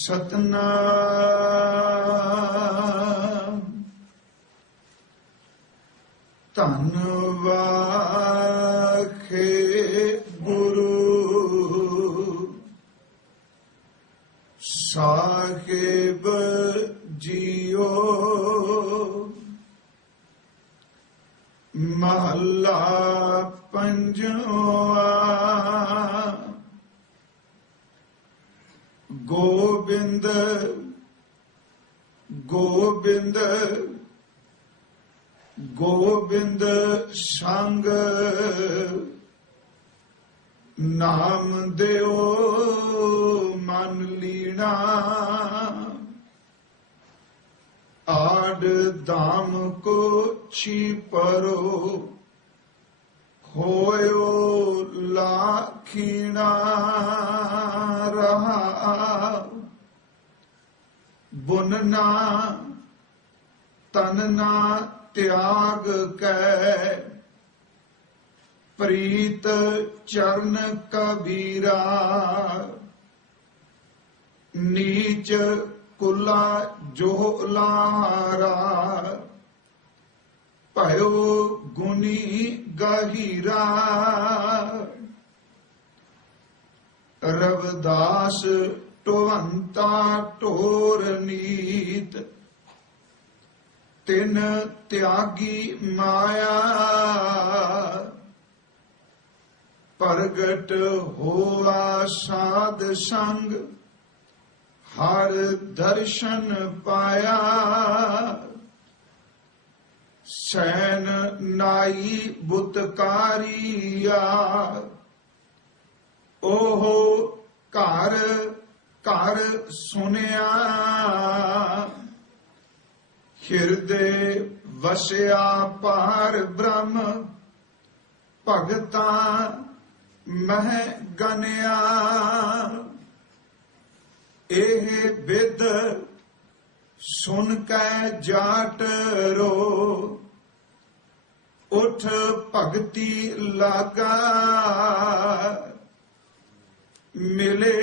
सतनाम धन वाखे गुरु साहिब जियो। महला पंजवा। गोबिंद गोबिंद गोबिंद संग नाम देओ मन लीना। आड दाम को छिपरो होयो लाखीना रहा। बुनना तनना त्याग कै प्रीत चरण कबीरा। नीच कुला जोलारा भयो गुनी गहीरा। रविदास टोहंता टोर नीत तिन त्यागी माया। प्रगट होआ साध संग हर दर्शन पाया। सैन नाई बुतकारिया ओहो घर घर सुनिया। हिरदे वसिया पार ब्रह्म भगता मह गनिया। एह बिद सुन कै जाट रो उठ भगति लागा। मिले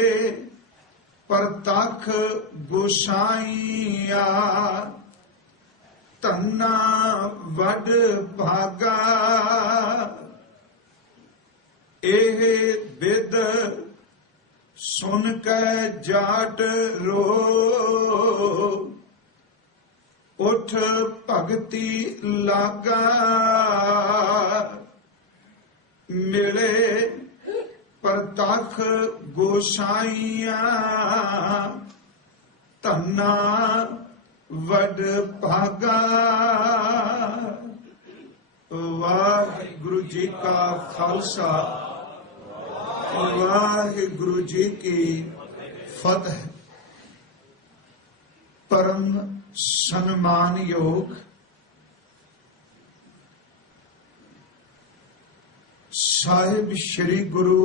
परतख गोसाइया तन्ना वड भागा। एह बिद सुन कै जाट रो उठ भगति लागा। मिले परतख गोसाइया तन्ना वड भागा। वाहिगुरु जी का खालसा वाहिगुरु जी की फतह। परम सम्मान योग साहिब श्री गुरु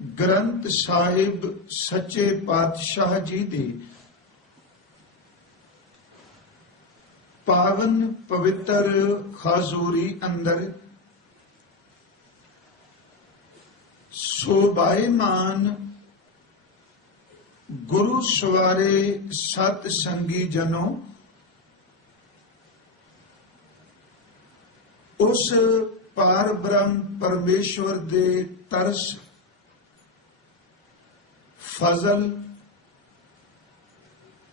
ग्रंथ साहिब सच्चे पातशाह जी दी पावन पवित्र खाजूरी अंदर शोभायमान गुरु सवारे सत संगी जनों, उस पार ब्रह्म परमेश्वर दे तरस फजल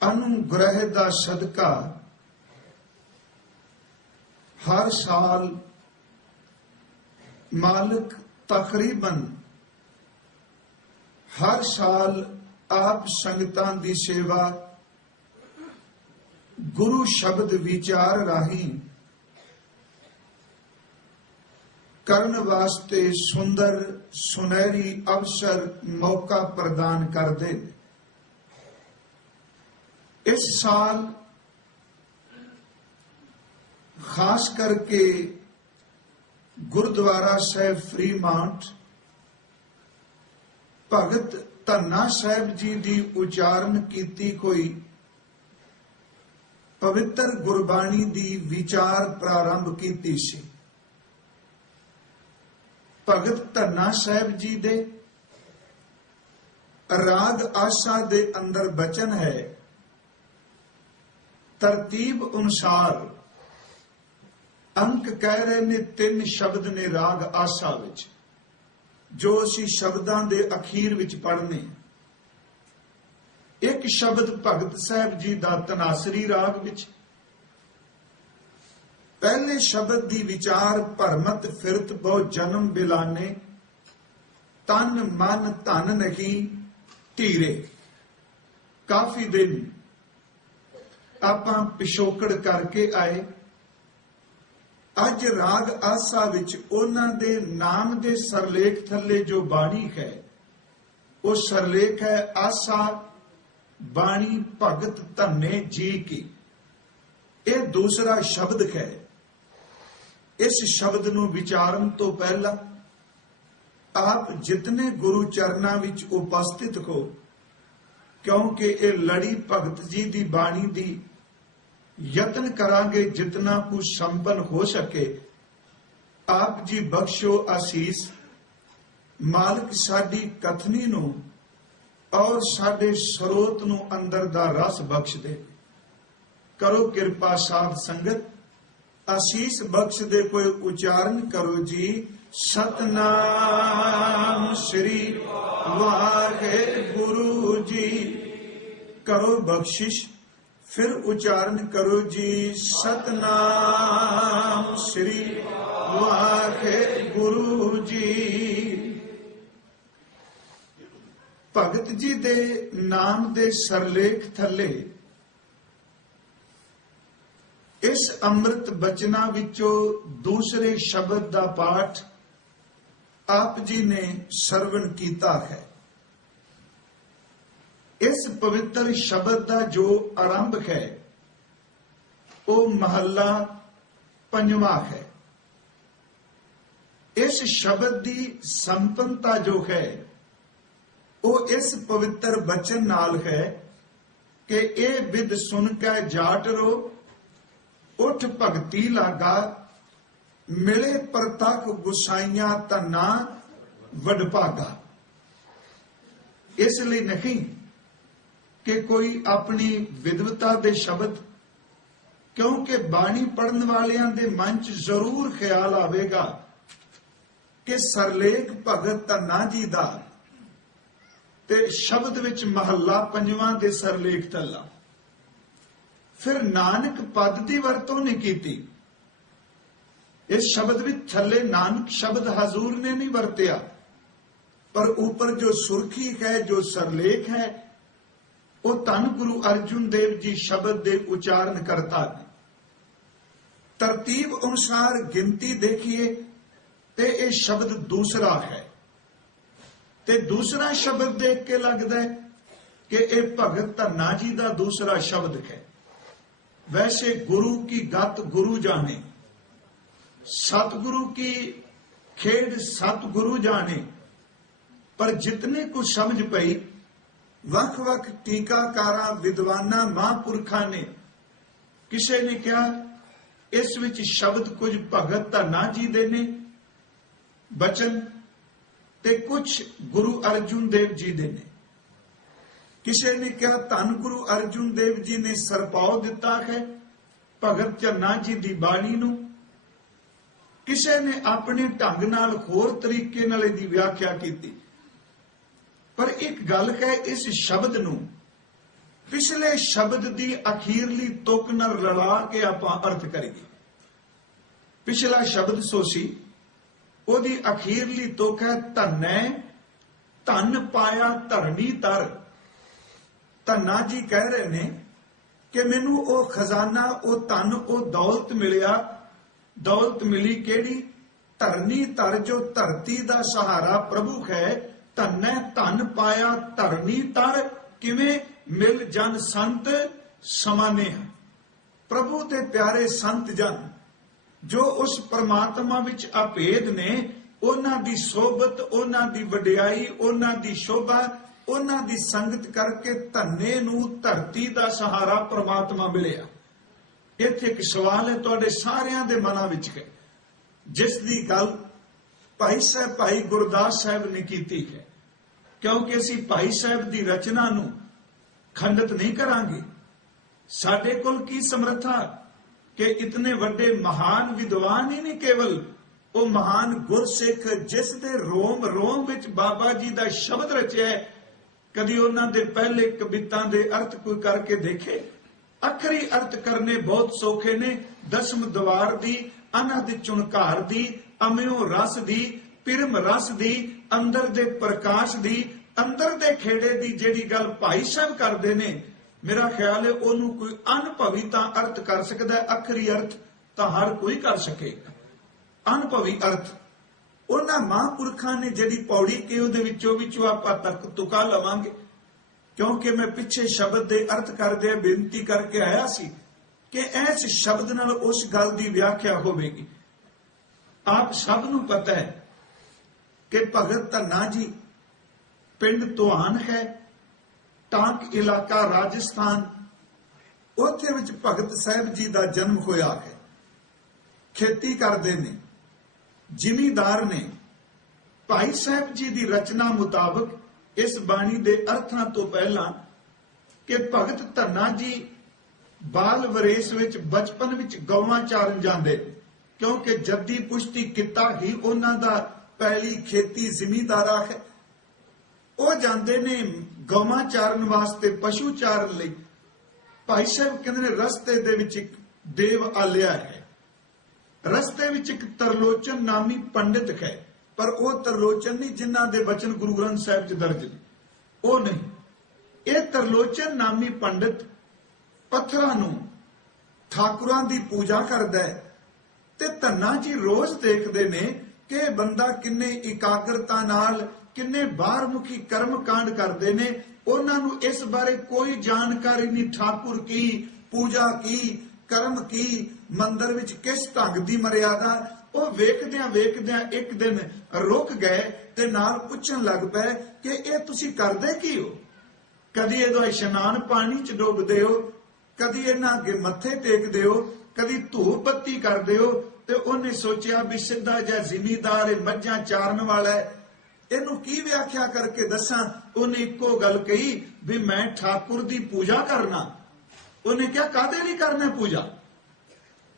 अनुग्रह दा सदका हर साल मालिक तकरीबन हर साल आप संगतां दी सेवा गुरु शब्द विचार राही करन वास्ते सुंदर सुनहरी अवसर मौका प्रदान कर दे। इस साल खास करके गुरुद्वारा साहिब फ्रीमाउंट भगत धन्ना साहिब जी दी उचारण कीती कोई पवित्र गुरबाणी दी विचार प्रारंभ कीती सी। भगत धन्ना साहिब जी दे ਰਾਗ ਆਸਾ ਦੇ ਅੰਦਰ ਬਚਨ ਹੈ, ਤਰਤੀਬ ਅਨੁਸਾਰ ਅੰਕ ਕਹਿ ਰਹੇ ਨੇ 3 ਸ਼ਬਦ ਨੇ ਰਾਗ ਆਸਾ ਵਿੱਚ, ਜੋ ਅਸੀਂ ਸ਼ਬਦਾਂ ਦੇ ਅਖੀਰ ਵਿੱਚ ਪੜ੍ਹਨੇ। ਇੱਕ ਸ਼ਬਦ ਭਗਤ ਸਾਹਿਬ ਜੀ ਦਾ ਤਨਾਸਰੀ ਰਾਗ ਵਿੱਚ। ਪਹਿਲੇ ਸ਼ਬਦ ਦੀ ਵਿਚਾਰ ਭਰਮਤ ਫਿਰਤ ਬਹੁ ਜਨਮ ਬਿਲਾਨੇ, ਤਨ ਮਨ ਧਨ ਨਹੀਂ ਧੀਰੇ। ਕਾਫੀ ਦਿਨ ਆਪਾਂ ਪਿਛੋਕੜ ਕਰਕੇ ਆਏ। ਅੱਜ ਰਾਗ ਆਸਾ ਵਿੱਚ ਉਹਨਾਂ ਦੇ ਨਾਮ ਦੇ ਸਰਲੇਖ ਥੱਲੇ ਜੋ ਬਾਣੀ ਹੈ, ਉਹ ਸਰਲੇਖ ਹੈ ਆਸਾ ਬਾਣੀ ਭਗਤ ਧੰਨੇ ਜੀ ਕੀ। ਇਹ ਦੂਸਰਾ ਸ਼ਬਦ ਹੈ। ਇਸ ਸ਼ਬਦ ਨੂੰ ਵਿਚਾਰਨ ਤੋਂ ਪਹਿਲਾਂ ਆਪ ਜਿਤਨੇ ਗੁਰੂ ਚਰਨਾਂ ਵਿੱਚ ਉਪਸਥਿਤ ਹੋ, ਕਿਉਂਕਿ ਇਹ ਲੜੀ ਭਗਤ ਜੀ ਦੀ ਬਾਣੀ ਦੀ ਯਤਨ ਕਰਾਂਗੇ ਜਿਤਨਾ ਕੁ ਸੰਪਨ ਹੋ ਸਕੇ। ਆਪ ਜੀ ਬਖਸ਼ੋ ਆਸੀਸ। ਮਾਲਕ ਸਾਡੀ ਕਥਨੀ ਨੂੰ ਔਰ ਸਾਡੇ ਸਰੋਤ ਨੂੰ ਅੰਦਰ ਦਾ ਰਸ ਬਖਸ਼ ਦੇ। ਕਰੋ ਕਿਰਪਾ ਸਾਧ ਸੰਗਤ, ਆਸੀਸ ਬਖਸ਼ ਦੇ। ਕੋਈ ਉਚਾਰਨ ਕਰੋ ਜੀ, ਸਤਨਾਮ ਸ੍ਰੀ ਵਾਹਿਗੁਰੂ ਜੀ। ਕਰੋ ਬਖਸ਼ਿਸ਼, ਫਿਰ ਉਚਾਰਨ ਕਰੋ ਜੀ, ਸਤਨਾਮ ਸ੍ਰੀ ਵਾਹਿਗੁਰੂ ਜੀ। ਭਗਤ ਜੀ ਦੇ ਨਾਮ ਦੇ ਸਰਲੇਖ ਥੱਲੇ ਇਸ ਅੰਮ੍ਰਿਤ ਬਚਨਾਂ ਵਿੱਚੋਂ ਦੂਸਰੇ ਸ਼ਬਦ ਦਾ ਪਾਠ ਆਪ ਜੀ ਨੇ ਸਰਵਣ ਕੀਤਾ ਹੈ। ਇਸ ਪਵਿੱਤਰ ਸ਼ਬਦ ਦਾ ਜੋ ਆਰੰਭ ਹੈ ਉਹ ਮਹੱਲਾ 5ਵਾਂ ਹੈ। ਇਸ ਸ਼ਬਦ ਦੀ ਸੰਪੰਨਤਾ ਜੋ ਹੈ ਉਹ ਇਸ ਪਵਿੱਤਰ ਬਚਨ ਨਾਲ ਹੈ ਕਿ ਇਹ ਵਿਦ ਸੁਣ ਕੇ ਜਾਟ ਰੋ, ਉਠ ਭਗਤੀ ਲਾਗਾ, ਮਿਲੇ ਪ੍ਰਤੱਖ ਗੁਸਾਈਆਂ ਧੰਨਾ ਵਡਭਾਗਾ। ਇਸ ਲਈ ਨਹੀਂ ਕਿ ਕੋਈ ਆਪਣੀ ਵਿਦਵਤਾ ਦੇ ਸ਼ਬਦ, ਕਿਉਂਕਿ ਬਾਣੀ ਪੜਨ ਵਾਲਿਆਂ ਦੇ ਮਨ 'ਚ ਜ਼ਰੂਰ ਖਿਆਲ ਆਵੇਗਾ ਕਿ ਸਰਲੇਖ ਭਗਤ ਧੰਨਾ ਜੀ ਦਾ ਤੇ ਸ਼ਬਦ ਵਿੱਚ ਮਹੱਲਾ 5ਵਾਂ ਦੇ ਸਰਲੇਖ ਥੱਲਾ। ਫਿਰ ਨਾਨਕ ਪਦ ਦੀ ਵਰਤੋਂ ਨਹੀਂ ਕੀਤੀ। ਇਸ ਸ਼ਬਦ ਵਿੱਚ ਥੱਲੇ ਨਾਨਕ ਸ਼ਬਦ ਹਜ਼ੂਰ ਨੇ ਨਹੀਂ ਵਰਤਿਆ, ਪਰ ਉੱਪਰ ਜੋ ਸੁਰਖੀ ਹੈ, ਜੋ ਸਰਲੇਖ ਹੈ, ਉਹ ਧੰਨ ਗੁਰੂ ਅਰਜੁਨ ਦੇਵ ਜੀ ਸ਼ਬਦ ਦੇ ਉਚਾਰਨ ਕਰਤਾ ਨੇ। ਤਰਤੀਬ ਅਨੁਸਾਰ ਗਿਣਤੀ ਦੇਖੀਏ ਤੇ ਇਹ ਸ਼ਬਦ ਦੂਸਰਾ ਹੈ, ਤੇ ਦੂਸਰਾ ਸ਼ਬਦ ਦੇਖ ਕੇ ਲੱਗਦਾ ਹੈ ਕਿ ਇਹ ਭਗਤ ਧੰਨਾ ਜੀ ਦਾ ਦੂਸਰਾ ਸ਼ਬਦ ਹੈ। वैसे गुरु की गत गुरु जाने, सतगुरु की खेड सतगुरु जाने। पर जितने को समझ पई वख वख टीकाकारा विद्वाना महापुरखा ने, किसी ने कहा इस विच शब्द कुछ भगत धन्ना जी दे ने बचन ते कुछ गुरु अर्जुन देव जी दे ने। किसी ने कहा धन गुरु अर्जुन देव जी ने सरपाव दिता है भगत धन्ना जी दी बाणी नूं। किसी ने अपने ढंग नाल होर तरीके नाल इहदी व्याख्या कीती। पर एक गल है, इस शब्द नूं पिछले शब्द दी अखीरली तुक नाल रला के आपां अर्थ करिए। पिछला शब्द सोसी ओदी अखीरली तुक है धन्नै धन पाया धरनी तर। धन्ना जी कह रहे ने कि मैनू ओ खजाना, ओ धन, ओ दौलत मिलिया। दौलत मिली केड़ी? धरनी तर, जो धरती दा सहारा प्रभु है। धन्नै धन पाया धरनी तर, किवें? मिल जन संत समाने। प्रभु ते प्यारे संत जन जो उस परमात्मा विच अभेद ने, उन्हां दी सोबत, उन्हां दी वडियाई, उन्हां दी शोभा, उन्हां दी संगत करके धन्ने नूं धरती दा सहारा परमात्मा मिलिया। इत्थे एक सवाल है तुहाडे सारियां दे मनां विच है, जिस दी गल भाई साहब भाई गुरदास साहब ने कीती है क्योंकि असी भाई साहब की रचना नूं खंडित नहीं करांगे। साडे कोल की समर्था कि इतने वड्डे महान विद्वान ही नहीं, केवल वो महान गुरसिख जिस दे रोम रोम विच बाबा जी का शब्द रचिया है, कदी उन्हां दे पहले कवितां दे अर्थ कोई करके देखे? अखरी अर्थ करने बहुत सौखे ने। दसम द्वार दी, अनहद चुनकार दी, अम्यो रस दी, पिरम रस दी, अंदर दे प्रकाश दी, अंदर दे खेड़े दी जेड़ी गल भाई साहब करदे ने, मेरा ख्याल है ओनू कोई अनुभवी तां अर्थ कर सकदा है, अखरी अर्थ तां हर कोई कर सकेगा। अनुभवी अर्थ उन्हां महापुरखां ने जेड़ी पौड़ी कि उहदे विचों आपां तक तुका लवांगे, क्योंकि मैं पिछे शब्द दे अर्थ करदे बेनती करके आया सी कि इस शब्द नाल उस गल दी व्याख्या होवेगी। आप सब नूं पता है कि भगत धन्ना जी पिंड तुहान है, टांक इलाका राजस्थान, उत्थे विच भगत साहब जी का जन्म होया है। खेती करते ने, जिमीदार ने। भाई साहब जी की रचना मुताबक इस बाणी के अर्थां तो पहला कि भगत धन्ना जी बाल वरेस विच बचपन विच गौवां चारन जांदे, क्योंकि जद्दी पुश्ती किता ही उन्हां दा पहली खेती जिमीदारा है। वो जांदे ने गौवां चारन वास्ते, पशु चारन लई। भाई साहब कहंदे ने रस्ते दे विच इक देव आलिया है, रस्ते विच एक तरलोचन नामी पंडित है, पर वह तरलोचन नहीं जिन्हां दे वचन गुरु ग्रंथ साहिब च दर्ज ने, वो नहीं। यह तरलोचन नामी पंडित पत्थरां नूं ठाकुरां दी पूजा करदा है, ते धन्ना जी रोज देखदे ने कि बंदा किन्ने इकाग्रता नाल, किन्ने बाहरमुखी कर्म कांड करदे ने, उन्हां नूं इस बारे कोई जानकारी नहीं। ठाकुर की पूजा की, कर्म की, मंदिर विच किस ढंग दी मर्यादा, वो वेखदियां वेखदियां एक दिन रुक गए ते नाल पुछण लग पए कि ये तुसीं करदे की हो? कदी इहदा इशनान पानी च डुबदे हो, कदी इन्हां अगे मत्थे टेकदे हो, कदी धूप बत्ती करदे हो। ते उन्हें सोचिया भी सीधा जिहा जिमीदार है, मझां चारन वाला है, इहनूं की व्याख्या करके दसां? उन्हें इक्को गल कही भी मैं ठाकुर दी पूजा करना। उन्हें क्या कादे लई करना पूजा?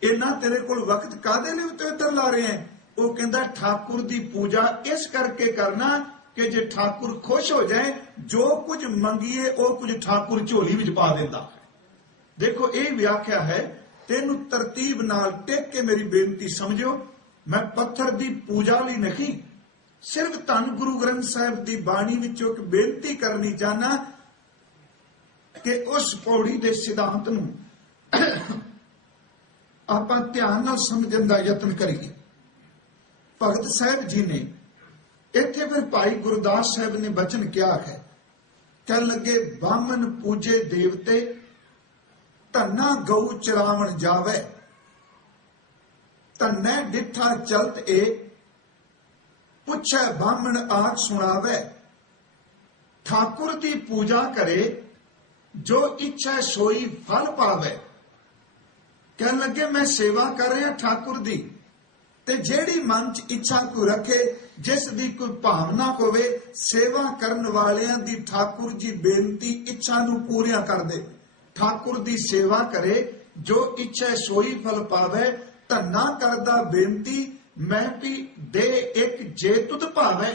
इन्ना तेरे कोल वक्त कादे लई उत्ते इधर ला रहे हैं? वो कहंदा ठाकुर दी पूजा इस करके करना कि जे ठाकुर खुश हो जाए, जो कुछ मंगीए वो कुछ ठाकुर झोली विच पा देंदा है। देखो ये व्याख्या है, तेनू तरतीब नाल टेक के मेरी बेनती समझो। मैं पत्थर दी पूजा लई नहीं, सिर्फ धन गुरु ग्रंथ साहिब दी बाणी विचों एक बेनती करनी चाहना कि उस पौड़ी दे सिद्धांत नूं आपां ध्यान नाल समझण दा यतन करिए। भगत साहब जी ने इत्थे फिर भाई गुरदास साहब ने बचन क्या है, कह लगे बामन पूजे देवते, धन्ना गऊ चरावण जावे, धन्ने डिठा चलत ए, पुछे बामन आख सुनावे, ठाकुर दी पूजा करे, जो इच्छा सोई फल पावे। कह लगे मैं सेवा कर रहा ठाकुर दी, ते जेड़ी मन च इच्छा कोई रखे, जिस दी कोई भावना होवे, सेवा करन वालियां दी ठाकुर जी बेनती इच्छा नूं पूरियां कर दे। ठाकुर दी सेवा करे, जो इच्छा सोई फल पावे। धन्ना करदा बेनती, मैं भी दे एक जे तुद भावे।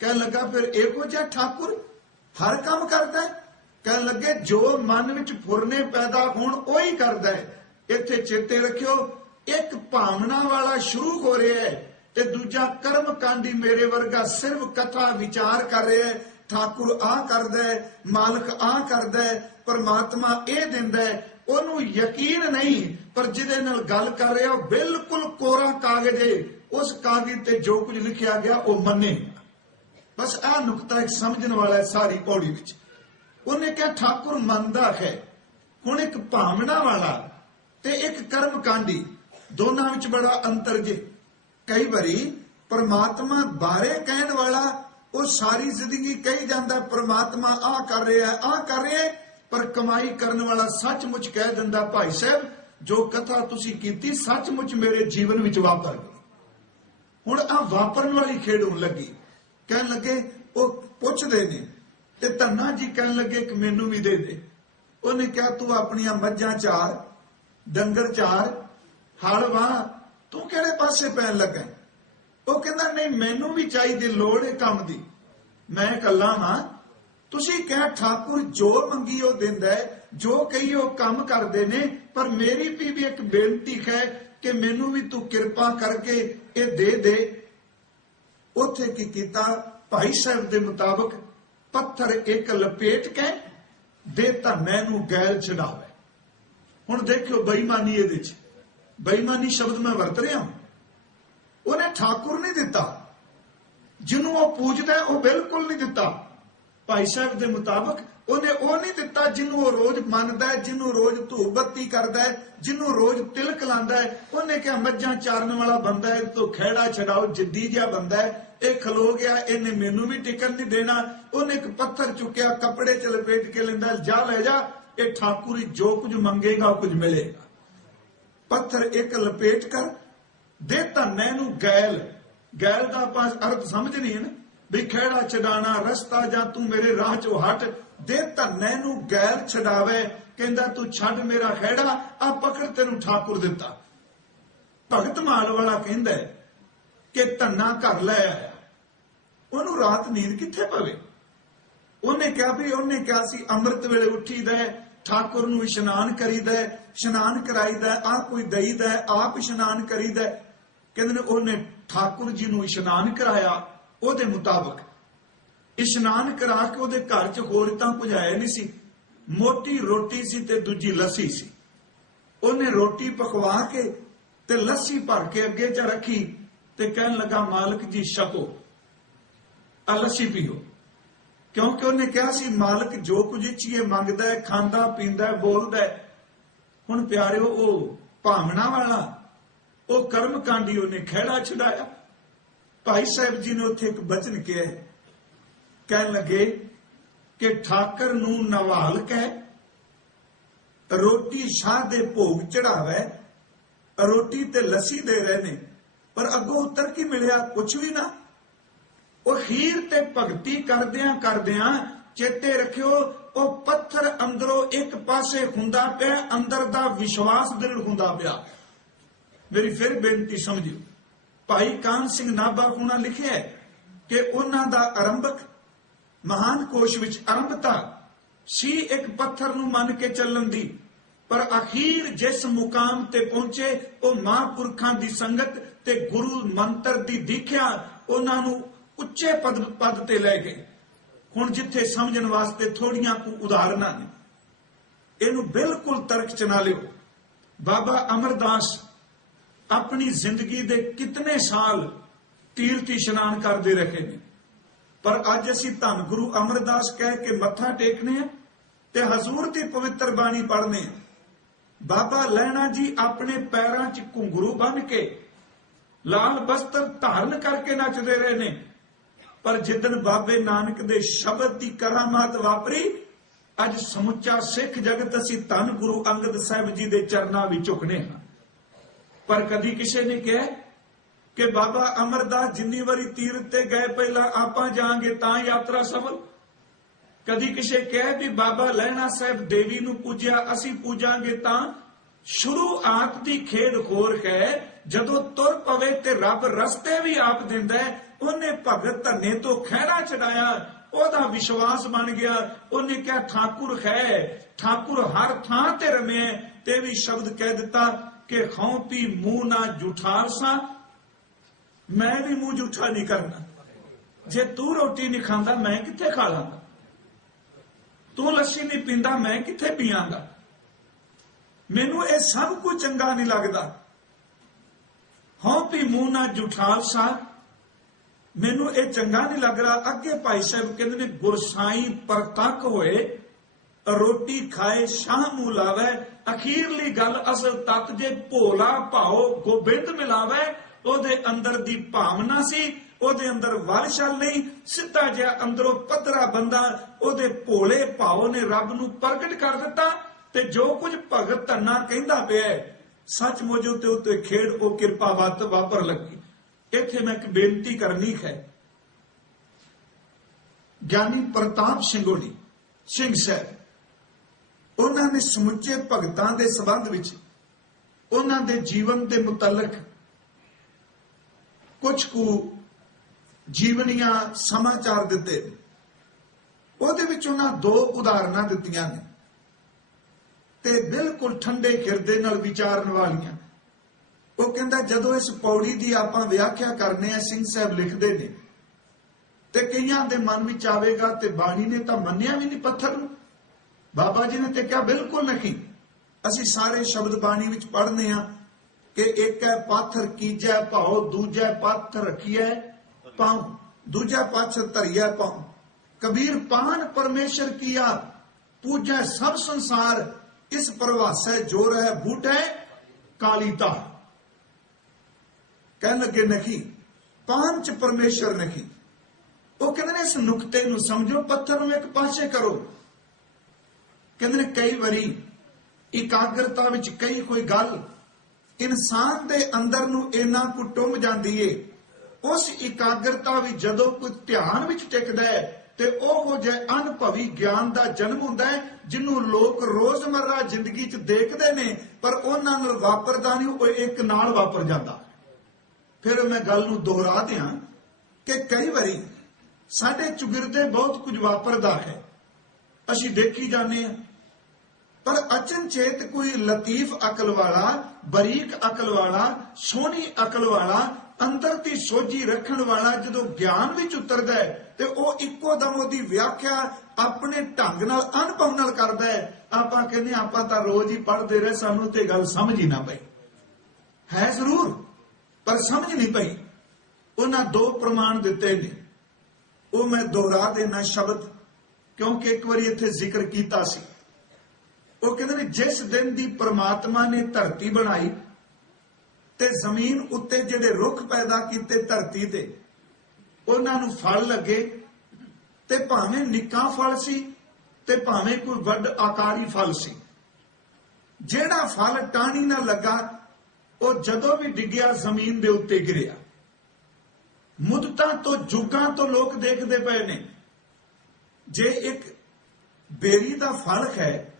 कह लगा फिर इहो जिहा ठाकुर हर काम करदा है। कह लगे जो मन विच फुरने पैदा होण ओही करदा है। इत्थे चेते रखियो, एक भावना वाला शुरू हो रहा है ते दूजा कर्म कांडी मेरे वर्गा सिर्फ कथा विचार कर रहा है। ठाकुर आ करदा है, मालक आ करदा है, परमात्मा ए दिंदा है, ओनू यकीन नहीं। पर जिहदे नाल गल कर रहा बिल्कुल कोरा कागज है, उस कागज ते जो कुछ लिखिया गया वो मन्ने। बस आ नुकता एक समझने वाला है सारी पौड़ी विच। उन्हें क्या ठाकुर मनदा है। हुण एक भावना वाला ते एक कर्म कांडी, दोनों विच बड़ा अंतर जे। कई बारी परमात्मा बारे कहण वाला वो सारी जिंदगी कही जाता परमात्मा आ कर रहा है, आ कर रहा है, पर कमाई करने वाला सचमुच कह दिंदा भाई साहब जो कथा तुसी कीती सचमुच मेरे जीवन विच वापर गई। हुण आ वापरन वाली खेड होण लगी। कहण लगे वो ਪੁੱਛਦੇ ਨੇ ਤੇ ਧੰਨਾ ਜੀ ਕਹਿਣ ਲੱਗੇ ਕਿ ਮੈਨੂੰ ਵੀ ਦੇ ਦੇ। ਉਹਨੇ ਕਿਹਾ ਤੂੰ ਆਪਣੀਆਂ ਮੱਝਾਂ ਚਾਰ, ਡੰਗਰ ਚਾਰ, ਹਲ ਵਾਹ, ਤੂੰ ਕਿਹੜੇ ਪਾਸੇ ਪੈਣ ਲੱਗਾ? ਉਹ ਕਹਿੰਦਾ ਨਹੀਂ, ਮੈਨੂੰ ਵੀ ਚਾਹੀਦੀ, ਲੋੜ ਹੈ ਕੰਮ ਦੀ, ਮੈਂ ਇਕੱਲਾ ਵਾਂ। ਤੁਸੀਂ ਕਹਿ ਠਾਕੁਰ ਜੋ ਮੰਗੀ ਉਹ ਦਿੰਦਾ ਹੈ, ਜੋ ਕਹੀ ਉਹ ਕੰਮ ਕਰਦੇ ਨੇ, ਪਰ ਮੇਰੀ ਵੀ ਇੱਕ ਬੇਨਤੀ ਹੈ ਕਿ ਮੈਨੂੰ ਵੀ ਤੂੰ ਕਿਰਪਾ ਕਰਕੇ ਇਹ ਦੇ ਦੇ। ਉੱਥੇ ਕੀ ਕੀਤਾ? ਭਾਈ ਸਾਹਿਬ ਦੇ ਮੁਤਾਬਕ ਪੱਥਰ ਇੱਕ ਲਪੇਟ ਕੇ ਦੇ ਧੰਨੇ ਨੂੰ ਗੈਲ ਛਡਾਵੇ। ਹੁਣ ਦੇਖਿਓ ਬੇਈਮਾਨੀ, ਇਹਦੇ ਚ ਬੇਈਮਾਨੀ ਸ਼ਬਦ ਮੈਂ ਵਰਤ ਰਿਹਾ। ਉਹਨੇ ਠਾਕੁਰ ਨਹੀਂ ਦਿੱਤਾ, ਜਿਹਨੂੰ ਉਹ ਪੂਜਦਾ ਉਹ ਬਿਲਕੁਲ ਨਹੀਂ ਦਿੱਤਾ। ਭਾਈ ਸਾਹਿਬ ਦੇ ਮੁਤਾਬਕ ਉਹਨੇ ਉਹ ਨਹੀਂ ਦਿੱਤਾ ਜਿਹਨੂੰ ਉਹ ਰੋਜ਼ ਮੰਨਦਾ ਹੈ, ਜਿਹਨੂੰ ਰੋਜ਼ ਧੂਪ ਬੱਤੀ ਕਰਦਾ ਹੈ, ਜਿਹਨੂੰ ਰੋਜ਼ ਤਿਲਕ ਲਾਉਂਦਾ ਹੈ। ਉਹਨੇ ਕਿਹਾ ਮੱਝਾਂ ਚਾਰਨ ਵਾਲਾ ਬੰਦਾ ਹੈ, ਤੋ ਖਹਿੜਾ ਛਡਾਓ, ਜਿੱਦੀ ਜਿਹਾ ਬੰਦਾ ਹੈ, ਇਹ ਖਲੋ ਗਿਆ, ਇਹਨੇ ਮੈਨੂੰ ਵੀ ਟਿਕਣ ਨਹੀਂ ਦੇਣਾ। ਉਹਨੇ ਇੱਕ ਪੱਥਰ ਚੁੱਕਿਆ, ਕੱਪੜੇ ਚ ਲਪੇਟ ਕੇ ਲੈਂਦਾ, ਜਾ ਲੈ ਜਾ, ਇਹ ਠਾਕੁਰ ਜੋ ਕੁਝ ਮੰਗੇਗਾ ਉਹ ਕੁਝ ਮਿਲੇਗਾ। ਪੱਥਰ ਇੱਕ ਲਪੇਟ ਕਰ ਦੇ ਧੰਨੇ ਨੂੰ ਗੈਲ। ਗੈਲ ਦਾ ਆਪਾਂ ਅਰਥ ਸਮਝ ਨਹੀਂ ਹੈ ਨਾ, ਵੀ ਖਹਿੜਾ ਛਡਾਣਾ, ਰਸਤਾ ਜਾਂ ਤੂੰ ਮੇਰੇ ਰਾਹ ਚੋਂ ਹਟ। ਦੇ ਧੰਨੇ ਨੂੰ ਗੈਲ ਛਡਾਵੇ, ਕਹਿੰਦਾ ਤੂੰ ਛੱਡ ਮੇਰਾ ਖਹਿੜਾ, ਆ ਪਕੜ ਤੈਨੂੰ ਠਾਕੁਰ ਦਿੱਤਾ। ਭਗਤ ਮਾਲ ਵਾਲਾ ਕਹਿੰਦਾ ਕਿ ਧੰਨਾ ਘਰ ਲੈ ਆਇਆ, ਉਹਨੂੰ ਰਾਤ ਨੀਂਦ ਕਿੱਥੇ ਪਵੇ? ਉਹਨੇ ਕਿਹਾ ਵੀ ਉਹਨੇ ਕਿਹਾ ਸੀ ਅੰਮ੍ਰਿਤ ਵੇਲੇ ਉੱਠੀਦਾ, ਠਾਕੁਰ ਨੂੰ ਇਸ਼ਨਾਨ ਕਰੀਦਾ, ਇਸ਼ਨਾਨ ਕਰਾਈਦਾ, ਆ ਕੋਈ ਦਈਦਾ, ਆਪ ਇਸ਼ਨਾਨ ਕਰੀਦਾ। ਕਹਿੰਦੇ ਨੇ ਉਹਨੇ ਠਾਕੁਰ ਜੀ ਨੂੰ ਇਸ਼ਨਾਨ ਕਰਾਇਆ। ਉਹਦੇ ਮੁਤਾਬਕ ਇਸ਼ਨਾਨ ਕਰਾ ਕੇ ਉਹਦੇ ਘਰ ਚ ਹੋਰ ਤਾਂ ਕੁਝ ਆਇਆ ਨਹੀਂ ਸੀ, ਮੋਟੀ ਰੋਟੀ ਸੀ ਤੇ ਦੂਜੀ ਲੱਸੀ ਸੀ। ਉਹਨੇ ਰੋਟੀ ਪਕਵਾ ਕੇ ਤੇ ਲੱਸੀ ਭਰ ਕੇ ਅੱਗੇ ਚ ਰੱਖੀ ਤੇ ਕਹਿਣ ਲੱਗਾ ਮਾਲਕ ਜੀ ਛਕੋ, ਆ ਲੱਸੀ ਪੀਓ। ਕਿਉਂਕਿ ਉਹਨੇ ਕਿਹਾ ਸੀ ਮਾਲਕ ਜੋ ਕੁਝ ਇੱਛੀਏ ਮੰਗਦਾ ਹੈ, ਖਾਂਦਾ ਪੀਂਦਾ ਬੋਲਦਾ ਹੈ। ਹੁਣ ਪਿਆਰਿਓ ਉਹ ਭਾਵਨਾ ਵਾਲਾ, ਉਹ ਕਰਮਕਾਂਡੀ, ਉਹਨੇ ਖਹਿੜਾ ਛੁਡਾਇਆ। ਭਾਈ ਸਾਹਿਬ ਜੀ ਨੇ ਉੱਥੇ ਇੱਕ ਬਚਨ ਕਿਹਾ, ਕਹਿਣ ਲੱਗੇ ਕਿ ਠਾਕਰ ਨੂੰ ਨਵਾਲ ਕੇ ਰੋਟੀ ਸ਼ਾਹ ਦੇ ਭੋਗ ਚੜਾਵੇ। ਰੋਟੀ ਤੇ ਲੱਸੀ ਦੇ ਰਹੇ ਨੇ, ਪਰ ਅੱਗੋਂ ਉੱਤਰ ਕੀ ਮਿਲਿਆ? ਕੁਛ ਵੀ ਨਾ। ਉਹ ਹੀਰ ਤੇ ਭਗਤੀ ਕਰਦਿਆਂ ਕਰਦਿਆਂ ਚੇਤੇ ਰੱਖਿਓ, ਉਹ ਪੱਥਰ ਅੰਦਰੋਂ ਇੱਕ ਪਾਸੇ ਹੁੰਦਾ ਪਿਆ, ਅੰਦਰ ਦਾ ਵਿਸ਼ਵਾਸ ਦ੍ਰਿੜ ਹੁੰਦਾ ਪਿਆ। ਮੇਰੀ ਫਿਰ ਬੇਨਤੀ ਸਮਝਿਓ, ਭਾਈ ਕਾਨ ਸਿੰਘ ਨਾਭਾ ਹੁਣਾ ਲਿਖਿਆ ਕਿ ਉਹਨਾਂ ਦਾ ਆਰੰਭਕ ਮਹਾਨ ਕੋਸ਼ ਵਿੱਚ ਆਰੰਭਤਾ ਸੀ ਇੱਕ ਪੱਥਰ ਨੂੰ ਮੰਨ ਕੇ ਚੱਲਣ ਦੀ, ਪਰ ਅਖੀਰ ਜਿਸ ਮੁਕਾਮ ਤੇ ਪਹੁੰਚੇ ਉਹ ਮਹਾਂਪੁਰਖਾਂ ਦੀ ਸੰਗਤ ਤੇ ਗੁਰੂ ਮੰਤਰ ਦੀ ਦੀਖਿਆ ਉਹਨਾਂ ਨੂੰ ਉੱਚੇ ਪਦ ਤੇ ਲੈ ਗਏ। ਹੁਣ ਜਿੱਥੇ ਸਮਝਣ ਵਾਸਤੇ ਥੋੜੀਆਂ ਕੁ ਉਦਾਹਰਨਾਂ ਨੇ, ਇਹਨੂੰ ਬਿਲਕੁਲ ਤਰਕ ਚ ਨਾ ਲਿਓ। ਬਾਬਾ ਅਮਰਦਾਸ ਆਪਣੀ ਜ਼ਿੰਦਗੀ ਦੇ ਕਿਤਨੇ ਸਾਲ ਤੀਰਥ ਇਸ਼ਨਾਨ ਕਰਦੇ ਰਹੇ ਨੇ, ਪਰ ਅੱਜ ਅਸੀਂ ਧੰਨ ਗੁਰੂ ਅਮਰਦਾਸ ਕਹਿ ਕੇ ਮੱਥਾ ਟੇਕਨੇ ਆ ਤੇ ਹਜ਼ੂਰ ਦੀ ਪਵਿੱਤਰ ਬਾਣੀ ਪੜ੍ਹਨੇ ਆ। ਬਾਬਾ ਲਹਿਣਾ ਜੀ ਆਪਣੇ ਪੈਰਾਂ 'ਚ ਘੁੰਗਰੂ ਬੰਨ ਕੇ ਲਾਲ ਬਸਤਰ ਧਾਰਨ ਕਰਕੇ ਨੱਚਦੇ ਰਹੇ ਨੇ, ਪਰ ਜਿੱਦਣ ਬਾਬੇ ਨਾਨਕ ਦੇ ਸ਼ਬਦ ਦੀ ਕਰਾਮਾਤ ਵਾਪਰੀ, ਅੱਜ ਸਮੁੱਚਾ ਸਿੱਖ ਜਗਤ ਅਸੀਂ ਧੰਨ ਗੁਰੂ ਅੰਗਦ ਸਾਹਿਬ ਜੀ ਦੇ ਚਰਨਾਂ ਵਿੱਚ ਝੁਕਨੇ ਹਾਂ। ਪਰ ਕਦੀ ਕਿਸੇ ਨੇ ਕਿਹਾ ਕਿ ਬਾਬਾ ਅਮਰਦਾਸ ਜਿੰਨੀ ਵਾਰੀ ਤੀਰਥ ਤੇ ਗਏ ਪਹਿਲਾਂ ਆਪਾਂ ਜਾਾਂਗੇ ਤਾਂ ਯਾਤਰਾ ਸਫਲ। ਕਦੀ ਕਿਸੇ ਕਹੇ ਵੀ ਬਾਬਾ ਲਹਿਣਾ ਸਾਹਿਬ ਦੇਵੀ ਨੂੰ ਪੂਜਿਆ, ਅਸੀਂ ਪੂਜਾਂਗੇ ਤਾਂ। ਸ਼ੁਰੂਆਤ ਦੀ ਖੇਡ ਹੋਰ ਹੈ, ਜਦੋਂ ਤੁਰ ਪਵੇ ਤੇ ਰੱਬ ਰਸਤੇ ਵੀ ਆਪ ਦਿੰਦਾ ਹੈ। ਉਹਨੇ ਭਗਤ ਧੰਨੇ ਤੋਂ ਖਹਿੜਾ ਛਡਾਇਆ, ਉਹਦਾ ਵਿਸ਼ਵਾਸ ਬਣ ਗਿਆ। ਉਹਨੇ ਕਿਹਾ ਠਾਕੁਰ ਹੈ, ਠਾਕੁਰ ਹਰ ਥਾਂ ਤੇ ਰਮਿਆ, ਤੇ ਵੀ ਸ਼ਬਦ ਕਹਿ ਦਿੱਤਾ ਕਿ ਖਾਉ ਪੀ ਮੂੰਹ ਨਾ ਜੂਠਾਰ ਸਾਂ, ਮੈਂ ਵੀ ਮੂੰਹ ਜੂਠਾ ਨਹੀਂ ਕਰਨਾ। ਜੇ ਤੂੰ ਰੋਟੀ ਨਹੀਂ ਖਾਂਦਾ ਮੈਂ ਕਿੱਥੇ ਖਾ ਲਾਂਗਾ, ਤੂੰ ਲੱਸੀ ਨਹੀਂ ਪੀਂਦਾ ਮੈਂ ਕਿੱਥੇ ਪੀਆਂਗਾ, ਮੈਨੂੰ ਇਹ ਸਭ ਕੁਝ ਚੰਗਾ ਨਹੀਂ ਲੱਗਦਾ। ਹਾਂ ਵੀ ਮੂੰਹ ਨਾ ਜੁਠਾਲ ਸਾ, ਮੈਨੂੰ ਇਹ ਚੰਗਾ ਨਹੀਂ ਲੱਗ ਰਿਹਾ। ਅੱਗੇ ਭਾਈ ਸਾਹਿਬ ਕਹਿੰਦੇ ਨੇ ਗੁਰਸਾਈ ਪ੍ਰਤੱਖ ਹੋਏ, ਰੋਟੀ ਖਾਏ ਸ਼ਾਹ ਮੂੰਹ ਲਾਵੇ। ਅਖੀਰਲੀ ਗੱਲ ਅਸਲ ਤੱਕ ਜੇ ਭੋਲਾ ਭਾਓ ਗੋਬਿੰਦ ਮਿਲਾਵੇ, ਉਹਦੇ ਅੰਦਰ ਦੀ ਭਾਵਨਾ ਸੀ, ਉਹਦੇ ਅੰਦਰ ਵਾਲਸ਼ਲ ਨਹੀਂ, ਸਿੱਧਾ ਜਿਹਾ ਅੰਦਰੋਂ ਪੱਧਰਾ ਬੰਦਾ, ਉਹਦੇ ਭੋਲੇ ਭਾਓ ਨੇ ਰੱਬ ਨੂੰ ਪ੍ਰਗਟ ਕਰ ਦਿੱਤਾ। ਤੇ ਜੋ ਕੁਝ ਭਗਤ ਧੰਨਾ ਕਹਿੰਦਾ ਪਿਆ ਸੱਚਮੁੱਚ ਤੇ ਉੱਤੇ ਖੇਡ ਉਹ ਕਿਰਪਾ ਵਾਪਰ ਲੱਗੀ। ਇੱਥੇ ਮੈਂ ਇੱਕ ਬੇਨਤੀ ਕਰਨੀ ਹੈ, ਗਿਆਨੀ ਪ੍ਰਤਾਪ ਸਿੰਘੋੜੀ ਸਿੰਘ ਸਾਹਿਬ, ਉਹਨਾਂ ਨੇ ਸਮੁੱਚੇ ਭਗਤਾਂ ਦੇ ਸੰਬੰਧ ਵਿੱਚ ਉਹਨਾਂ ਦੇ ਜੀਵਨ ਦੇ ਮੁਤਲਕ ਕੁਝ ਕੁ ਜੀਵਨੀਆਂ ਸਮਾਚਾਰ ਦਿੱਤੇ। ਉਹਦੇ ਵਿੱਚ ਉਹਨਾਂ 2 ਉਦਾਹਰਨਾਂ ਦਿੱਤੀਆਂ ਨੇ ਤੇ ਬਿਲਕੁਲ ਠੰਡੇ ਹਿਰਦੇ ਨਾਲ ਵਿਚਾਰਨ ਵਾਲੀਆਂ। ਉਹ ਕਹਿੰਦਾ ਜਦੋਂ ਇਸ ਪੌੜੀ ਦੀ ਆਪਾਂ ਵਿਆਖਿਆ ਕਰਨੇ ਆ, ਸਿੰਘ ਸਾਹਿਬ ਲਿਖਦੇ ਨੇ, ਤੇ ਕਈਆਂ ਦੇ ਮਨ ਵਿੱਚ ਆਵੇਗਾ ਤੇ ਬਾਣੀ ਨੇ ਤਾਂ ਮੰਨਿਆ ਵੀ ਨਹੀਂ ਪੱਥਰ ਨੂੰ, ਬਾਬਾ ਜੀ ਨੇ ਤੇ ਕਿਹਾ ਬਿਲਕੁਲ ਨਹੀਂ। ਅਸੀਂ ਸਾਰੇ ਸ਼ਬਦ ਬਾਣੀ ਵਿੱਚ ਪੜ੍ਹਨੇ ਆ ਕਿ ਇੱਕ ਹੈ ਪਾਥਰ ਕੀਜੈ ਭਾਉ, ਦੂਜਾ ਪਾਥਰ ਰਖੀਐ ਪਾਉ, ਦੂਜਾ ਪਾਥਰ ਧਰਿਐ ਪਾਉ। ਕਬੀਰ ਪਾਨ ਪਰਮੇਸ਼ਰ ਕੀਆ ਪੂਜੈ ਸਭ ਸੰਸਾਰ, ਇਸ ਪ੍ਰਵਾਸੈ ਜੋ ਰਹਿ ਬੂਟੈ ਕਾਲੀ ਧਾਰ। ਕਹਿਣ ਲੱਗੇ ਨਹੀਂ, ਪਾਨ ਚ ਪਰਮੇਸ਼ਰ ਨਹੀਂ। ਉਹ ਕਹਿੰਦੇ ਨੇ ਇਸ ਨੁਕਤੇ ਨੂੰ ਸਮਝੋ, ਪੱਥਰ ਨੂੰ ਇੱਕ ਪਾਸੇ ਕਰੋ। ਕਹਿੰਦੇ ਨੇ ਕਈ ਵਾਰੀ ਇਕਾਗਰਤਾ ਵਿੱਚ ਕਈ ਕੋਈ ਗੱਲ ਇਨਸਾਨ ਦੇ ਅੰਦਰ ਨੂੰ ਇੰਨਾ ਕੁ ਟੁੰਬ ਜਾਂਦੀ ਏ, ਉਸ ਇਕਾਗਰਤਾ ਵਿੱਚ ਜਦੋਂ ਕੋਈ ਧਿਆਨ ਵਿੱਚ ਟਿਕਦਾ ਹੈ ਤੇ ਉਹ ਜੇ ਅਨੁਭਵੀ ਗਿਆਨ ਦਾ ਜਨਮ ਹੁੰਦਾ ਹੈ, ਜਿਹਨੂੰ ਲੋਕ ਰੋਜ਼ਮਰਰਾ ਜ਼ਿੰਦਗੀ 'ਚ ਦੇਖਦੇ ਨੇ ਪਰ ਉਹਨਾਂ ਨਾਲ ਵਾਪਰਦਾ ਨਹੀਂ, ਉਹ ਇੱਕ ਨਾਲ ਵਾਪਰ ਜਾਂਦਾ। ਫਿਰ ਮੈਂ ਗੱਲ ਨੂੰ ਦੁਹਰਾ ਦਿਆਂ ਕਿ ਕਈ ਵਾਰੀ ਸਾਡੇ ਚੁਗਿਰਦੇ ਬਹੁਤ ਕੁਝ ਵਾਪਰਦਾ ਹੈ, ਅਸੀਂ ਦੇਖੀ ਜਾਂਦੇ ਹਾਂ, ਪਰ ਅਚਨਚੇਤ ਕੋਈ ਲਤੀਫ ਅਕਲ ਵਾਲਾ, ਬਰੀਕ ਅਕਲ ਵਾਲਾ, ਸੋਹਣੀ ਅਕਲ ਵਾਲਾ, ਅੰਦਰ ਦੀ ਸੋਝੀ ਰੱਖਣ ਵਾਲਾ ਜਦੋਂ ਗਿਆਨ ਵਿੱਚ ਉਤਰਦਾ ਹੈ ਤੇ ਉਹ ਇੱਕੋ ਦਮ ਉਹਦੀ ਵਿਆਖਿਆ ਆਪਣੇ ਢੰਗ ਨਾਲ, ਅਨੁਭਵ ਨਾਲ ਕਰਦਾ ਹੈ। ਆਪਾਂ ਕਹਿੰਦੇ ਆਪਾਂ ਤਾਂ ਰੋਜ਼ ਹੀ ਪੜ੍ਹਦੇ ਰਹੇ, ਸਾਨੂੰ ਤੇ ਗੱਲ ਸਮਝ ਹੀ ਨਾ ਪਈ। ਹੈ ਜ਼ਰੂਰ, ਪਰ ਸਮਝ ਨਹੀਂ ਪਈ। ਉਹਨਾਂ 2 ਪ੍ਰਮਾਣ ਦਿੱਤੇ ਨੇ, ਉਹ ਮੈਂ ਦੁਹਰਾ ਦੇਣਾ ਸ਼ਬਦ, ਕਿਉਂਕਿ ਇੱਕ ਵਾਰੀ ਇੱਥੇ ਜ਼ਿਕਰ ਕੀਤਾ ਸੀ। ਉਹ ਕਹਿੰਦੇ ਨੇ ਜਿਸ ਦਿਨ ਦੀ ਪ੍ਰਮਾਤਮਾ ਨੇ ਧਰਤੀ ਬਣਾਈ ਤੇ ਜ਼ਮੀਨ ਉੱਤੇ ਜਿਹੜੇ ਰੁੱਖ ਪੈਦਾ ਕੀਤੇ ਧਰਤੀ ਤੇ, ਉਹਨਾਂ ਨੂੰ ਫਲ ਲੱਗੇ ਤੇ ਭਾਵੇਂ ਨਿੱਕਾ ਫਲ ਸੀ ਤੇ ਭਾਵੇਂ ਕੋਈ ਵੱਡ ਆਕਾਰੀ ਫਲ ਸੀ। ਜਿਹੜਾ ਫਲ ਟਾਹਣੀ ਨਾਲ ਲੱਗਾ ਉਹ ਜਦੋਂ ਵੀ ਡਿੱਗਿਆ ਜ਼ਮੀਨ ਦੇ ਉੱਤੇ ਗਿਰਿਆ। ਮੁੱਦਤਾਂ ਤੋਂ, ਜੁਗਾਂ ਤੋਂ ਲੋਕ ਦੇਖਦੇ ਪਏ ਨੇ, ਜੇ ਇੱਕ ਬੇਰੀ ਦਾ ਫਲ ਹੈ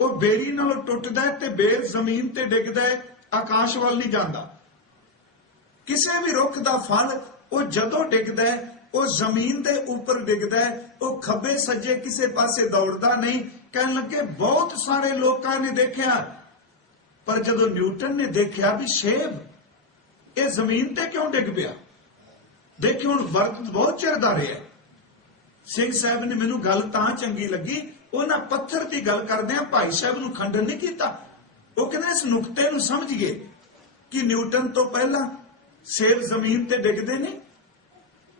ਉਹ ਬੇਰੀ ਨਾਲੋਂ ਟੁੱਟਦਾ ਤੇ ਬੇਰ ਜ਼ਮੀਨ ਤੇ ਡਿੱਗਦਾ ਹੈ, ਆਕਾਸ਼ ਵੱਲ ਨਹੀਂ ਜਾਂਦਾ। ਕਿਸੇ ਵੀ ਰੁੱਖ ਦਾ ਫਲ ਉਹ ਜਦੋਂ ਡਿੱਗਦਾ ਹੈ ਉਹ ਜ਼ਮੀਨ ਦੇ ਉੱਪਰ ਡਿੱਗਦਾ ਹੈ, ਉਹ ਖੱਬੇ ਸੱਜੇ ਕਿਸੇ ਪਾਸੇ ਦੌੜਦਾ ਨਹੀਂ। ਕਹਿਣ ਲੱਗੇ ਬਹੁਤ ਸਾਰੇ ਲੋਕਾਂ ਨੇ ਦੇਖਿਆ, ਪਰ ਜਦੋਂ ਨਿਊਟਨ ਨੇ ਦੇਖਿਆ ਵੀ ਸੇਬ ਇਹ ਜ਼ਮੀਨ ਤੇ ਕਿਉਂ ਡਿੱਗ ਪਿਆ, ਦੇਖਿਓ ਹੁਣ ਵਰਤ ਬਹੁਤ ਚਿਰ ਦਾ ਰਿਹਾ। ਸਿੰਘ ਸਾਹਿਬ ਨੇ ਮੈਨੂੰ ਗੱਲ ਤਾਂ ਚੰਗੀ ਲੱਗੀ, ਉਹਨਾਂ ਪੱਥਰ ਦੀ ਗੱਲ ਕਰਦੇ ਆ, ਭਾਈ ਸਾਹਿਬ ਨੂੰ ਖੰਡਨ ਨਹੀਂ ਕੀਤਾ। ਉਹ ਕਹਿੰਦੇ ਇਸ ਨੁਕਤੇ ਨੂੰ ਸਮਝੀਏ ਕਿ ਨਿਊਟਨ ਤੋਂ ਪਹਿਲਾਂ ਸੇਬ ਜ਼ਮੀਨ ਤੇ ਡਿੱਗਦੇ ਨੇ।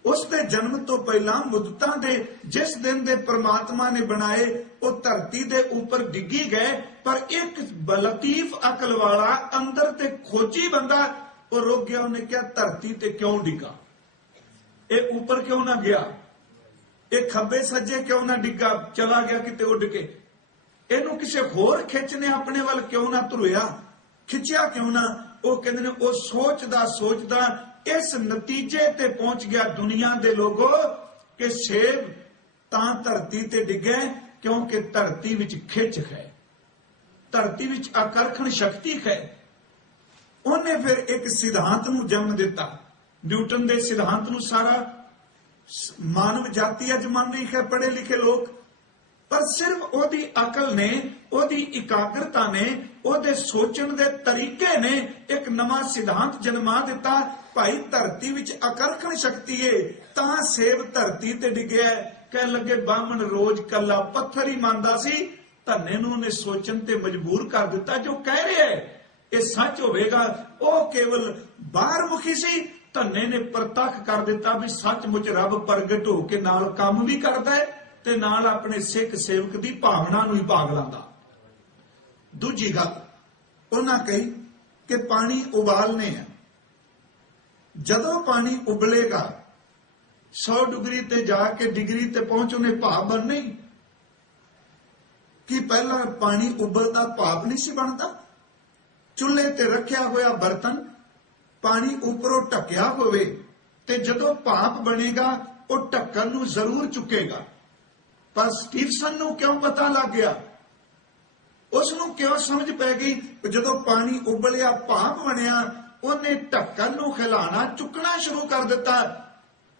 ਉਸ ਦੇ ਜਨਮ ਤੋਂ ਪਹਿਲਾਂ ਮੁੱਦਤਾਂ ਦੇ ਜਿਸ ਦਿਨ ਦੇ ਪ੍ਰਮਾਤਮਾ ਨੇ ਬਣਾਏ ਉਹ ਧਰਤੀ ਦੇ ਉੱਪਰ ਡਿੱਗੀ ਗਏ, ਪਰ ਇੱਕ ਲਤੀਫ ਅਕਲ ਵਾਲਾ ਅੰਦਰ ਤੇ ਖੋਜੀ ਬੰਦਾ ਉਹ ਰੁਕ ਗਿਆ। ਉਹਨੇ ਕਿਹਾ ਧਰਤੀ ਤੇ ਕਿਉਂ ਡਿੱਗਾ, ਇਹ ਉੱਪਰ ਕਿਉਂ ਨਾ ਗਿਆ, ਇਹ ਖੱਬੇ ਸੱਜੇ ਕਿਉਂ ਨਾ ਡਿੱਗਾ, ਚਲਾ ਗਿਆ ਕਿਤੇ ਉੱਡ ਕੇ, ਇਹਨੂੰ ਕਿਸੇ ਹੋਰ ਖਿੱਚ ਨੇ ਆਪਣੇ ਵੱਲ ਕਿਉਂ ਨਾ ਧਰੋਇਆ, ਖਿੱਚਿਆ ਕਿਉਂ ਨਾ। ਉਹ ਕਹਿੰਦੇ ਨੇ ਉਹ ਸੋਚਦਾ ਇਸ ਨਤੀਜੇ ਤੇ ਪਹੁੰਚ ਗਿਆ ਦੁਨੀਆ ਦੇ ਲੋਗੋ ਕਿ ਸੇਬ ਤਾਂ ਧਰਤੀ ਤੇ ਡਿੱਗੇ ਕਿਉਂਕਿ ਧਰਤੀ ਵਿੱਚ ਖਿੱਚ ਹੈ, ਧਰਤੀ ਵਿੱਚ ਆਕਰਸ਼ਣ ਸ਼ਕਤੀ ਹੈ। ਉਹਨੇ ਫਿਰ ਇੱਕ ਸਿਧਾਂਤ ਨੂੰ ਜਨਮ ਦਿੱਤਾ, ਨਿਊਟਨ ਦੇ ਸਿਧਾਂਤ ਨੂੰ ਸਾਰਾ ਮਾਨਵ ਜਾਤੀ ਅੱਜ ਮੰਨ ਰਹੀ ਹੈ, ਪੜ੍ਹੇ ਲਿਖੇ ਲੋਕ, ਪਰ ਸਿਰਫ ਉਹਦੀ ਅਕਲ ਨੇ, ਉਹਦੀ ਇਕਾਗਰਤਾ ਨੇ, ਉਹਦੇ ਸੋਚਣ ਦੇ ਤਰੀਕੇ ਨੇ ਇੱਕ ਨਵਾਂ ਸਿਧਾਂਤ ਜਨਮਾ ਦਿੱਤਾ। ਭਾਈ ਧਰਤੀ ਵਿੱਚ ਆਕਰਸ਼ਣ ਸ਼ਕਤੀ ਏ ਤਾਂ ਸੇਬ ਧਰਤੀ ਤੇ ਡਿੱਗਿਆ। ਕਹਿਣ ਲੱਗੇ ਬਾਹਮਣ ਰੋਜ਼ ਕੱਲਾ ਪੱਥਰ ਹੀ ਮੰਨਦਾ ਸੀ, ਧੰਨੇ ਨੂੰ ਉਹਨੇ ਸੋਚਣ ਤੇ ਮਜਬੂਰ ਕਰ ਦਿੱਤਾ। ਜੋ ਕਹਿ ਰਿਹਾ ਹੈ ਇਹ ਸੱਚ ਹੋਵੇਗਾ, ਉਹ ਕੇਵਲ ਬਾਹਰਮੁਖੀ ਸੀ, ਧੰਨੇ ਨੇ ਪ੍ਰਤੱਖ ਕਰ ਦਿੱਤਾ ਵੀ ਸੱਚਮੁੱਚ ਰੱਬ ਪ੍ਰਗਟ ਹੋ ਕੇ ਨਾਲ ਕੰਮ ਵੀ ਕਰਦਾ ਹੈ ਤੇ ਨਾਲ ਆਪਣੇ ਸਿੱਖ ਸੇਵਕ ਦੀ ਭਾਵਨਾ ਨੂੰ ਹੀ ਭਾਗ ਲਾਉਂਦਾ। ਦੂਜੀ ਗੱਲ ਉਹਨਾਂ ਕਹੀ ਕਿ ਪਾਣੀ ਉਬਾਲਨੇ ਆ, ਜਦੋਂ ਪਾਣੀ ਉਬਲੇਗਾ 100 ਡਿਗਰੀ ਤੇ ਜਾ ਕੇ ਡਿਗਰੀ ਤੇ ਪਹੁੰਚਣੇ ਭਾਪ ਬਣਨੇ, ਕਿ ਪਹਿਲਾਂ ਪਾਣੀ ਉਬਲਦਾ ਭਾਪ ਨਹੀਂ ਸੀ ਬਣਦਾ। ਚੁੱਲ੍ਹੇ ਤੇ ਰੱਖਿਆ ਹੋਇਆ ਬਰਤਨ ਪਾਣੀ ਉੱਪਰੋਂ ਢੱਕਿਆ ਹੋਵੇ ਤੇ ਜਦੋਂ ਭਾਪ ਬਣੇਗਾ ਉਹ ਢੱਕਣ ਨੂੰ ਜ਼ਰੂਰ ਚੁੱਕੇਗਾ। ਪਰ ਸਟੀਫਸਨ ਨੂੰ ਕਿਉਂ ਪਤਾ ਲੱਗ ਗਿਆ, ਉਸ ਨੂੰ ਕਿਉਂ ਸਮਝ ਪੈ ਗਈ? ਜਦੋਂ ਪਾਣੀ ਉਬਲਿਆ, ਭਾਪ ਬਣਿਆ, ਉਹਨੇ ਢੱਕਣ ਨੂੰ ਹਿਲਾਣਾ, ਚੁੱਕਣਾ ਸ਼ੁਰੂ ਕਰ ਦਿੱਤਾ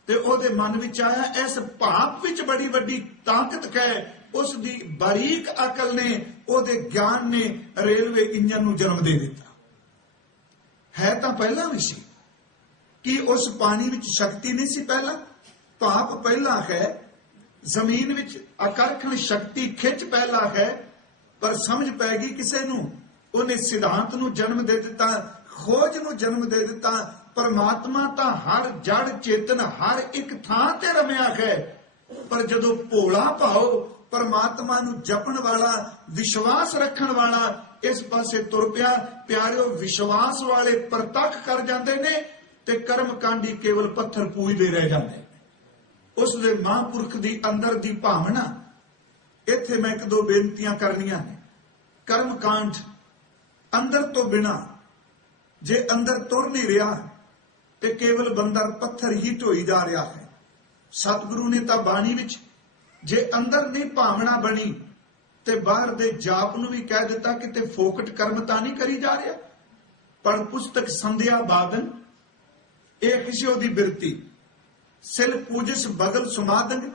ਤੇ ਉਹਦੇ ਮਨ ਵਿੱਚ ਆਇਆ ਇਸ ਭਾਪ ਵਿੱਚ ਬੜੀ ਵੱਡੀ ਤਾਕਤ ਹੈ। ਉਸ ਦੀ ਬਾਰੀਕ ਅਕਲ ਨੇ, ਉਹਦੇ ਗਿਆਨ ਨੇ ਰੇਲਵੇ ਇੰਜਨ ਨੂੰ ਜਨਮ ਦੇ ਦਿੱਤਾ। ਹੈ ਤਾਂ ਪਹਿਲਾਂ ਵੀ ਸੀ ਕਿ ਉਸ ਪਾਣੀ ਵਿੱਚ ਸ਼ਕਤੀ ਨਹੀਂ ਸੀ। ਪਹਿਲਾਂ ਭਾਪ ਪਹਿਲਾਂ ਹੈ, ਜ਼ਮੀਨ ਵਿੱਚ ਆਕਰਸ਼ਣ ਸ਼ਕਤੀ ਖਿੱਚ ਪਹਿਲਾਂ ਹੈ, ਪਰ ਸਮਝ ਪੈ ਗਈ ਕਿਸੇ ਨੂੰ। ਉਹਨੇ ਸਿਧਾਂਤ ਨੂੰ ਜਨਮ ਦੇ ਦਿੱਤਾ, ਖੋਜ ਨੂੰ ਜਨਮ ਦੇ ਦਿੱਤਾ। ਪਰਮਾਤਮਾ ਤਾਂ ਹਰ ਜੜ ਚੇਤਨ ਹਰ ਇੱਕ ਥਾਂ ਤੇ ਰਮਿਆ ਹੈ, ਪਰ ਜਦੋਂ ਭੋਲਾ ਭਾਉ ਪਰਮਾਤਮਾ ਨੂੰ ਜਪਣ ਵਾਲਾ, ਵਿਸ਼ਵਾਸ ਰੱਖਣ ਵਾਲਾ ਇਸ ਪਾਸੇ ਤੁਰ ਪਿਆ, ਪਿਆਰਿਓ, ਵਿਸ਼ਵਾਸ ਵਾਲੇ ਪ੍ਰਤੱਖ ਕਰ ਜਾਂਦੇ ਨੇ ਤੇ ਕਰਮਕਾਂਡੀ ਕੇਵਲ ਪੱਥਰ ਪੂਜਦੇ ਰਹਿ ਜਾਂਦੇ ਨੇ। ਉਸ ਦੇ ਮਹਾਂਪੁਰਖ ਦੀ ਅੰਦਰ ਦੀ ਭਾਵਨਾ। ਇੱਥੇ ਮੈਂ ਇੱਕ ਦੋ ਬੇਨਤੀਆਂ ਕਰਨੀਆਂ ਨੇ। ਕਰਮਕਾਂਡ ਅੰਦਰ ਤੋਂ ਬਿਨਾ ਜੇ ਅੰਦਰ ਤੁਰ ਨਹੀਂ ਰਿਹਾ ਤੇ ਕੇਵਲ ਬੰਦਰ ਪੱਥਰ ਹੀ ਢੋਈ ਜਾ ਰਿਹਾ ਹੈ। ਸਤਿਗੁਰੂ ਨੇ ਤਾਂ ਬਾਣੀ ਵਿੱਚ ਜੇ ਅੰਦਰ ਨਹੀਂ ਭਾਵਨਾ ਬਣੀ ਤੇ ਬਾਹਰ ਦੇ ਜਾਪ ਨੂੰ ਵੀ ਕਹਿ ਦਿੱਤਾ ਕਿ ਤੇ ਫੋਕਟ ਕਰਮ ਤਾਂ ਨਹੀਂ ਕਰੀ ਜਾ ਰਿਹਾ। ਪਰ ਪੁਸਤਕ ਸੰਧਿਆ ਬਾਦਨ ਇਹ ਕਿਸੇ ਉਹਦੀ ਬਿਰਤੀ, ਸਿਲ ਪੂਜਸ ਬਗਲ ਸੁਮਾਦਨ,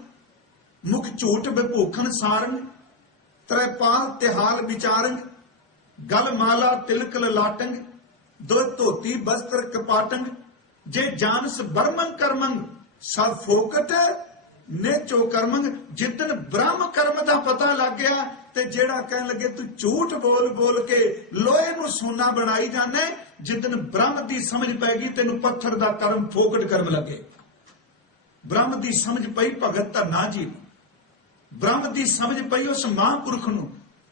ਮੁਖ ਝੂਠ ਵਿਭੂਖਣ ਸਾਰੰਗ, ਤ੍ਰੈਪਾਲ ਤਿਹਾਲ ਵਿਚਾਰੰਗ, ਗਲ ਮਾਲਾ ਤਿਲਕ ਲਲਾਟੰਗ, ਦੋ ਧੋਤੀ ਬਸਤਰ ਕਪਾਟੰਗ, ਜੇ ਜਾਨਸ ਬਰਮੰ ਕਰਮੰਗ, ਸਭ ਫੋਕਟ ਨੇਚੋ ਕਰਮੰਗ। ਜਿੱਦਨ ਬ੍ਰਹਮ ਕਰਮ ਦਾ ਪਤਾ ਲੱਗ ਗਿਆ ਤੇ ਜਿਹੜਾ ਕਹਿਣ ਲੱਗੇ ਤੂੰ ਝੂਠ ਬੋਲ ਬੋਲ ਕੇ ਲੋਹੇ ਨੂੰ ਸੋਨਾ ਬਣਾਈ ਜਾਂਦੇ, ਜਿੱਦਨ ਬ੍ਰਹਮ ਦੀ ਸਮਝ ਪੈ ਗਈ ਤੈਨੂੰ ਪੱਥਰ ਦਾ ਕਰਮ ਫੋਕਟ ਕਰਮ ਲੱਗੇ। ਬ੍ਰਹਮ ਦੀ ਸਮਝ ਪਈ ਭਗਤ ਧੰਨਾ ਜੀ ਨੂੰ, ਬ੍ਰਹਮ ਦੀ ਸਮਝ ਪਈ ਉਸ ਮਹਾਂਪੁਰਖ ਨੂੰ।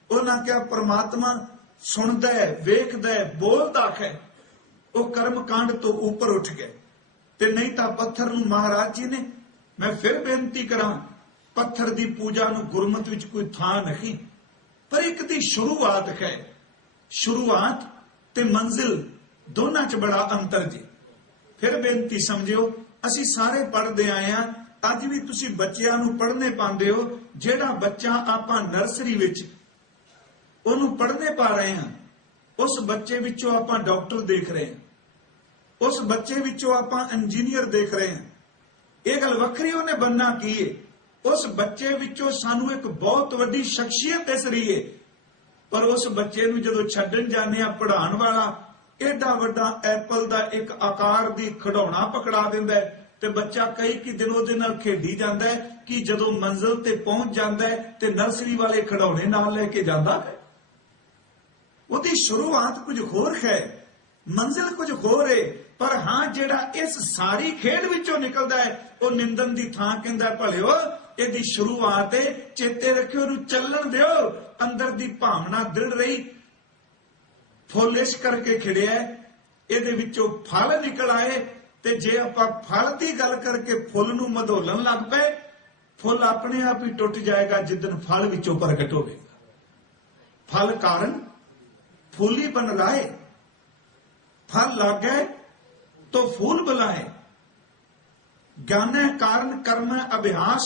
ਉਹਨਾਂ ਕਿਹਾ ਪਰਮਾਤਮਾ ਸੁਣਦਾ ਹੈ, ਵੇਖਦਾ ਹੈ, ਬੋਲਦਾ ਹੈ। ਉਹ ਕਰਮ ਕਾਂਡ ਤੋਂ ਉੱਪਰ ਉੱਠ ਗਏ ਤੇ ਨਹੀਂ ਤਾਂ ਪੱਥਰ ਨੂੰ ਮਹਾਰਾਜ ਜੀ ਨੇ, ਮੈਂ ਫਿਰ ਬੇਨਤੀ ਕਰਾਂ, ਪੱਥਰ ਦੀ ਪੂਜਾ ਨੂੰ ਗੁਰਮਤ ਵਿੱਚ ਕੋਈ ਥਾਂ ਨਹੀਂ, ਪਰ ਇੱਕ ਦੀ ਸ਼ੁਰੂਆਤ ਹੈ। ਸ਼ੁਰੂਆਤ ਤੇ ਮੰਜ਼ਿਲ ਦੋਨਾਂ 'ਚ ਬੜਾ ਅੰਤਰ ਜੀ। ਫਿਰ ਬੇਨਤੀ ਸਮਝਿਓ, ਅਸੀਂ ਸਾਰੇ ਪੜ੍ਹਦੇ ਆਏ ਆ, ਅੱਜ ਵੀ ਤੁਸੀਂ ਬੱਚਿਆਂ ਨੂੰ ਪੜ੍ਹਨੇ ਪਾਉਂਦੇ ਹੋ। ਜਿਹੜਾ ਬੱਚਾ ਆਪਾਂ ਨਰਸਰੀ ਵਿੱਚ ਉਹਨੂੰ ਪੜ੍ਹਨੇ ਪਾ ਰਹੇ ਹਾਂ, ਉਸ ਬੱਚੇ ਵਿੱਚੋਂ ਆਪਾਂ ਡਾਕਟਰ ਦੇਖ ਰਹੇ ਹਾਂ, ਉਸ ਬੱਚੇ ਵਿੱਚੋਂ ਆਪਾਂ ਇੰਜੀਨੀਅਰ ਦੇਖ ਰਹੇ ਹਾਂ। ਇਹ ਗੱਲ ਵੱਖਰੀ ਉਹਨੇ ਬੰਨਾ ਕੀ ਹੈ। ਉਸ ਬੱਚੇ ਵਿੱਚੋਂ ਸਾਨੂੰ ਇੱਕ ਬਹੁਤ ਵੱਡੀ ਸ਼ਖਸੀਅਤ ਦਿਸ ਰਹੀ ਹੈ, ਪਰ ਉਸ ਬੱਚੇ ਨੂੰ ਜਦੋਂ ਛੱਡਣ ਜਾਂਦੇ ਆ ਪੜ੍ਹਾਉਣ ਵਾਲਾ ਏਡਾ ਵੱਡਾ ਐਪਲ ਦਾ ਇੱਕ ਆਕਾਰ ਦੀ ਖਿਡੌਣਾ ਪਕੜਾ ਦਿੰਦਾ ਹੈ ਤੇ ਬੱਚਾ ਕਈ ਕਿ ਦਿਨ ਉਹਦੇ ਨਾਲ ਖੇਡੀ ਜਾਂਦਾ ਹੈ ਕਿ ਜਦੋਂ ਮੰਜ਼ਿਲ ਤੇ ਪਹੁੰਚ ਜਾਂਦਾ ਹੈ ਤੇ ਨਰਸਰੀ ਵਾਲੇ ਖਿਡੌਣੇ ਨਾਲ ਲੈ ਕੇ ਜਾਂਦਾ ਹੈ। ਉਹਦੀ ਸ਼ੁਰੂਆਤ ਕੁਝ ਹੋਰ ਹੈ, ਮੰਜ਼ਿਲ ਕੁਝ ਹੋਰ ਹੈ। ਪਰ ਹਾਂ, ਜਿਹੜਾ ਇਸ ਸਾਰੀ ਖੇਡ ਵਿੱਚੋਂ ਨਿਕਲਦਾ ਹੈ ਉਹ ਨਿੰਦਨ ਦੀ ਥਾਂ ਕਹਿੰਦਾ ਭਲਿਓ ਇਹਦੀ ਸ਼ੁਰੂਆਤ ਹੈ, ਚੇਤੇ ਰੱਖਿਓ, ਉਹਨੂੰ ਚੱਲਣ ਦਿਓ। ਅੰਦਰ ਦੀ ਭਾਵਨਾ ਦ੍ਰਿੜ ਰਹੀ, ਫੁੱਲ ਇਸ ਕਰਕੇ ਖਿੜਿਆ, ਇਹਦੇ ਵਿੱਚੋਂ ਫਲ ਨਿਕਲ ਆਏ। ਤੇ ਜੇ ਆਪਾਂ ਫਲ ਦੀ ਗੱਲ ਕਰਕੇ ਫੁੱਲ ਨੂੰ ਮਧੋਲਣ ਲੱਗ ਪਏ, ਫੁੱਲ ਆਪਣੇ ਆਪ ਹੀ ਟੁੱਟ ਜਾਏਗਾ ਜਿੱਦਨ ਫਲ ਵਿੱਚੋਂ ਪ੍ਰਗਟ ਹੋਵੇਗਾ। ਫਲ ਕਾਰਨ फूल ही बन लाए, फल लग गए तो फूल बुलाए। ज्ञान कारण कर्म अभ्यास,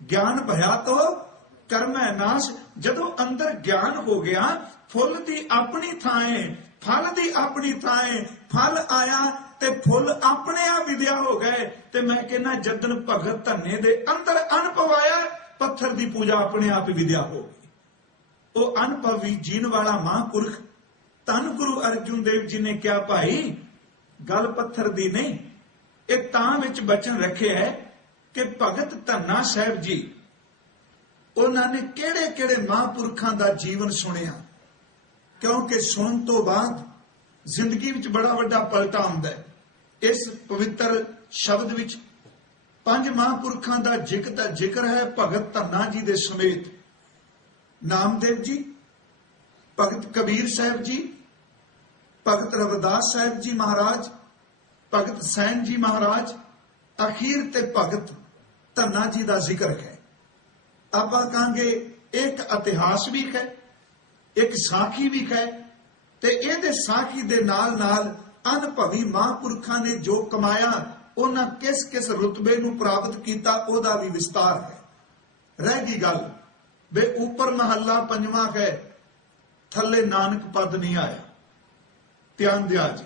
ज्ञान भया तो कर्म नाश। जदों अंदर ज्ञान हो गया, फुल दी अपनी थाए, फल दी अपनी थाए, फल आया ते फुल अपने आप विद्या हो गए। ते मैं कहना जदन भगत धन्ने दे अंदर अनुभव आया, पत्थर दी पूजा अपने आप विद्या हो गई। वो अनुभवी जीन वाला महापुरख धन गुरु अर्जुन देव जी ने क्या भाई गल पत्थर दी नहीं, ये तां विच बचन रखे है कि भगत धन्ना साहब जी उन्होंने केड़े केड़े महापुरखों का जीवन सुनिया, क्योंकि सुनने तो बाद जिंदगी विच बड़ा वड्डा पलटा आउंदा है। इस पवित्र शब्द विच 5 महापुरखों का जिक्र है भगत धन्ना जी दे समेत। नामदेव जी, भगत कबीर साहब जी, भगत रविदास साहब जी महाराज, भगत सैन जी महाराज, अखीर ते भगत धन्ना जी का जिक्र है। आप कहांगे एक इतिहास भी है, एक साखी भी है, ते इहदे साखी दे नाल नाल अनुभवी महापुरखों ने जो कमाया ਉਹਨਾਂ किस किस रुतबे ਨੂੰ ਪ੍ਰਾਪਤ ਕੀਤਾ ਉਹਦਾ ਵੀ ਵਿਸਤਾਰ ਹੈ। ਰਹਿ ਗਈ ਗੱਲ ਵੇ ਉੱਪਰ ਮਹੱਲਾ ਪੰਜਵਾਂ ਹੈ, ਥੱਲੇ ਨਾਨਕ ਪਦ ਨਹੀਂ ਆਇਆ। ਧਿਆਨ ਦਿਆ ਜੀ।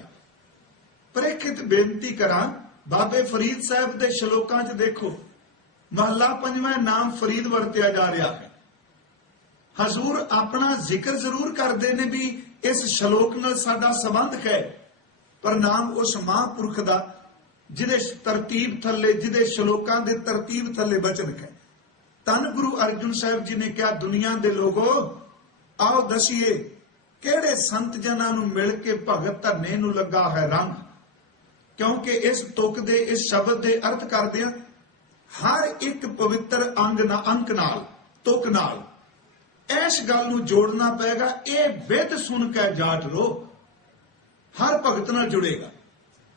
ਪ੍ਰੇਖਿਤ ਬੇਨਤੀ ਕਰਾਂ, ਬਾਬੇ ਫਰੀਦ ਸਾਹਿਬ ਦੇ ਸ਼ਲੋਕਾਂ 'ਚ ਦੇਖੋ, ਮਹੱਲਾ ਪੰਜਵਾਂ ਨਾਮ ਫਰੀਦ ਵਰਤਿਆ ਜਾ ਰਿਹਾ ਹੈ। ਹਜ਼ੂਰ ਆਪਣਾ ਜ਼ਿਕਰ ਜ਼ਰੂਰ ਕਰਦੇ ਨੇ ਵੀ ਇਸ ਸ਼ਲੋਕ ਨਾਲ ਸਾਡਾ ਸੰਬੰਧ ਹੈ, ਪਰ ਨਾਮ ਉਸ ਮਹਾਂਪੁਰਖ ਦਾ ਜਿਹਦੇ ਤਰਤੀਬ ਥੱਲੇ, ਜਿਹਦੇ ਸ਼ਲੋਕਾਂ ਦੇ ਤਰਤੀਬ ਥੱਲੇ ਬਚਨ ਹੈ। ਧੰਨ ਗੁਰੂ ਅਰਜਨ ਸਾਹਿਬ ਜੀ ਨੇ ਕਿਹਾ, ਦੁਨੀਆ ਦੇ ਲੋਗੋ ਆਓ ਦਸੀਏ ਕਿਹੜੇ ਸੰਤ ਜਨਾਂ ਨੂੰ ਮਿਲ ਕੇ ਭਗਤ ਧਰਨੇ ਨੂੰ ਲੱਗਾ ਹੈ ਰੰਗ। ਕਿਉਂਕਿ ਇਸ ਤੁਕ ਦੇ, ਇਸ ਸ਼ਬਦ ਦੇ ਅਰਥ ਕਰਦਿਆਂ ਹਰ ਇੱਕ ਪਵਿੱਤਰ ਅੰਕ ਨਾਲ, ਤੁਕ ਨਾਲ ਇਸ ਗੱਲ ਨੂੰ ਜੋੜਨਾ ਪਏਗਾ, ਇਹ ਵਿਦ ਸੁਣ ਕੇ ਜਾਟ ਰੋ। ਹਰ ਭਗਤ ਨਾਲ ਜੁੜੇਗਾ,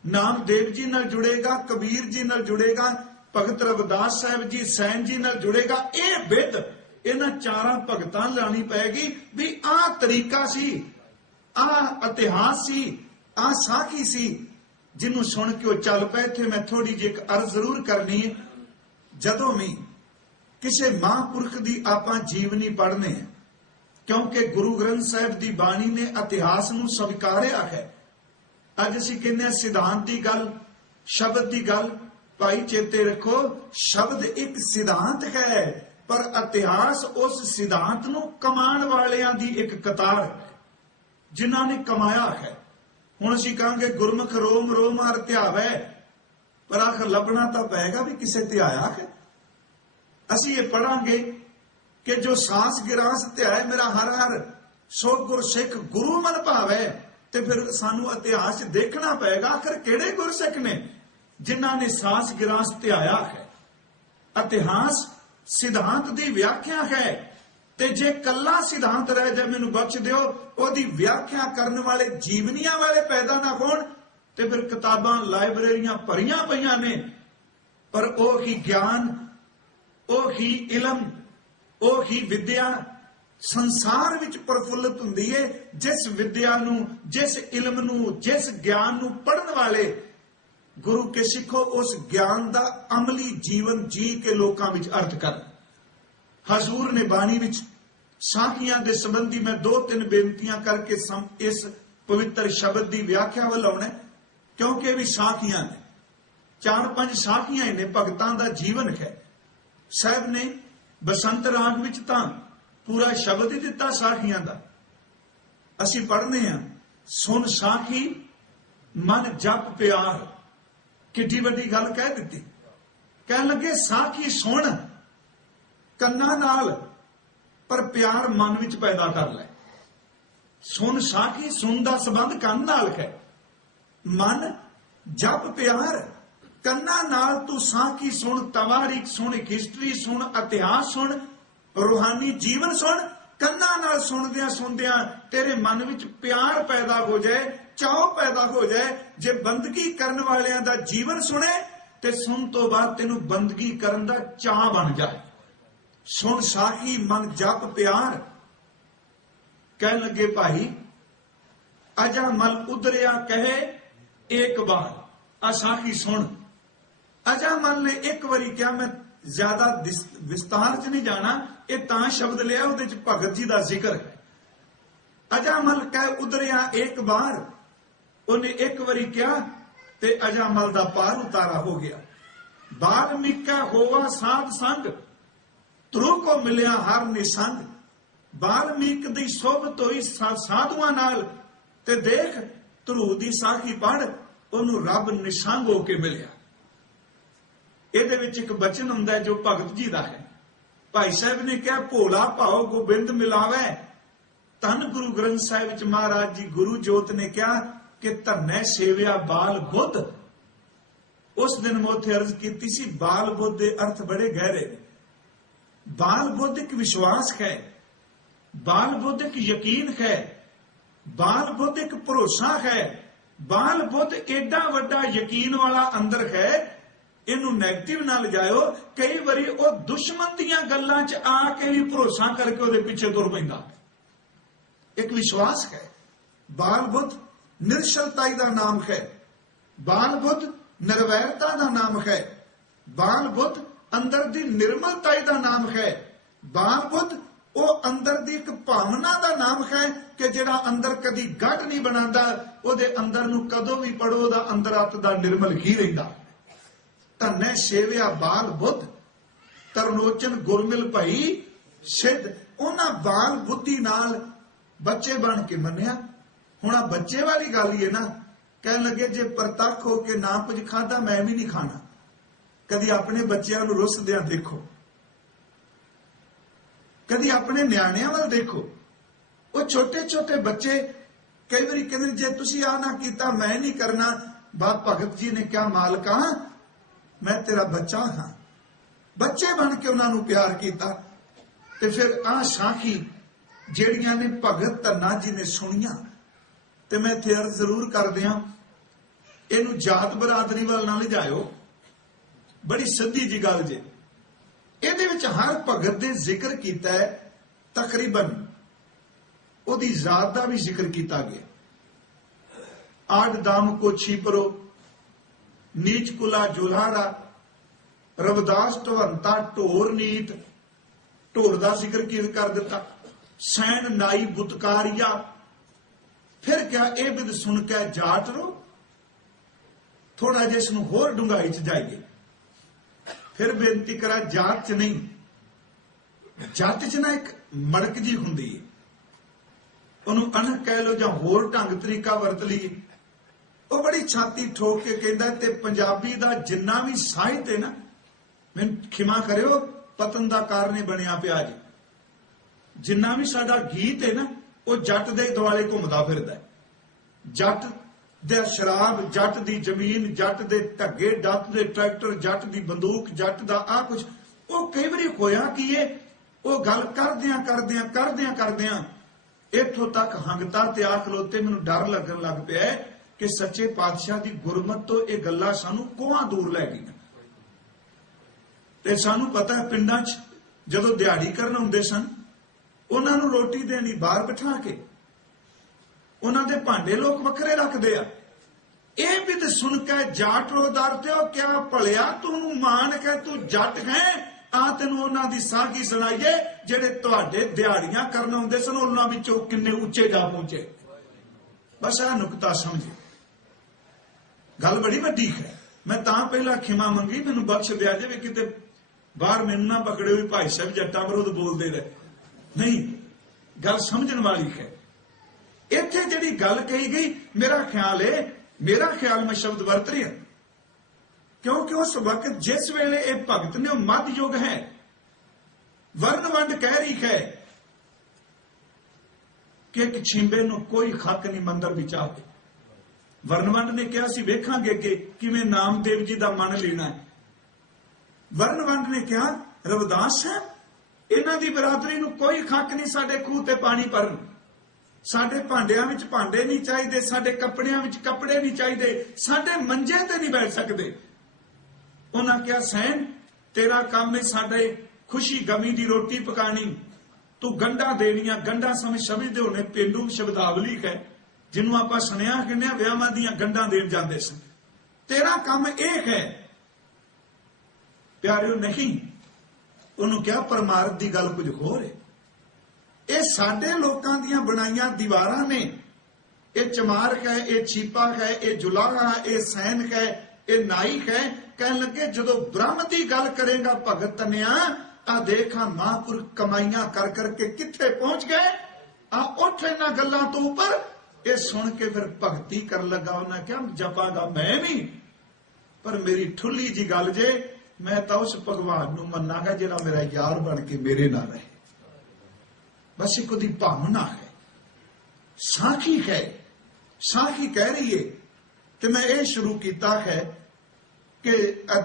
ਨਾਮਦੇਵ ਜੀ ਨਾਲ ਜੁੜੇਗਾ, ਕਬੀਰ ਜੀ ਨਾਲ ਜੁੜੇਗਾ, ਭਗਤ ਰਵਿਦਾਸ ਸਾਹਿਬ ਜੀ, ਸੈਨ ਜੀ ਨਾਲ ਜੁੜੇਗਾ। ਇਹ ਵਿਦ ਇਹਨਾਂ ਚਾਰਾਂ ਭਗਤਾਂ ਲਾਣੀ ਪਏਗੀ ਵੀ ਆਹ ਤਰੀਕਾ ਸੀ, ਆਹ ਇਤਿਹਾਸ ਸੀ, ਆਹ ਸਾਖੀ ਸੀ, ਜਿਹਨੂੰ ਸੁਣ ਕੇ ਉਹ ਚੱਲ ਪਏ। ਇੱਥੇ ਮੈਂ ਥੋੜੀ ਜਿਹੀ ਇੱਕ ਅਰਜ਼ ਜ਼ਰੂਰ ਕਰਨੀ ਹੈ। ਜਦੋਂ ਵੀ ਕਿਸੇ ਮਹਾਂਪੁਰਖ ਦੀ ਆਪਾਂ ਜੀਵਨੀ ਪੜ੍ਹਨੇ ਹੈ, ਕਿਉਂਕਿ ਗੁਰੂ ਗ੍ਰੰਥ ਸਾਹਿਬ ਦੀ ਬਾਣੀ ਨੇ ਇਤਿਹਾਸ ਨੂੰ ਸਵੀਕਾਰਿਆ ਹੈ। ਅੱਜ ਅਸੀਂ ਕਹਿੰਦੇ ਹਾਂ ਸਿਧਾਂਤ ਦੀ ਗੱਲ, ਸ਼ਬਦ ਦੀ ਗੱਲ। ਭਾਈ ਚੇਤੇ ਰੱਖੋ, ਸ਼ਬਦ ਇੱਕ ਸਿਧਾਂਤ ਹੈ, ਪਰ ਇਤਿਹਾਸ ਉਸ ਸਿਧਾਂਤ ਨੂੰ ਕਮਾਉਣ ਵਾਲਿਆਂ ਦੀ ਇੱਕ ਕਤਾਰ ਹੈ, ਜਿਨ੍ਹਾਂ ਨੇ ਕਮਾਇਆ ਹੈ। ਹੁਣ ਅਸੀਂ ਕਹਾਂਗੇ ਗੁਰਮੁਖ ਰੋਮ ਰੋਮ ਹਰ ਧਿਆਵੈ, ਪਰ ਆਖਰ ਲੱਭਣਾ ਤਾਂ ਪਏਗਾ ਵੀ ਕਿਸੇ ਤੇ ਆਇਆ ਹੈ। ਅਸੀਂ ਇਹ ਪੜਾਂਗੇ ਕਿ ਜੋ ਸਾਸ ਗਿਰਾਸ ਧਿਆਏ ਮੇਰਾ ਹਰ ਹਰ, ਸੋ ਗੁਰਸਿੱਖ ਗੁਰੂ ਮਨ ਭਾਵੈ। ਤੇ ਫਿਰ ਸਾਨੂੰ ਇਤਿਹਾਸ ਦੇਖਣਾ ਪਏਗਾ ਆਖਰ ਕਿਹੜੇ ਗੁਰਸਿੱਖ ਨੇ ਜਿਨ੍ਹਾਂ ਨੇ ਸਾਸ ਗਿਰਾਸ ਧਿਆਇਆ ਹੈ। ਇਤਿਹਾਸ ਸਿਧਾਂਤ ਦੀ ਵਿਆਖਿਆ ਹੈ, ਤੇ ਜੇ ਕੱਲਾ ਸਿਧਾਂਤ ਰਹਿ ਜਾਏ, ਮੈਨੂੰ ਬਖਸ਼ ਦਿਓ, ਉਹਦੀ ਵਿਆਖਿਆ ਕਰਨ ਵਾਲੇ ਜੀਵਨੀਆਂ ਵਾਲੇ ਪੈਦਾ ਨਾ ਹੋਣ, ਤੇ ਫਿਰ ਕਿਤਾਬਾਂ ਲਾਇਬ੍ਰੇਰੀਆਂ ਭਰੀਆਂ ਪਈਆਂ ਨੇ, ਪਰ ਉਹ ਹੀ ਗਿਆਨ, ਉਹ ਹੀ ਇਲਮ, ਉਹ ਹੀ ਵਿਦਿਆ ਸੰਸਾਰ ਵਿੱਚ ਪ੍ਰਫੁੱਲਤ ਹੁੰਦੀ ਹੈ, ਜਿਸ ਵਿਦਿਆ ਨੂੰ, ਜਿਸ ਇਲਮ ਨੂੰ, ਜਿਸ ਗਿਆਨ ਨੂੰ ਪੜ੍ਹਨ ਵਾਲੇ ਗੁਰੂ ਕੇ ਸਿੱਖੋ ਉਸ ਗਿਆਨ ਦਾ ਅਮਲੀ ਜੀਵਨ ਜੀ ਕੇ ਲੋਕਾਂ ਵਿੱਚ ਅਰਥ ਕਰਨ। ਹਜ਼ੂਰ ਨੇ ਬਾਣੀ ਵਿੱਚ ਸਾਖੀਆਂ ਦੇ ਸੰਬੰਧੀ ਮੈਂ 2-3 ਬੇਨਤੀਆਂ ਕਰਕੇ ਇਸ ਪਵਿੱਤਰ ਸ਼ਬਦ ਦੀ ਵਿਆਖਿਆ ਵੱਲ ਆਉਣਾ, ਕਿਉਂਕਿ ਇਹ ਵੀ ਸਾਖੀਆਂ ਨੇ, 4-5 ਸਾਖੀਆਂ ਨੇ, ਭਗਤਾਂ ਦਾ ਜੀਵਨ ਹੈ। ਸਾਹਿਬ ਨੇ ਬਸੰਤ ਰਾਗ ਵਿੱਚ ਤਾਂ ਪੂਰਾ ਸ਼ਬਦ ਹੀ ਦਿੱਤਾ ਸਾਖੀਆਂ ਦਾ। ਅਸੀਂ ਪੜ੍ਹਨੇ ਆ, ਸੁਣ ਸਾਖੀ ਮਨ ਜਪ ਪਿਆਰ। ਕਿੱਡੀ ਵੱਡੀ ਗੱਲ ਕਹਿ ਦਿੱਤੀ। ਕਹਿਣ ਲੱਗੇ ਸਾਖੀ ਸੁਣ ਕੰਨਾਂ ਨਾਲ, ਪਰ ਪਿਆਰ ਮਨ ਵਿੱਚ ਪੈਦਾ ਕਰ ਲੈ। ਸੁਣ ਸਾਖੀ, ਸੁਣ ਦਾ ਸੰਬੰਧ ਕੰਨ ਨਾਲ ਹੈ। ਮਨ ਜਪ ਪਿਆਰ, ਕੰਨਾਂ ਨਾਲ ਤੂੰ ਸਾਖੀ ਸੁਣ, ਤਵਾਰੀਖ ਸੁਣ, ਹਿਸਟਰੀ ਸੁਣ, ਇਤਿਹਾਸ ਸੁਣ, ਰੂਹਾਨੀ ਜੀਵਨ ਸੁਣ। ਕੰਨਾਂ ਨਾਲ ਸੁਣਦਿਆਂ ਸੁਣਦਿਆਂ ਤੇਰੇ ਮਨ ਵਿੱਚ ਪਿਆਰ ਪੈਦਾ ਹੋ ਜਾਏ, ਚਾਅ ਪੈਦਾ ਹੋ ਜਾਏ। ਜੇ ਬੰਦਗੀ ਕਰਨ ਵਾਲਿਆਂ ਦਾ ਜੀਵਨ ਸੁਣੇ ਤੇ ਸੁਣ ਤੋਂ ਬਾਅਦ ਤੈਨੂੰ ਬੰਦਗੀ ਕਰਨ ਦਾ ਚਾਅ ਬਣ ਜਾਏ। ਸੁਣ ਸਾਖੀ ਮਨ ਜਪ ਪਿਆਰ। ਕਹਿਣ ਲੱਗੇ ਭਾਈ ਅਜਾ ਮਲ ਉਦਰਿਆ ਕਹੇ ਇੱਕ ਵਾਰ, ਆ ਸਾਖੀ ਸੁਣ। ਅਜਾ ਮਲ ਨੇ ਇੱਕ ਵਾਰੀ ਕਿਹਾ, ਮੈਂ ਜ਼ਿਆਦਾ ਵਿਸਤਾਰ ਚ ਨਹੀਂ ਜਾਣਾ, ਇਹ ਤਾਂ ਸ਼ਬਦ ਲਿਆ ਉਹਦੇ ਚ ਭਗਤ ਜੀ ਦਾ ਜ਼ਿਕਰ ਹੈ। ਅਜਾਮਲ ਕਹਿ ਉਦਰਿਆ ਇੱਕ ਵਾਰ, ਉਹਨੇ ਇੱਕ ਵਾਰੀ ਕਿਹਾ ਤੇ ਅਜਾਮਲ ਦਾ ਪਾਰ ਉਤਾਰਾ ਹੋ ਗਿਆ। ਬਾਲਮੀਕਾ ਹੋਵਾ ਸਾਧ ਸੰਗ, ਧਰੂ ਕੋ ਮਿਲਿਆ ਹਰ ਨਿਸੰਗ। ਬਾਲਮੀਕ ਦੀ ਸੋਭਤ ਹੋਈ ਸਾਧੂਆਂ ਨਾਲ, ਤੇ ਦੇਖ ਧਰੂ ਦੀ ਸਾਖੀ ਪੜ੍ਹ, ਉਹਨੂੰ ਰੱਬ ਨਿਸੰਗ ਹੋ ਕੇ ਮਿਲਿਆ। ਇਹਦੇ ਵਿੱਚ ਇੱਕ ਬਚਨ ਹੁੰਦਾ ਜੋ ਭਗਤ ਜੀ ਦਾ ਹੈ। ਭਾਈ ਸਾਹਿਬ ਨੇ ਕਿਹਾ ਭੋਲਾ ਭਾਉ ਗੋਬਿੰਦ ਮਿਲਾਵੇ। ਧੰਨ ਗੁਰੂ ਗ੍ਰੰਥ ਸਾਹਿਬ ਵਿੱਚ ਮਹਾਰਾਜ ਜੀ ਗੁਰੂ ਜੋਤ ਨੇ ਕਿਹਾ ਕਿ ਧਰਨੈ ਸੇਵਿਆ ਬਾਲ ਬੁੱਧ। ਉਸ ਦਿਨ ਮੈਂ ਉੱਥੇ ਅਰਜ਼ ਕੀਤੀ ਸੀ, ਬਾਲ ਬੁੱਧ ਦੇ ਅਰਥ ਬੜੇ ਗਹਿਰੇ ਨੇ। ਬਾਲ ਬੁੱਧ ਇੱਕ ਵਿਸ਼ਵਾਸ ਹੈ, ਬਾਲ ਬੁੱਧ ਇੱਕ ਯਕੀਨ ਹੈ, ਬਾਲ ਬੁੱਧ ਇੱਕ ਭਰੋਸਾ ਹੈ। ਬਾਲ ਬੁੱਧ ਏਡਾ ਵੱਡਾ ਯਕੀਨ ਵਾਲਾ ਅੰਦਰ ਹੈ, ਇਹਨੂੰ ਨੈਗੇਟਿਵ ਨਾ ਲਿਜਾਇਓ। ਕਈ ਵਾਰੀ ਉਹ ਦੁਸ਼ਮਣ ਦੀਆਂ ਗੱਲਾਂ 'ਚ ਆ ਕੇ ਵੀ ਭਰੋਸਾ ਕਰਕੇ ਉਹਦੇ ਪਿੱਛੇ ਤੁਰ ਪੈਂਦਾ। ਇੱਕ ਵਿਸ਼ਵਾਸ ਹੈ। ਬਾਲ ਬੁੱਧ ਨਿਰਸ਼ਲਤਾਈ ਦਾ ਨਾਮ ਹੈ। ਬਾਲ ਬੁੱਧ ਨਿਰਵੈਰਤਾ ਦਾ ਨਾਮ ਹੈ। ਬਾਲ ਬੁੱਧ ਅੰਦਰ ਦੀ ਨਿਰਮਲਤਾ ਦਾ ਨਾਮ ਹੈ। ਬਾਲ ਬੁੱਧ ਉਹ ਅੰਦਰ ਦੀ ਇੱਕ ਭਾਵਨਾ ਦਾ ਨਾਮ ਹੈ ਕਿ ਜਿਹੜਾ ਅੰਦਰ ਕਦੀ ਗੱਠ ਨਹੀਂ ਬਣਾਉਂਦਾ, ਉਹਦੇ ਅੰਦਰ ਨੂੰ ਕਦੋਂ ਵੀ ਪੜੋ ਉਹਦਾ ਅੰਦਰ ਅੱਤ ਦਾ ਨਿਰਮਲ ਹੀ ਰਹਿੰਦਾ। ਧੰਨੇ ਸੇਵਿਆ ਬਾਲ ਬੁੱਧ ਤਰਨੋਚਨ ਗੁਰਮਿਲ ਭਈ ਸਿੱਧ। ਉਹਨਾਂ ਬਾਲ ਬੁੱਧੀ ਨਾਲ ਬੱਚੇ ਬਣ ਕੇ ਮੰਨਿਆ। ਹੁਣ ਆ ਬੱਚੇ ਵਾਲੀ ਗੱਲ ਹੀ ਹੈ ਨਾ, ਕਹਿਣ ਲੱਗੇ ਜੇ ਪ੍ਰਤੱਖ ਹੋ ਕੇ ਨਾ ਕੁਝ ਖਾਦਾ ਮੈਂ ਵੀ ਨਹੀਂ ਖਾਣਾ। ਕਦੀ ਆਪਣੇ ਬੱਚਿਆਂ ਨੂੰ ਰੁੱਸਦਿਆਂ ਦੇਖੋ, ਕਦੀ ਆਪਣੇ ਨਿਆਣਿਆਂ ਵੱਲ ਦੇਖੋ। ਉਹ ਛੋਟੇ ਛੋਟੇ ਬੱਚੇ ਕਈ ਵਾਰੀ ਕਹਿੰਦੇ ਜੇ ਤੁਸੀਂ ਆ ਨਾ ਕੀਤਾ ਮੈਂ ਨਹੀਂ ਕਰਨਾ। ਬਾਪ ਭਗਤ ਜੀ ਨੇ ਕਿਹਾ ਮਾਲਕਾ ਮੈਂ ਤੇਰਾ ਬੱਚਾ ਹਾਂ। ਬੱਚੇ ਬਣ ਕੇ ਉਹਨਾਂ ਨੂੰ ਪਿਆਰ ਕੀਤਾ। ਤੇ ਫਿਰ ਆ ਸਾਖੀ ਜਿਹੜੀਆਂ ਨੇ ਭਗਤ ਧੰਨਾ ਜੀ ਨੇ ਸੁਣੀਆਂ, ਤੇ ਮੈਂ ਇੱਥੇ ਅਰਜ਼ ਜ਼ਰੂਰ ਕਰ ਦਿਆਂ, ਇਹਨੂੰ ਜਾਤ ਬਰਾਦਰੀ ਵੱਲ ਨਾ ਲਿਜਾਇਓ। ਬੜੀ ਸਿੱਧੀ ਜੀ ਗੱਲ ਜੇ। ਇਹਦੇ ਵਿੱਚ ਹਰ ਭਗਤ ਦੇ ਜ਼ਿਕਰ ਕੀਤਾ ਹੈ, ਤਕਰੀਬਨ ਉਹਦੀ ਜ਼ਾਤ ਦਾ ਵੀ ਜ਼ਿਕਰ ਕੀਤਾ ਗਿਆ। ਆਡ ਦਾਮ ਕੋ ਛੀਪਰੋ, ਨੀਚ ਕੁਲਾ ਜੁਲਾਰਾ, ਰਵਿਦਾਸ ਢਵੰਤਾ ਢੋਰ ਨੀਤ, ਢੋਰ ਦਾ ਜ਼ਿਕਰ ਕੀ ਕਰ ਦਿੱਤਾ। ਸੈਣ ਨਾਈ ਬੁਤਕਾਰੀਆ। ਫਿਰ ਕਿਹਾ ਇਹ ਬਿਦ ਸੁਣ ਕੇ ਜਾਟ ਰੋ। ਥੋੜਾ ਜਿਹਾ ਇਸ ਨੂੰ ਹੋਰ ਡੂੰਘਾਈ ਚ ਜਾਈਏ। ਫਿਰ ਬੇਨਤੀ ਕਰਾਂ ਜਾਤ ਚ ਨਹੀਂ, ਜੱਟ ਚ ਨਾ ਇੱਕ ਮੜਕ ਜੀ ਹੁੰਦੀ ਹੈ, ਉਹਨੂੰ ਅਣਖ ਕਹਿ ਲੋ ਜਾਂ ਹੋਰ ਢੰਗ ਤਰੀਕਾ ਵਰਤ ਲਈਏ। ਉਹ ਬੜੀ ਛਾਤੀ ਠੋਕ ਕੇ ਕਹਿੰਦਾ ਤੇ ਪੰਜਾਬੀ ਦਾ ਜਿੰਨਾ ਵੀ ਸਾਹਿਤ ਹੈ ਨਾ, ਮੈਨੂੰ ਖਿਮਾ ਕਰਿਓ ਪਤਨ ਦਾ ਕਾਰਨ ਬਣਿਆ ਪਿਆ ਜੀ। ਜਿੰਨਾ ਵੀ ਸਾਡਾ ਗੀਤ ਹੈ ਨਾ ਉਹ ਜੱਟ ਦੇ ਦੁਆਲੇ ਘੁੰਮਦਾ ਫਿਰਦਾ। ਜੱਟ ਦੇ ਸ਼ਰਾਬ, ਜੱਟ ਦੀ ਜ਼ਮੀਨ, ਜੱਟ ਦੇ ਢੱਗੇ, ਜੱਟ ਦੇ ਟਰੈਕਟਰ, ਜੱਟ ਦੀ ਬੰਦੂਕ, ਜੱਟ ਦਾ ਆ ਕੁਝ। ਉਹ ਕਈ ਵਾਰੀ ਹੋਇਆ ਕੀ ਏ, ਉਹ ਗੱਲ ਕਰਦਿਆਂ ਇੱਥੋਂ ਤੱਕ ਹੰਗਤਾ ਤੇ ਆ ਖਲੋਤੇ ਮੈਨੂੰ ਡਰ ਲੱਗਣ ਲੱਗ ਪਿਆ ਕਿ ਸੱਚੇ ਪਾਤਸ਼ਾਹ ਦੀ ਗੁਰਮਤ ਤੋਂ ਇਹ ਗੱਲਾਂ ਸਾਨੂੰ ਕੋਹਾਂ ਦੂਰ ਲੈ ਗਈਆਂ। ਤੇ ਸਾਨੂੰ ਪਤਾ ਹੈ ਪਿੰਡਾਂ 'ਚ ਜਦੋਂ ਦਿਹਾੜੀ ਕਰਨ ਆਉਂਦੇ ਸਨ, ਉਹਨਾਂ ਨੂੰ ਰੋਟੀ ਦੇਣੀ ਬਾਹਰ ਬਿਠਾ ਕੇ, ਉਹਨਾਂ ਦੇ ਭਾਂਡੇ ਲੋਕ ਵੱਖਰੇ ਰੱਖਦੇ ਆ। ਇਹ ਵੀ ਤੇ ਸੁਣ ਕੇ ਜਾਟ ਰੋਦਾਰ ਤੇ ਉਹ ਕਿਆ ਭਲਿਆ ਤੂੰ ਮਾਨ ਕੇ ਤੂੰ ਜੱਟ ਹੈ। ਆ ਤੈਨੂੰ ਉਹਨਾਂ ਦੀ ਸਾਖੀ ਸੁਣਾਈਏ ਜਿਹੜੇ ਤੁਹਾਡੇ ਦਿਹਾੜੀਆਂ ਕਰਨ ਆਉਂਦੇ ਸਨ, ਉਹਨਾਂ ਵਿੱਚੋਂ ਕਿੰਨੇ ਉੱਚੇ ਜਾ ਪਹੁੰਚੇ। ਬਸ ਆ ਨੁਕਤਾ ਸਮਝੇ, ਗੱਲ ਬੜੀ ਵੱਡੀ ਹੈ। ਮੈਂ ਤਾਂ ਪਹਿਲਾਂ ਖਿਮਾ ਮੰਗੀ, ਮੈਨੂੰ ਬਖਸ਼ ਦਿਆ ਜਾਵੇ, ਕਿਤੇ ਬਾਹਰ ਮੈਨੂੰ ਨਾ ਪਕੜੇ ਹੋਈ ਭਾਈ ਸਾਹਿਬ ਜੱਟਾਂ ਵਿਰੁੱਧ ਬੋਲਦੇ ਰਹੇ। ਨਹੀਂ, ਗੱਲ ਸਮਝਣ ਵਾਲੀ ਹੈ। ਇੱਥੇ ਜਿਹੜੀ ਗੱਲ ਕਹੀ ਗਈ, ਮੇਰਾ ਖਿਆਲ ਮੈਂ ਸ਼ਬਦ ਵਰਤ ਰਿਹਾ ਕਿਉਂਕਿ ਉਸ ਵਕਤ ਜਿਸ ਵੇਲੇ ਇਹ ਭਗਤ ਨੇ ਉਹ ਮੱਧ ਯੁੱਗ ਹੈ, ਵਰਨ ਵੰਡ ਕਹਿ ਰਹੀ ਹੈ ਕਿ ਇੱਕ ਛਿੰਬੇ ਨੂੰ ਕੋਈ ਹੱਕ ਨਹੀਂ ਮੰਦਰ ਵਿੱਚ ਆਵੇ। ਵਰਨ ਵੰਡ ਨੇ ਕਿਹਾ ਸੀ ਵੇਖਾਂਗੇ ਕਿ ਕਿਵੇਂ ਨਾਮਦੇਵ ਜੀ ਦਾ ਮਨ ਲੈਣਾ ਹੈ। ਵਰਨ ਵੰਡ ਨੇ ਕਿਹਾ ਰਵਿਦਾਸ ਸਾਹਿਬ ਇਹਨਾਂ ਦੀ ਬਰਾਦਰੀ ਨੂੰ ਕੋਈ ਹੱਕ ਨਹੀਂ ਸਾਡੇ ਖੂਹ ਤੇ ਪਾਣੀ ਭਰਨ, ਸਾਡੇ ਭਾਂਡਿਆਂ ਵਿੱਚ ਭਾਂਡੇ ਨਹੀਂ ਚਾਹੀਦੇ, ਸਾਡੇ ਕੱਪੜਿਆਂ ਵਿੱਚ ਕੱਪੜੇ ਨਹੀਂ ਚਾਹੀਦੇ, ਸਾਡੇ ਮੰਜੇ ਤੇ ਨਹੀਂ ਬੈਠ ਸਕਦੇ। ਉਹਨਾਂ ਕਿਹਾ ਸੈਨ ਤੇਰਾ ਕੰਮ ਹੈ ਸਾਡੇ ਖੁਸ਼ੀ ਗਮੀ ਦੀ ਰੋਟੀ ਪਕਾਣੀ, ਤੂੰ ਗੰਢਾਂ ਦੇਣੀਆਂ। ਗੰਢਾਂ ਸਮਝਦੇ ਹੋਣੇ ਪੇਂਡੂ ਸ਼ਬਦਾਵਲੀ ਹੈ ਜਿਹਨੂੰ ਆਪਾਂ ਸੁਣਿਆ ਕਹਿੰਦੇ ਵਿਆਹਾਂ ਦੀਆਂ ਗੰਢਾਂ ਦੇਣ ਜਾਂਦੇ ਸਨ। ਤੇਰਾ ਕੰਮ ਇਹ ਹੈ। ਪਿਆਰਿਓ ਨਹੀਂ, ਉਹਨੂੰ ਕਿਹਾ ਪਰਮਾਰਥ ਦੀ ਗੱਲ ਕੁਝ ਹੋਰ ਹੈ। ਇਹ ਸਾਡੇ ਲੋਕਾਂ ਦੀਆਂ ਬਣਾਈਆਂ ਦੀਵਾਰਾਂ ਨੇ। ਇਹ ਚਮਾਰਕ ਹੈ, ਇਹ ਛੀਪਾ ਹੈ, ਇਹ ਜੁਲਾਹਾ, ਇਹ ਸੈਨਕ ਹੈ, ਇਹ ਨਾਈਕ ਹੈ। ਕਹਿਣ ਲੱਗੇ ਜਦੋਂ ਬ੍ਰਹਮ ਦੀ ਗੱਲ ਕਰੇਗਾ ਭਗਤ ਤਨਿਆ, ਆ ਦੇਖਾਂ ਮਹਾਂਪੁਰਖ ਕਮਾਈਆਂ ਕਰ ਕਰਕੇ ਕਿੱਥੇ ਪਹੁੰਚ ਗਏ। ਆ ਉੱਠ ਇਹਨਾਂ ਗੱਲਾਂ ਤੋਂ ਉੱਪਰ। ਇਹ ਸੁਣ ਕੇ ਫਿਰ ਭਗਤੀ ਕਰਨ ਲੱਗਾ। ਉਹਨਾਂ ਕਿਹਾ ਜਪਾਂਗਾ ਮੈਂ ਵੀ, ਪਰ ਮੇਰੀ ਠੁੱਲੀ ਜੀ ਗੱਲ ਜੇ, ਮੈਂ ਤਾਂ ਉਸ ਭਗਵਾਨ ਨੂੰ ਮੰਨਾਂਗਾ ਜਿਹੜਾ ਮੇਰਾ ਯਾਰ ਬਣ ਕੇ ਮੇਰੇ ਨਾਲ ਰਹੇ। ਬਸ ਇੱਕ ਉਹਦੀ ਭਾਵਨਾ ਹੈ, ਸਾਖੀ ਹੈ। ਸਾਖੀ ਕਹਿ ਰਹੀ ਹੈ ਕਿ ਮੈਂ ਇਹ ਸ਼ੁਰੂ ਕੀਤਾ ਹੈ ਕਿ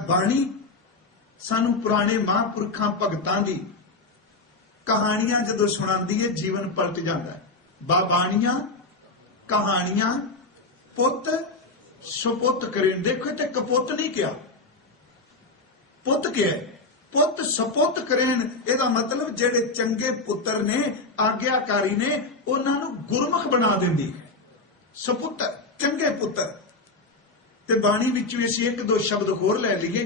ਬਾਣੀ ਸਾਨੂੰ ਪੁਰਾਣੇ ਮਹਾਂਪੁਰਖਾਂ ਭਗਤਾਂ ਦੀ ਕਹਾਣੀਆਂ ਜਦੋਂ ਸੁਣਾਉਂਦੀ ਹੈ ਜੀਵਨ ਪਲਟ ਜਾਂਦਾ ਹੈ। ਬਾਬਾਣੀਆਂ ਕਹਾਣੀਆਂ ਪੁੱਤ ਸੁਪੁੱਤ ਕਰੇ। ਦੇਖੋ ਤੇ ਕਪੁੱਤ ਨਹੀਂ ਕਿਹਾ, ਪੁੱਤ ਕਿਹਾ। ਪੁੱਤ ਸਪੁੱਤ ਕਰੇਨ, ਇਹਦਾ ਮਤਲਬ ਜਿਹੜੇ ਚੰਗੇ ਪੁੱਤਰ ਨੇ, ਆਗਿਆਕਾਰੀ ਨੇ, ਉਹਨਾਂ ਨੂੰ ਗੁਰਮੁਖ ਬਣਾ ਦਿੰਦੀ ਹੈ। ਸਪੁੱਤਰ ਚੰਗੇ ਪੁੱਤਰ। ਤੇ ਬਾਣੀ ਵਿੱਚੋਂ ਅਸੀਂ ਇੱਕ ਦੋ ਸ਼ਬਦ ਹੋਰ ਲੈ ਲਈਏ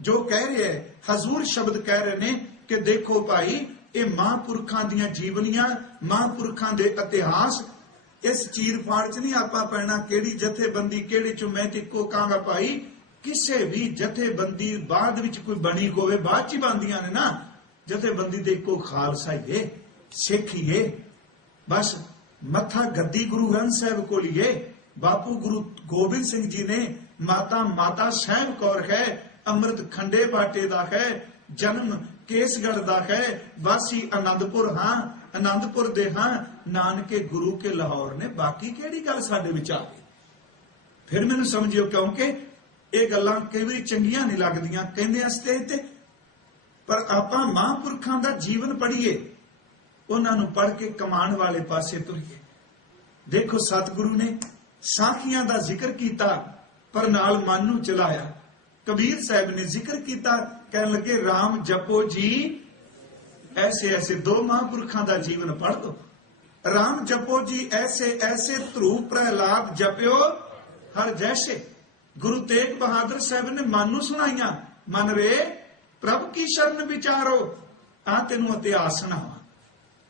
ਜੋ ਕਹਿ ਰਿਹਾ ਹੈ। ਹਜ਼ੂਰ ਸ਼ਬਦ ਕਹਿ ਰਹੇ ਨੇ ਕਿ ਦੇਖੋ ਭਾਈ, ਇਹ ਮਹਾਂਪੁਰਖਾਂ ਦੀਆਂ ਜੀਵਨੀਆਂ, ਮਹਾਂਪੁਰਖਾਂ ਦੇ ਇਤਿਹਾਸ, ਇਸ ਚੀਰ ਫਾੜ ਚ ਨਹੀਂ ਆਪਾਂ ਪੈਣਾ ਕਿਹੜੀ ਜਥੇਬੰਦੀ ਕਿਹੜੇ ਚੋਂ। ਮੈਂ ਤੇ ਇੱਕੋ ਕਹਾਂਗਾ ਭਾਈ, ਕਿਸੇ ਵੀ ਜਥੇਬੰਦੀ ਬਾਅਦ ਵਿੱਚ ਕੋਈ ਬਣੀ ਹੋਵੇ, ਬਾਅਦ ਚ ਹੀ ਬਣਦੀਆਂ ਨੇ ਨਾ। ਜਥੇਬੰਦੀ ਦੇ ਇੱਕੋ ਖਾਲਸਾ ਹੀ ਹੈ, ਸਿੱਖ ਹੀ ਹੈ। ਬਸ ਮੱਥਾ ਗੱਦੀ ਗੁਰੂ ਗ੍ਰੰਥ ਸਾਹਿਬ ਕੋਲ ਹੀ ਹੈ। ਬਾਪੂ ਗੁਰੂ ਗੋਬਿੰਦ ਸਿੰਘ ਜੀ ਨੇ, ਮਾਤਾ ਸਾਹਿਬ ਕੌਰ ਹੈ, ਅੰਮ੍ਰਿਤ ਖੰਡੇ ਬਾਟੇ ਦਾ ਹੈ, ਜਨਮ ਕੇਸਗੜ੍ਹ ਦਾ ਹੈ, ਵਾਸੀ ਆਨੰਦਪੁਰ ਹਾਂ, ਆਨੰਦਪੁਰ ਦੇ ਹਾਂ, ਨਾਨਕੇ ਗੁਰੂ ਕੇ ਲਾਹੌਰ ਨੇ। ਬਾਕੀ ਕਿਹੜੀ ਗੱਲ ਸਾਡੇ ਵਿੱਚ ਆ ਗਈ? ਫਿਰ ਮੈਨੂੰ ਸਮਝਿਓ, ਕਿਉਂਕਿ ਇਹ ਗੱਲਾਂ ਕਈ ਵਾਰੀ ਚੰਗੀਆਂ ਨਹੀਂ ਲੱਗਦੀਆਂ ਕਹਿੰਦੇ ਅਸਤੇ ਤੇ, ਪਰ ਆਪਾਂ ਮਹਾਂਪੁਰਖਾਂ ਦਾ ਜੀਵਨ ਪੜ੍ਹੀਏ, ਉਹਨਾਂ ਨੂੰ ਪੜ੍ਹ ਕੇ ਕਮਾਉਣ ਵਾਲੇ ਪਾਸੇ ਤੁਰੀਏ। ਦੇਖੋ ਸਤਿਗੁਰੂ ਨੇ ਸਾਖੀਆਂ ਦਾ ਜ਼ਿਕਰ ਕੀਤਾ ਪਰ ਨਾਲ ਮਨ ਨੂੰ ਚਲਾਇਆ। ਕਬੀਰ ਸਾਹਿਬ ਨੇ ਜ਼ਿਕਰ ਕੀਤਾ, ਕਹਿਣ ਲੱਗੇ ਰਾਮ ਜਪੋ ਜੀ ਐਸੇ ਐਸੇ। ਦੋ ਮਹਾਂਪੁਰਖਾਂ ਦਾ ਜੀਵਨ ਪੜ੍ਹ ਦੋ। ਰਾਮ ਜਪੋ ਜੀ ਐਸੇ ਐਸੇ, ਧਰੂ ਪ੍ਰਹਿਲਾਦ ਜਪਿਓ ਹਰ ਜੈਸੇ। ਗੁਰੂ ਤੇਗ ਬਹਾਦਰ ਸਾਹਿਬ ਨੇ ਮਨ ਨੂੰ ਸੁਣਾਈਆਂ, ਮਨ ਰੇ ਪ੍ਰਭ ਕੀ ਸ਼ਰਨ ਵਿਚਾਰੋ। ਆ ਤੈਨੂੰ ਇਤਿਹਾਸ ਸੁਣਾਵਾਂ,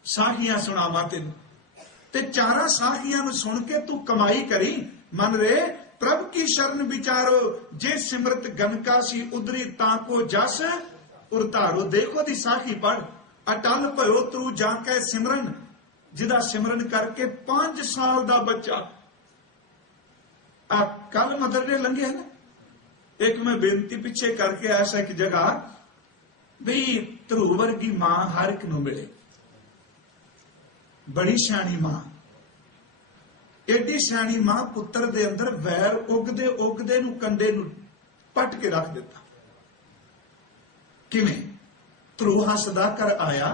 ਸਾਖੀਆਂ ਸੁਣਾਵਾਂ ਤੈਨੂੰ, ਤੇ ਚਾਰਾਂ ਸਾਖੀਆਂ ਨੂੰ ਸੁਣ ਕੇ ਤੂੰ ਕਮਾਈ ਕਰੀ। ਮਨ ਰੇ ਪ੍ਰਭ ਕੀ ਸ਼ਰਨ ਵਿਚਾਰੋ, ਜੇ ਸਿਮਰਤ ਗਨਕਾ ਸੀ ਉਦਰੀ ਤਾਂ ਕੋ ਜਸ ਉਰਤਾਰੋ। ਦੇਖੋ ਦੀ ਸਾਖੀ ਪੜ। ਅਟਲ ਭਇਓ ਤਰੂ ਜਾ ਕੇ ਸਿਮਰਨ, ਜਿਹਦਾ ਸਿਮਰਨ ਕਰਕੇ 5 ਸਾਲ ਦਾ ਬੱਚਾ। ਆ ਕੱਲ ਮਦਰ ਨੇ ਲੰਘਿਆ ਨਾ, ਇੱਕ ਮੈਂ ਬੇਨਤੀ ਪਿੱਛੇ ਕਰਕੇ ਆਇਆ ਸੀ ਇੱਕ ਜਗ੍ਹਾ, ਵੀ ਧਰੂ ਵਰਗੀ ਮਾਂ ਹਰ ਇੱਕ ਨੂੰ ਮਿਲੇ। ਬੜੀ ਸਿਆਣੀ ਮਾਂ, ਏਡੀ ਸਿਆਣੀ ਮਾਂ, ਪੁੱਤਰ ਦੇ ਅੰਦਰ ਵੈਰ ਉਗਦੇ ਉਗਦੇ ਨੂੰ ਕੰਡੇ ਨੂੰ ਪੱਟ ਕੇ ਰੱਖ ਦਿੱਤਾ। ਕਿਵੇਂ? ਧਰੂ ਹੱਸਦਾ ਕਰ ਆਇਆ,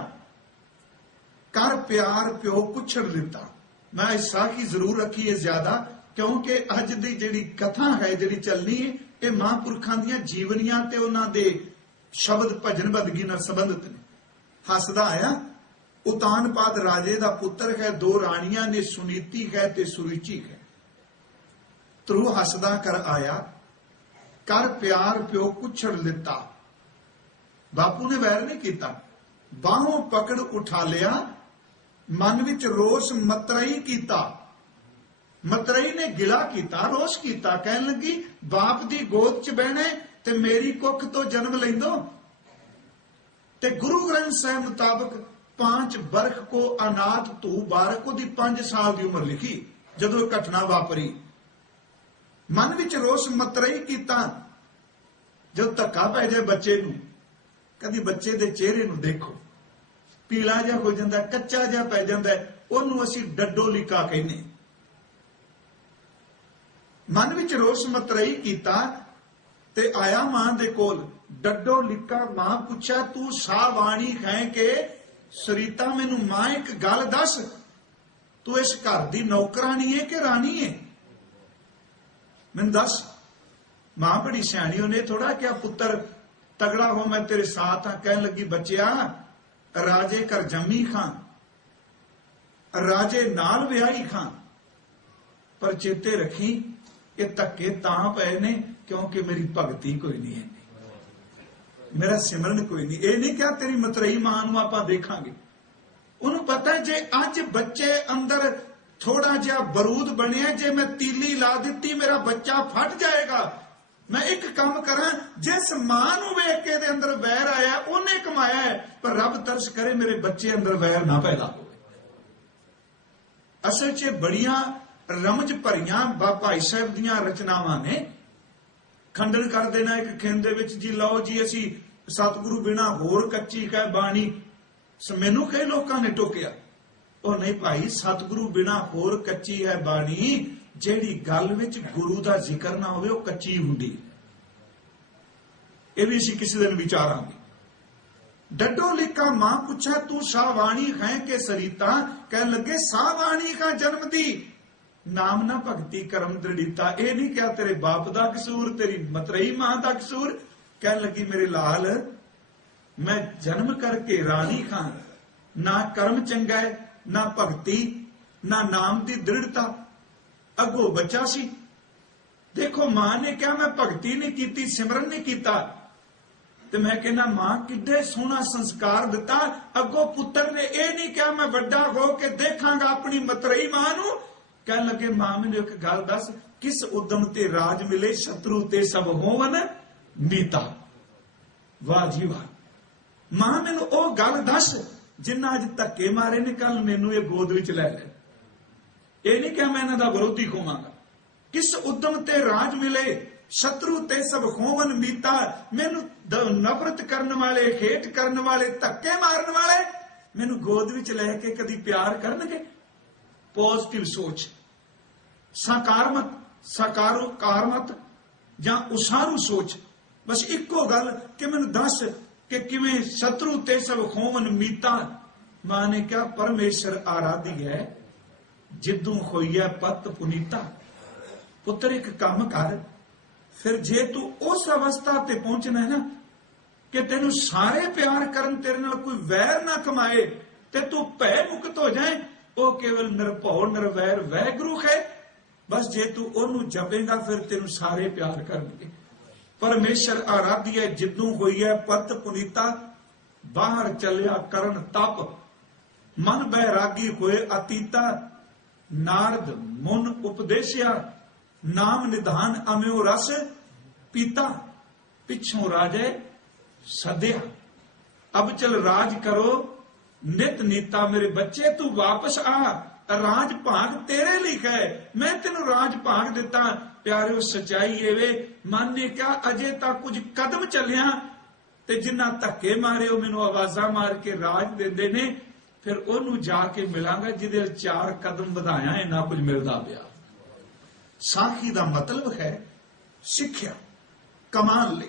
ਕਰ ਪਿਆਰ ਪਿਓ ਕੁਛੜ ਲਿੱਤਾ। ਮੈਂ ਇਹ ਸਾਖੀ ਜ਼ਰੂਰ ਰੱਖੀ ਹੈ ਜ਼ਿਆਦਾ, ਕਿਉਂਕਿ ਅੱਜ ਦੀ ਜਿਹੜੀ ਕਥਾ ਹੈ, ਜਿਹੜੀ ਚੱਲਣੀ ਹੈ, ਇਹ ਮਹਾਂਪੁਰਖਾਂ ਦੀਆਂ ਜੀਵਨੀਆਂ ਤੇ ਉਹਨਾਂ ਦੇ ਸ਼ਬਦ ਭਜਨ ਬੰਦਗੀ ਨਾਲ ਸੰਬੰਧਿਤ ਨੇ। ਹੱਸਦਾ ਆਇਆ, ਉਤਾਨਪਾਦ ਰਾਜੇ ਦਾ ਪੁੱਤਰ ਹੈ, 2 ਰਾਣੀਆਂ ਨੇ, ਸੁਨੀਤੀ ਹੈ ਤੇ ਸੁਰੁਚੀ ਹੈ। ਧਰੂ ਹੱਸਦਾ ਕਰ ਆਇਆ, ਕਰ ਪਿਆਰ ਪਿਓ ਕੁਛੜ ਲਿੱਤਾ। ਬਾਪੂ ਨੇ ਵੈਰ ਨਹੀਂ ਕੀਤਾ, ਬਾਹੋਂ ਪਕੜ ਉਠਾ ਲਿਆ, ਮਨ ਵਿੱਚ ਰੋਸ ਮਤਰਈ ਕੀਤਾ। ਮਤਰਈ ਨੇ ਗਿਲਾ ਕੀਤਾ, ਰੋਸ ਕੀਤਾ, ਕਹਿਣ ਲੱਗੀ ਬਾਪ ਦੀ ਗੋਦ ਚ ਬਹਿਣਾ ਤੇ ਮੇਰੀ ਕੁੱਖ ਤੋਂ ਜਨਮ ਲੈਂਦੋ। ਤੇ ਗੁਰੂ ਗ੍ਰੰਥ ਸਾਹਿਬ ਮੁਤਾਬਕ 5 ਬਰਖ ਕੋ ਅਨਾਥ ਤੂ ਬਾਰਕ, ਉਹਦੀ 5 ਸਾਲ ਦੀ ਉਮਰ ਲਿਖੀ ਜਦੋਂ ਇਹ ਘਟਨਾ ਵਾਪਰੀ। ਮਨ ਵਿੱਚ ਰੋਸ ਮਤਰਈ ਕੀਤਾ। ਜਦ ਧੱਕਾ ਪੈ ਜਾਏ ਬੱਚੇ ਨੂੰ, ਕਦੀ ਬੱਚੇ ਦੇ ਚਿਹਰੇ ਨੂੰ ਦੇਖੋ, ਪੀਲਾ ਜਿਹਾ ਹੋ ਜਾਂਦਾ, ਕੱਚਾ ਜਿਹਾ ਪੈ ਜਾਂਦਾ, ਉਹਨੂੰ ਅਸੀਂ ਡੱਡੋ ਲਿਕਾ ਕਹਿੰਦੇ। ਮਨ ਵਿੱਚ ਰੋਸ ਮਤਰਈ ਕੀਤਾ ਤੇ ਆਇਆ ਮਾਂ ਦੇ ਕੋਲ। ਡੱਡੋ ਲਿਕਾ ਮਾਂ ਪੁੱਛਿਆ, ਤੂੰ ਸਾ ਬਾਣੀ ਹੈ ਕਿ ਸਰੀਤਾ? ਮੈਨੂੰ ਮਾਂ ਇੱਕ ਗੱਲ ਦੱਸ, ਤੂੰ ਇਸ ਘਰ ਦੀ ਨੌਕਰਾਨੀ ਹੈ ਕਿ ਰਾਣੀ ਹੈ? ਮੈਨੂੰ ਦੱਸ। ਮਾਂ ਬੜੀ ਸਿਆਣੀ, ਉਹਨੇ ਥੋੜਾ ਕਿਹਾ ਪੁੱਤਰ ਤਗੜਾ ਹੋ, ਮੈਂ ਤੇਰੇ ਸਾਥ ਹਾਂ। ਕਹਿਣ ਲੱਗੀ ਬੱਚਿਆ, ਰਾਜੇ ਘਰ ਜੰਮੀ ਖਾਂ, ਰਾਜੇ ਨਾਲ ਵਿਆਹੀ ਖਾਂ, ਪਰ ਚੇਤੇ ਰੱਖੀ ਇਹ ਧੱਕੇ ਤਾਂ ਪਏ ਨੇ ਕਿਉਂਕਿ ਮੇਰੀ ਭਗਤੀ ਕੋਈ ਨਹੀਂ ਹੈ, ਮੇਰਾ ਸਿਮਰਨ ਕੋਈ ਨਹੀਂ। ਇਹ ਨਹੀਂ ਕਿਹਾ ਤੇਰੀ ਮਤਰਈ ਮਾਂ ਨੂੰ ਆਪਾਂ ਦੇਖਾਂਗੇ। ਉਹਨੂੰ ਪਤਾ ਜੇ ਅੱਜ ਬੱਚੇ ਅੰਦਰ ਥੋੜਾ ਜਿਹਾ ਬਰੂਦ ਬਣਿਆ, ਜੇ ਮੈਂ ਤੀਲੀ ਲਾ ਦਿੱਤੀ ਮੇਰਾ ਬੱਚਾ ਫਟ ਜਾਏਗਾ। ਮੈਂ ਇੱਕ ਕੰਮ ਕਰਾਂ, ਜਿਸ ਮਾਂ ਨੂੰ ਵੇਖ ਕੇ ਇਹਦੇ ਅੰਦਰ ਵੈਰ ਆਇਆ ਉਹਨੇ ਕਮਾਇਆ ਹੈ, ਪਰ ਰੱਬ ਤਰਸ ਕਰੇ ਮੇਰੇ ਬੱਚੇ ਅੰਦਰ ਵੈਰ ਨਾ ਪੈਦਾ ਹੋਵੇ। ਅਸਲ 'ਚ ਬੜੀਆਂ ਰਮਜ ਭਰੀਆਂ ਭਾਈ ਸਾਹਿਬ ਦੀਆਂ ਰਚਨਾਵਾਂ ਨੇ। ਖੰਡਨ ਕਰ ਦੇਣਾ ਇੱਕ ਖਿੰਦ ਦੇ ਵਿੱਚ, ਜੀ ਲਓ ਜੀ ਅਸੀਂ ਸਤਿਗੁਰੂ ਬਿਨਾ ਹੋਰ ਕੱਚੀ ਕਹਿ ਬਾਣੀ। ਮੈਨੂੰ ਕਈ ਲੋਕਾਂ ਨੇ ਟੋਕਿਆ, ਉਹ ਨਹੀਂ ਭਾਈ, ਸਤਿਗੁਰੂ ਬਿਨਾ ਹੋਰ ਕੱਚੀ ਹੈ ਬਾਣੀ। ਜਿਹੜੀ ਗੱਲ ਵਿੱਚ ਗੁਰੂ ਦਾ ਜ਼ਿਕਰ ਨਾ ਹੋਵੇ ਉਹ ਕੱਚੀ ਹੁੰਦੀ। ਇਹ ਵੀ ਅਸੀਂ ਕਿਸੇ ਦਿਨ ਵਿਚਾਰਾਂਗੇ। ਡੱਡੋ ਲਿਖਾ ਮਾਂ ਪੁੱਛਾ, ਤੂੰ ਸਾਵਾਣੀ ਹੈ ਕਿ ਸਰੀਤਾ? ਕਹਿਣ ਲੱਗੇ ਸਾਵਾਣੀ ਕਾ ਜਨਮ ਦੀ, ਨਾਮ ਨਾ ਭਗਤੀ ਕਰਮ ਦ੍ਰਿੜੀਤਾ। ਇਹ ਨਹੀਂ ਕਿਹਾ ਤੇਰੇ ਬਾਪ ਦਾ ਕਸੂਰ, ਤੇਰੀ ਮਤਰਈ ਮਾਂ ਦਾ ਕਸੂਰ। ਕਹਿਣ ਲੱਗੀ ਮੇਰੇ ਲਾਲ, ਮੈਂ ਜਨਮ ਕਰਕੇ ਰਾਣੀ ਖਾਂ, ਨਾ ਕਰਮ ਚੰਗਾ ਹੈ, ਨਾ ਭਗਤੀ, ਨਾ ਨਾਮ ਦੀ ਦ੍ਰਿੜਤਾ। ਅੱਗੋਂ ਬੱਚਾ ਸੀ, देखो मां ने क्या मैं भगती नहीं की, सिमरन नहीं किया, तो मैं कहना मां किड्डे सोहना संस्कार दिता। अगो पुत्र ने यह नहीं कहा मैं वड्डा हो के देखांगा अपनी मतरई मां नूं। कह लगे मां मैनू एक गल दस, किस उद्यम ते राज मिले, शत्रु ते सब होवन मीता। वाह जी वाह। मां मैनू ओ गल दस जिन्ना अज धक्के मारे ने, कल मैनू ये गोद विच लै ले। ये नहीं कहा मैं इन्हां दा विरोधी होवांगा। किस उद्यम ते राज मिले, शत्रु ते सब होवन मीता। मैनू नफरत करने वाले, हेट करने वाले, धक्के मारने वाले मैनू गोद विच लैके कदी प्यार करनगे। पॉजिटिव सोच, सकारात्मक जां उसारू सोच। बस इको गल कि मैनू दस कि किवें शत्रु ते सब होवन मीता। मां ने कहा परमेश्वर आराधी है जिदू होई है पत पुनीता। पुत्र एक काम कर, फिर जे तू उस अवस्था ते पहुंचना है ना कि तेनू सारे प्यार करन, तेरे नाल कोई वैर ना कमाए, ते तू भय मुक्त हो जाए, वो केवल निरभौ निरवैर वैगुरु है। बस जे तू ओनू जपेगा फिर तेनू सारे प्यार करनगे। परमेश्वर आराधी है जिदू होई है पत पुनीता। बाहर चलिया करन तप, मन बैरागी होए अतीता। नारद मुन उपदेशिया, नाम निधान अम्यो रस पीता। पिछों राजे सद्या, अब चल राज करो नित नीता। मेरे बच्चे तू वापस आ, राज भाग तेरे लिखा है, मैं तेनू राज भाग दिता। प्यारे सच्चाई ये वे, मन ने क्या अजे तक कुछ कदम चलिया ते जिन्ना धक्के मारे हो मैनू आवाजा मार के राज देंदे ने, फिर ओनू जाके मिलांगा जिदे 4 कदम ਵਧਾਇਆ इन्ना कुछ मिलता पिया। साखी का मतलब है सिक्ख्या कमान ले।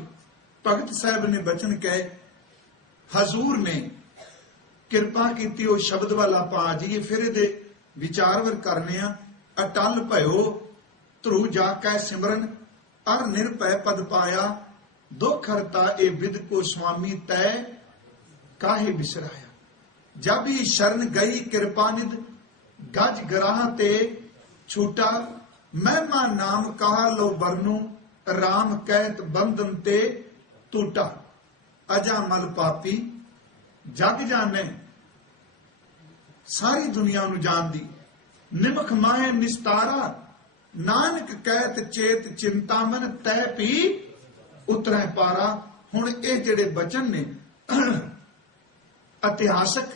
भगत साहब ने बचन कहे, हजूर ने किरपा की, वो शब्द वाला पा जाइए फिर ये विचार वर करने। अटल भयो ध्रुव जाकै सिमरन, अर निरभय पद पाया। दुख हरता ए विद को स्वामी तय, काहे बिसराया। जब ही शरण गई कृपानिध, गज गराह ते छूटा। महिमा नाम कहा लो वरनू, राम कहत बंधन ते टूटा। अजा मल पापी जग जाने, सारी दुनिया नू जानदी। निमख माहे निस्तारा, नानक कहत चेत चिंतामन। तै पी उतरै पारा। हुण ये जेड़े बचन ने इतिहासक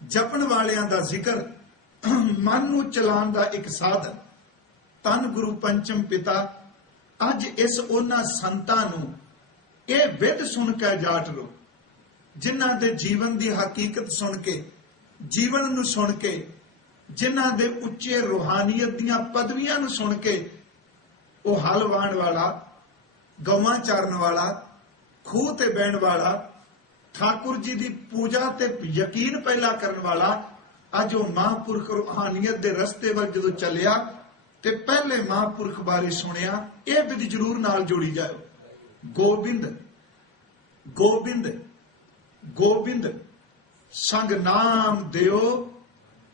जपन वालियां दा जिक्र, मन नू चलाण दा एक साधन। तन गुरु पंचम पिता अज इस उन्हां संतां नू ये विध सुन के जाट लो, जिन्हां दे जीवन दी हकीकत सुन के, जीवन नू सुन के, जिन्हां दे उच्चे रूहानियत दियां पदवियां नू सुन के, वो हल वाहण वाला, गौवां चारण वाला, खूह ते बहण वाला, ठाकुर जी की पूजा ते यकीन पहला करने वाला, अज वो महापुरख रूहानियत के रस्ते वल जदों चलिया ते पहले महापुरख बारे सुनिया। यह विधि जरूर नाल जोड़ी जाओ। गोबिंद गोबिंद गोबिंद संग नाम दियो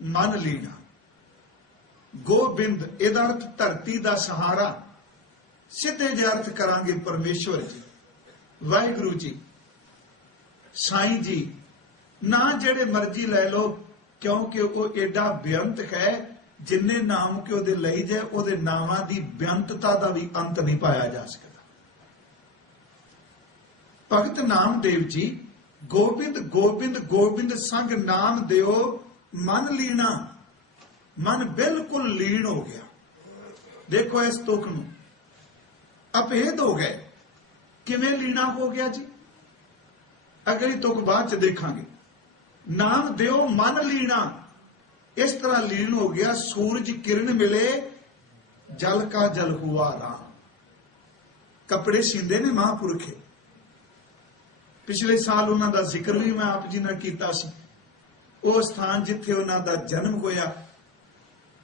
मन लीना। गोबिंद इहदा अर्थ धरती का सहारा। सीधे जे अर्थ करांगे परमेश्वर जी, वाहिगुरु जी, साईं जी, ना जेड़े मर्जी लै लो, क्योंकि वो एडा बेअंत है। जिन्ने नाम के ओदे लई जाए, ओदे नावां दी बेअंतता दा भी अंत नहीं पाया जा सकता। भगत नामदेव जी गोबिंद गोबिंद गोबिंद संग नाम दियो मन लीना। मन बिल्कुल लीन हो गया। देखो इस तुक नूं अभेद हो गए। किवें लीना हो गया जी? अगली तुक बाद च देखांगे। नाम दियो मन लीना, इस तरह लीन हो गया। सूरज किरण मिले जल का जल हुआ राम। कपड़े सींदे ने महापुरखे। पिछले साल उन्हां दा जिक्र भी मैं आप जी नाल कीता सी। वो स्थान जिथे उन्हां दा जन्म होया,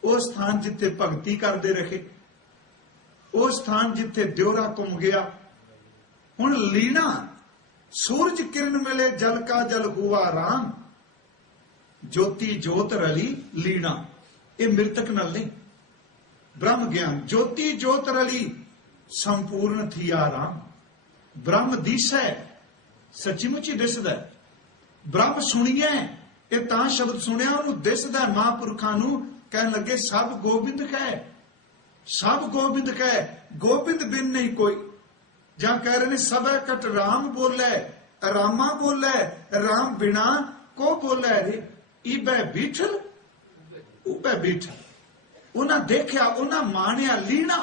वो स्थान जिथे भगती करते रहे, वो स्थान जिथे द्योरा घुम गया। हुण लीना, सूरज किरण मिले जल का जल हुआ राम। ज्योति जोत रली लीना। ये मृतक नल नहीं, ब्रह्म ज्ञान ज्योति ज्योत रली संपूर्ण थिया राम। ब्रह्म दिसै सच्ची मुची दिसदा, ब्रह्म सुनिए ये तां शब्द सुनिया उन्होंने दिसदा। महापुरखों नूं कहन लगे सब गोबिंद कह, सब गोबिंद कह, गोबिंद बिन नहीं कोई। ਜਾਂ कह रहे ने सब कट राम बोले, रामा बोले, राम बिना को बोले रे। इबे बीठल उबे बीठल। उन्हें देखा उन्हें मानिया लीना।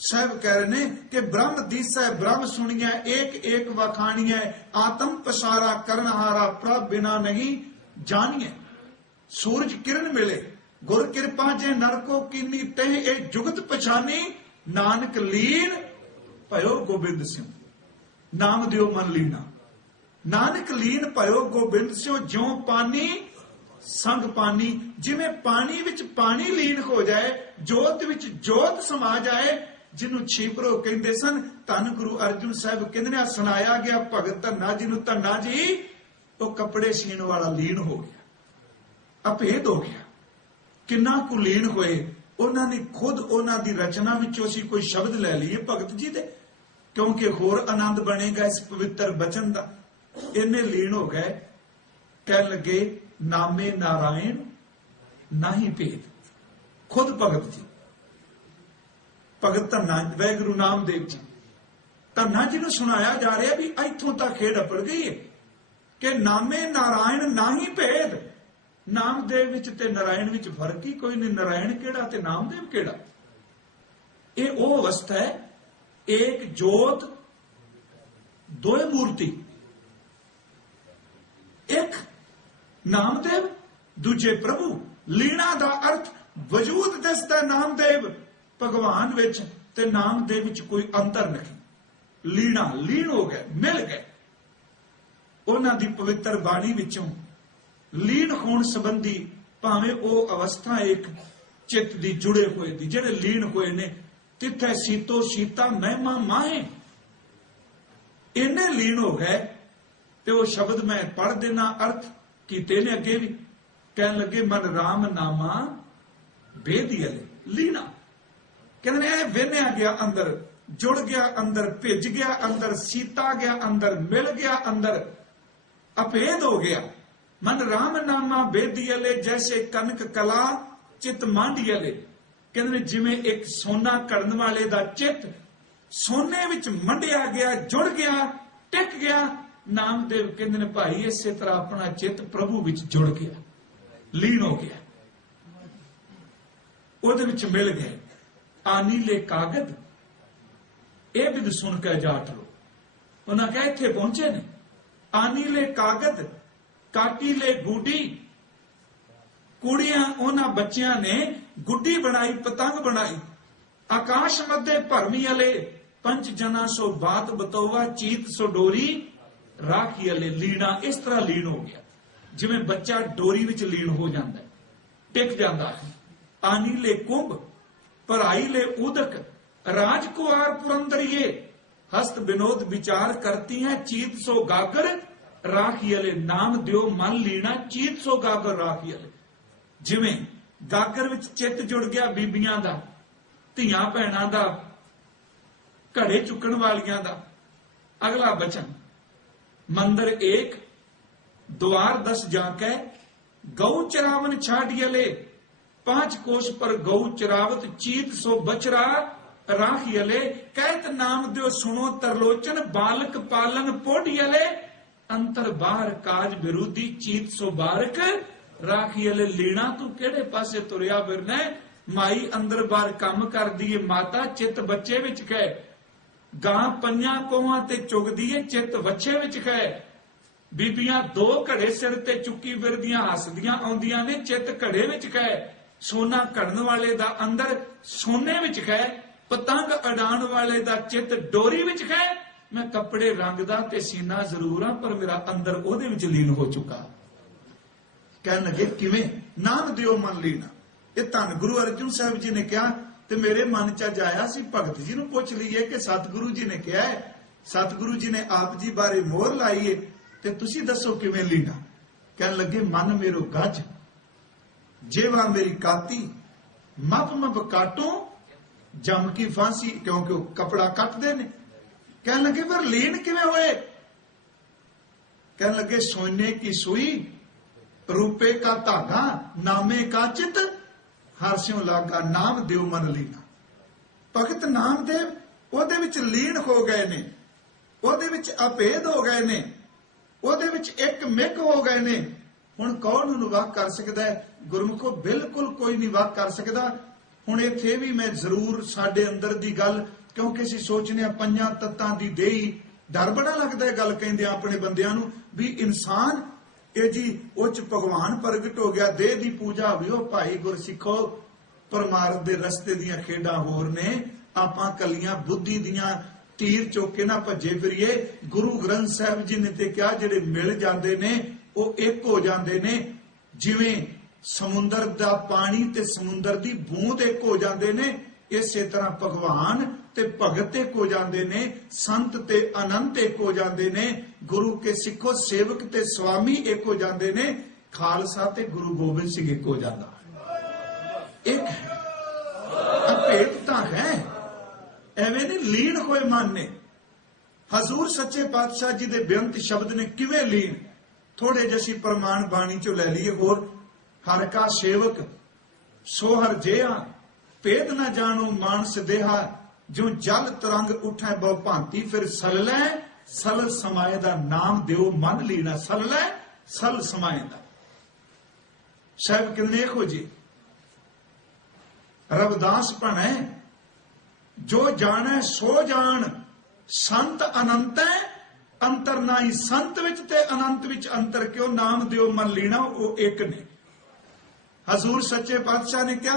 साहब कह रहे ने कि ब्रह्म दिसै ब्रह्म सुनिया एक एक वखाणिया, आत्म पसारा करनहारा प्रभ बिना नहीं जानिए। सूरज किरण मिले गुर कृपा जे नरको कीनी तह ए जुगत पछानी, नानक लीन भयो गोबिंद सिंह। नाम दियो मन लीना, नानक लीन भयो गोबिंद सिंह। ज्यों पानी संग पानी, जिमें पानी विच पानी लीन हो जाए, जोत विच जोत समा जाए। जिन्हों छीपरो कहते सन, धन गुरु अर्जुन साहब कहते सुनाया गया भगत धन्ना जी नूं, धन्ना जी वो कपड़े सीन वाला लीन हो गया, अभेद हो गया। किन्ना कु लीन होए, उन्होंने खुद उन्हों की रचना विचों असीं कोई शब्द ले लीए भगत जी दे, क्योंकि होर आनंद बनेगा इस पवित्र बचन का। इन्ने लीन हो गए, कह लगे नामे नारायण नाही भेद। खुद भगत जी, भगत धन्ना वाहिगुरु नामदेव जी, धन्ना जी ने सुनाया जा रहा भी इथों तक खेड अपड़ गई है कि नामे नारायण नाही भेद। नामदेव विच ते नारायण विच फर्क ही कोई नहीं। नारायण केड़ा ते नामदेव केड़ा। ये वो अवस्था है, एक जोत दो मूर्ति, एक नामदेव दूजे प्रभु। लीना दा अर्थ वजूद दसदा नामदेव भगवान विच ते नामदेव विच कोई अंतर नहीं। लीना लीन हो गए, मिल गए। उन्हां दी पवित्र बाणी विचों लीन होण संबंधी भावें ओ अवस्था एक चित्त दी जुड़े हुए दी, जेड़े लीन हुए ने तिथे सीतो सीता महिमा माहे। इन्ने लीन हो गए ते वो शब्द मैं पढ़ देना अर्थ कीते ने अगे भी। कहन लगे मन राम नामा बेदियले लीना। कहने वेन्या गया अंदर, जुड़ गया अंदर, भिज गया अंदर, सीता गया अंदर, मिल गया अंदर, अभेद हो गया। मन राम नामा बेदियले जैसे कनक कला चित मांडियले। कहते जिमें एक सोना कड़न वाले दा चित सोने विच मंडिया गया, जुड़ गया, टिक गया। नामदेव कहते ने भाई इसे तरह अपना चित प्रभु विच जुड़ गया, लीन हो गया, उहदे विच मिल गए। आनीले कागद यह बिद सुन के जाट लो। उन्हें कहा इत्थे पहुंचे ने। आनीले कागद काटी ले गुडी, कुड़ियां उन्हां बच्चियां ने गुड्डी बनाई, पतंग बनाई। आकाश मध्य भरमी अले पंच जना सो बात बतौवा, चीत सो डोरी राखी अले। लीना इस तरह लीन हो गया जिवें बच्चा डोरी विच लीन हो जाता है, टिक जाता है। आनी ले कुंभ भराई ले उदक, राजकुमार पुरंदरिये हस्त विनोद विचार करती हैं, चीत सो गागर राखी अले। नाम दियो मन लीना, चीत सो गागर राखी अले। जिवें गागर विच चित जुड़ गया बीबियां दा, धियां भैणां दा, घड़े चुकण वालियां दा। अगला बचन मंदिर एक द्वार 10 जाके गौ चरावन छाड़ियले। 5 कोष पर गौ चरावत, चीत सो बचरा राखियले। कहत नाम दियो सुनो तरलोचन, बालक पालन पोढ़ियले। अंतर बाहर काज विरोधी, चीत सो बारक राखियले। लीना तू केड़े पासे तुरिया फिरना, माई अंदर बाहर काम कर दी माता, चित बच्चे विच कै। गां पंजा कोहां ते चुगदी है, चित बच्चे विच कै। बीबियां 2 घड़े सिर ते चुकी फिरदियां, हसदियां आउंदियां ने, चित घड़े विच कै। सोना घड़न वाले दा अंदर सोने विच कै, पतंग अडाण वाले दा चित डोरी विच कै। मैं कपड़े रंगदा ते सीना जरूर हां, पर मेरा अंदर ओहदे विच लीन हो चुका। कहन लगे किवें? नाम दियो मन लीना। ये धन गुरु अर्जुन साहब जी ने कहा ते मेरे मन च जाया सी भगत जी नूं पुछ लईए कि सतगुरु जी ने कहा है, सतगुरु जी ने आप जी बारे मोहर लाई है, ते तुसी दसो किवें लीना। कहन लगे मन मेरो गज, जेवा मेरी काती, मप मप काटो जम की फांसी, क्योंकि वो कपड़ा कटते ने। कहने लगे पर लीन किवें होए? कहने लगे सोने की सुई, रूपे का धागा, नामे का चित, हारस्यों लागा, नाम देव मन लीना। भगत नामदेव ओदे विच लीन हो गए ने, ओदे विच अभेद हो गए ने, ओदे विच एक मिक हो गए ने। हुण कौन उन्हें वाक कर सकता है? गुरमुखो बिल्कुल कोई नहीं वाक कर सकता। हुण इत्थे भी मैं जरूर साडे अंदर दी गल, क्योंकि असीं सोचने पंजां तत्तां दी देही, डर बड़ा लगता है गल कहिंदे अपने बंदियां नूं भी इंसान ये जी उच भगवान प्रगट हो गया, देह दी पूजा हुई। ओ भाई गुरसिखो, परमार्थ दे रस्ते दियां खेडां होर ने, आपां कलियां बुद्धि दियां तीर चौके ना भजे फिरिए। गुरु ग्रंथ साहिब जी ने ते क्या जिहड़े मिल जांदे ने वो एक हो जांदे ने, जिवें समुंदर दा पानी ते समुंदर दी बूंद एक हो जांदे ने, इसे तरह भगवान ते भगत एक हो जांदे ने, संत ते अनंत एक हो जांदे ने, गुरु के सिखो सेवक ते स्वामी एक हो जांदे ने, खालसा ते गुरु गोबिंद सिंह एक हो जांदा। एक है, अभेदता है, एवें नहीं लीन होए मन ने। हजूर सच्चे पातशाह जी दे बेअंत शब्द ने किवें लीन, थोड़े जैसी प्रमाण बाणी चो लै लीए। होर हर का सेवक सो हर जेहा, भेद न जानो मानस देहा, जो जल तरंग उठे बहु भांति, फिर सललै सल समाए दा, नाम देओ मन लीना। सललै सल समाए दा। साहब कहने हो जी, रविदास भणे जो जाने सो जान, संत अनंत है अंतर नाई। संत विच ते अनंत विच अंतर क्यों? नाम दियो मन लीना, वो एक ने। हजूर सच्चे पातशाह ने क्या